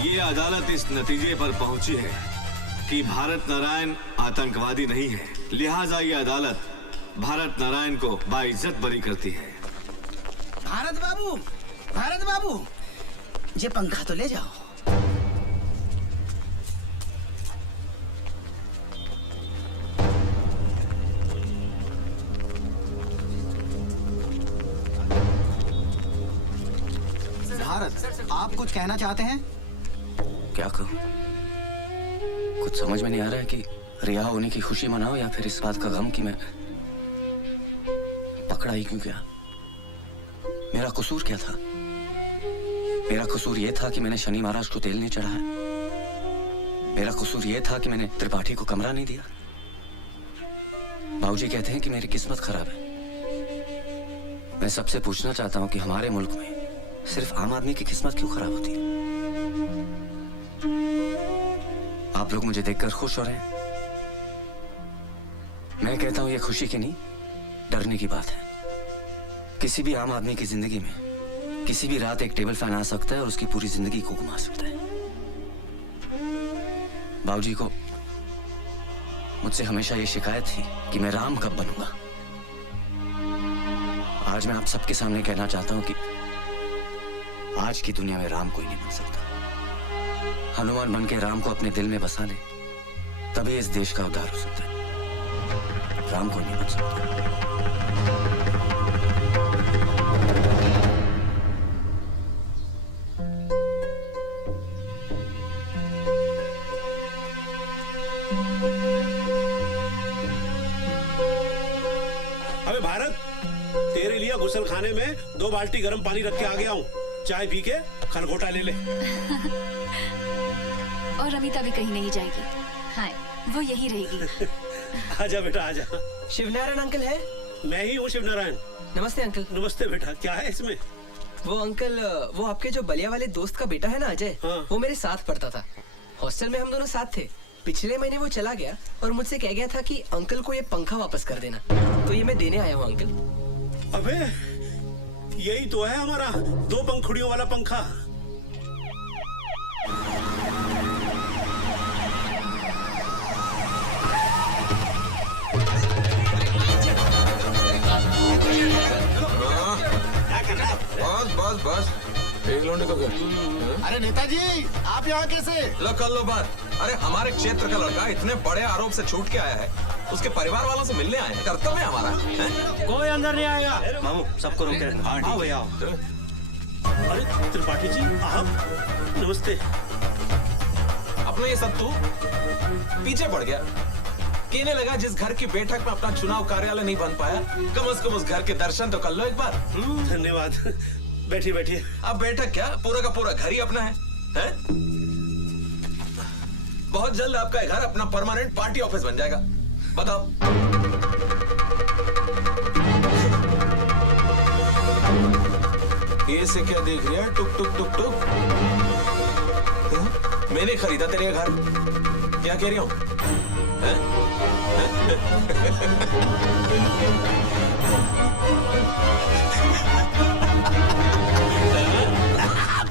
ये अदालत इस नतीजे पर पहुंची है कि भारत नारायण आतंकवादी नहीं है। लिहाजा ये अदालत भारत नारायण को बाइज्जत बरी करती है। भारत बाबू, ये पंखा तो ले जाओ। भारत, आप कुछ कहना चाहते हैं? क्या कहूँ? कुछ समझ में नहीं आ रहा है कि रिहा होने की खुशी मनाओ या फिर इस बात का गम कि मैं पकड़ा ही क्यों गया। मेरा कसूर क्या था? मेरा कसूर यह था कि मैंने शनि महाराज को तेल नहीं चढ़ाया। मेरा कसूर यह था कि मैंने त्रिपाठी को कमरा नहीं दिया। बाबूजी कहते हैं कि मेरी किस्मत खराब है। मैं सबसे पूछना चाहता हूं कि हमारे मुल्क में सिर्फ आम आदमी की किस्मत क्यों खराब होती है? आप लोग मुझे देखकर खुश हो रहे हैं। मैं कहता हूं ये खुशी की नहीं, डरने की बात है। किसी भी आम आदमी की जिंदगी में किसी भी रात एक टेबल फैन आ सकता है और उसकी पूरी जिंदगी को घुमा सकता है। बाबूजी को मुझसे हमेशा ये शिकायत थी कि मैं राम कब बनूंगा। आज मैं आप सबके सामने कहना चाहता हूं कि आज की दुनिया में राम कोई नहीं बन सकता। हनुमान बन के राम को अपने दिल में बसा ले, तभी इस देश का उद्धार हो सकता है। राम कोई नहीं बन सकता। अबे भारत, तेरे लिए गुसल खाने में 2 बाल्टी गर्म पानी रख के आ गया हूँ। चाय पी के खलखोटा ले ले। और अमिता भी कहीं नहीं जाएगी। हाँ, वो यही रहेगी। आजा बेटा आजा। शिवनारायण अंकल है? मैं ही हूँ शिवनारायण। नमस्ते अंकल। नमस्ते बेटा, क्या है इसमें? वो अंकल, वो आपके जो बलिया वाले दोस्त का बेटा है ना अजय, हाँ। वो मेरे साथ पढ़ता था। हॉस्टल में हम दोनों साथ थे। पिछले महीने वो चला गया और मुझसे कह गया था कि अंकल को ये पंखा वापस कर देना, तो ये मैं देने आया हूँ अंकल। अबे यही तो है हमारा 2 पंखुड़ियों वाला पंखा। बस बस बस एक लौंडे का घर। अरे नेताजी आप यहाँ कैसे? लो कर लो बात। अरे हमारे क्षेत्र का लड़का इतने बड़े आरोप से छूट के आया है, उसके परिवार वालों से मिलने आए हैं, कर्तव्य है हमारा। कोई अंदर नहीं आएगा। मामू सबको रोक कर आओ भैया आओ। अरे त्रिपाठी जी आप, नमस्ते। अपना ये सब तू पीछे पड़ गया। कहने लगा जिस घर की बैठक में अपना चुनाव कार्यालय नहीं बन पाया, कम से कम उस घर के दर्शन तो कर लो एक बार। धन्यवाद। बैठिए बैठिए। अब बैठक क्या, पूरा का पूरा घर ही अपना है? बहुत जल्द आपका घर अपना परमानेंट पार्टी ऑफिस बन जाएगा। बताओ। ये से क्या देख रही है? टुक टुक टुक टुक। मैंने खरीदा तेरे घर, क्या कह रही हूँ?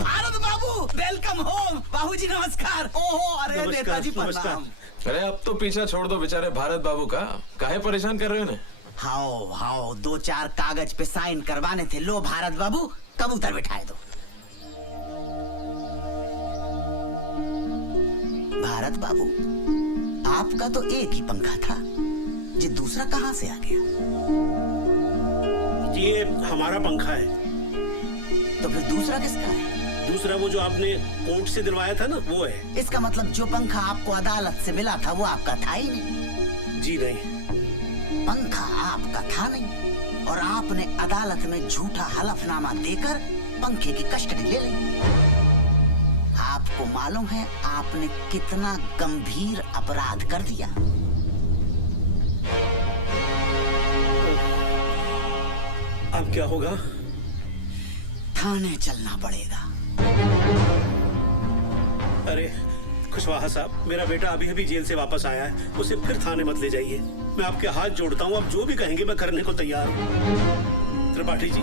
भारत बाबू वेलकम होम। बाबूजी नमस्कार। ओहो अरे नेताजी प्रणाम। अरे अब तो पीछा छोड़ दो बेचारे भारत बाबू का, काहे परेशान कर रहे हो? हाओ हाओ 2-4 कागज पे साइन करवाने थे। लो भारत बाबू कबूतर बिठाए दो। भारत बाबू आपका तो एक ही पंखा था, ये दूसरा कहाँ से आ गया? ये हमारा पंखा है। तो फिर दूसरा किसका है? दूसरा वो जो आपने कोर्ट से दिलवाया था ना, वो है। इसका मतलब जो पंखा आपको अदालत से मिला था वो आपका था ही नहीं? जी नहीं। पंखा आपका था नहीं और आपने अदालत में झूठा हलफनामा देकर पंखे की कस्टडी ले ली। आपको मालूम है आपने कितना गंभीर अपराध कर दिया? अब क्या होगा? थाने चलना पड़ेगा। अरे कुशवाहा साहब, मेरा बेटा अभी अभी जेल से वापस आया है, उसे फिर थाने मत ले जाइए। मैं आपके हाथ जोड़ता हूँ, आप जो भी कहेंगे मैं करने को तैयार हूँ। त्रिपाठी जी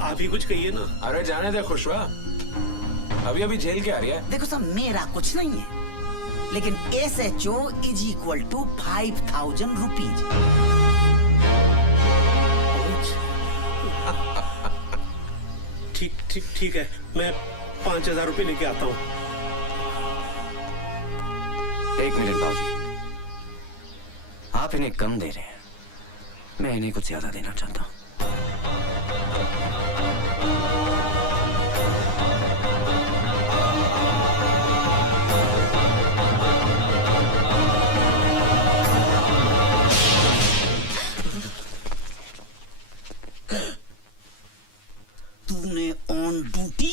आप ही कुछ कहिए ना। अरे जाने दे खुशवा, अभी अभी जेल के आ रही है। देखो साहब मेरा कुछ नहीं है, लेकिन SHO = 5,000 रुपीज। ठीक ठीक ठीक है, मैं 5,000 रुपए लेके आता हूँ। एक मिनट बाबूजी, आप इन्हें कम दे रहे हैं, मैं इन्हें कुछ ज्यादा देना चाहता हूँ। तूने ऑन ड्यूटी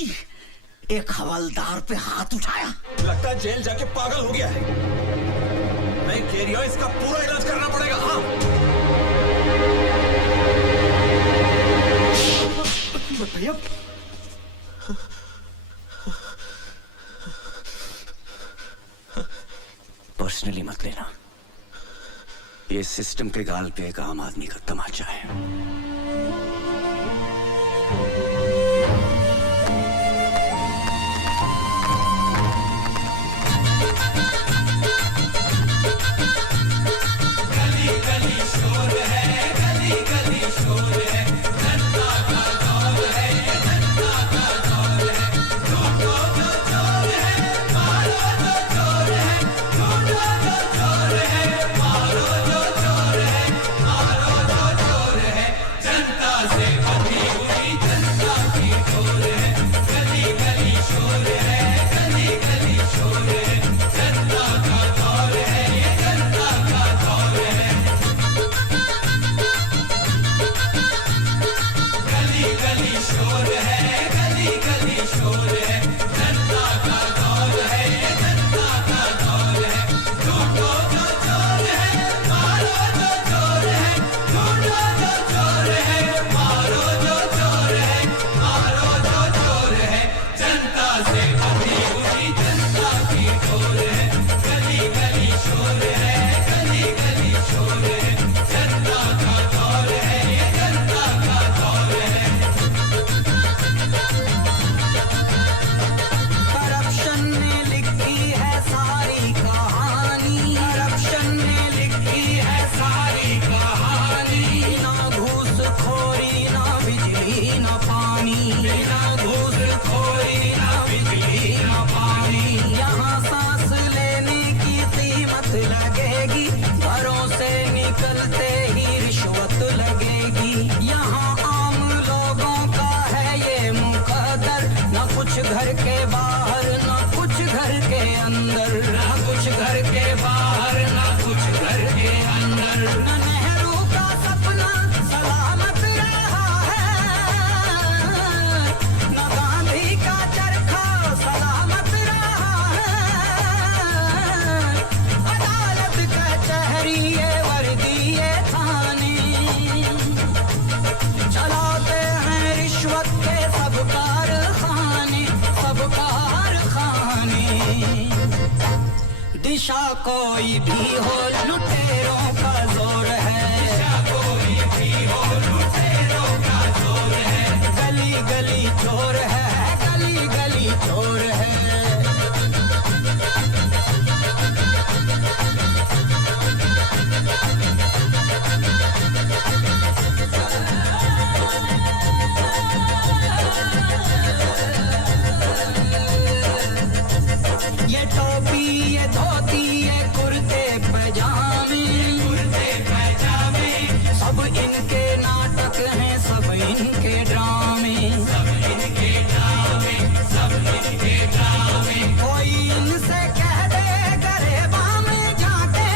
एक हवलदार पे हाथ उठाया? लगता है जेल जाके पागल हो गया है। मैं कह रही हूं इसका पूरा इलाज करना पड़ेगा। हाँ भैया पर्सनली मत लेना, ये सिस्टम के गाल पे एक आम आदमी का तमाचा है। कुछ घर के बाहर ना कुछ घर के अंदर, ना कुछ घर के बाहर ना कुछ घर के अंदर। न नेहरू का सपना सलामत रहा है, न गांधी का चरखा सलामत रहा है। अदालत कचहरी ये वर्दी ये थाने चलाते हैं रिश्वत के सब कारखाने, सब कारखाने। दिशा कोई भी हो लुटेरों का जोर है, दिशा कोई भी हो लुटेरों का जोर है। गली गली चोर है, गली गली चोर है। ये टोपी ये धोती ये कुर्ते पैजामे, कुर्ते पैजामे सब इनके नाटक हैं, सब इनके ड्रामे, सब इनके ड्रामे, सब इनके ड्रामे। कोई इनसे कह दे गरेबा में जाके,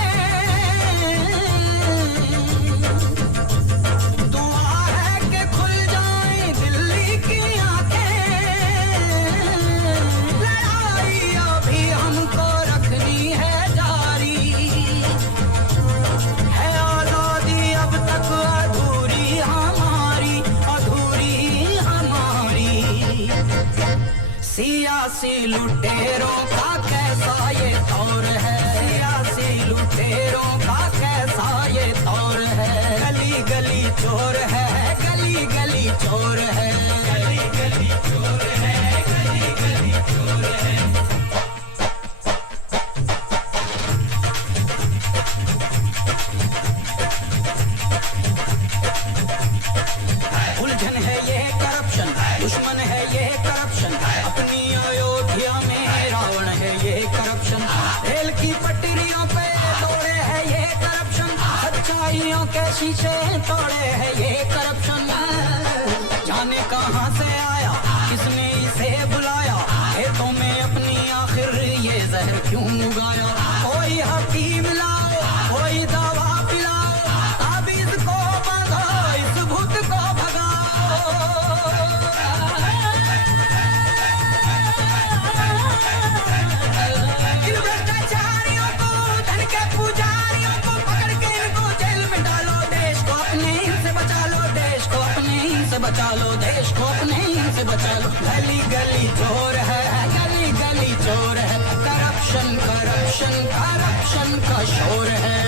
दुआ है कि खुल जाए दिल्ली की आंखें। लड़ाई अभी हमको रखनी है जारी, है आजादी अब तक अधूरी हमारी, अधूरी हमारी। सियासी लुटेरों का कैसा ये दौर है, सियासी लुटेरों का कैसा ये दौर है। गली गली चोर है, गली गली चोर है, गली गली चोर है, गली गली चोर है। उलझन है ये करप्शन, दुश्मन है ये करप्शन। अपनी अयोध्या में रावण है ये करप्शन। रेल की पटरियों पे दौड़े है ये करप्शन, सच्चाइयों के शीशे तोड़े है ये करप्शन। जाने कहाँ से आया, किसने इसे बुलाया, खेतों में अपनी आखिर ये जहर क्यों उगाया। कोई हकीम लाओ, कोई दवा पिलाओ, ताबीज को बांधो, इस भूत को इन भ्रष्टाचारियों को, धन के पुजारियों को पकड़ के इनको जेल में डालो। देश को अपने इनसे बचा लो, देश को अपने इनसे बचा लो, देश को अपने इनसे बचा लो। गली गली चोर है, गली गली चोर है। करप्शन करप्शन करप्शन का शोर है।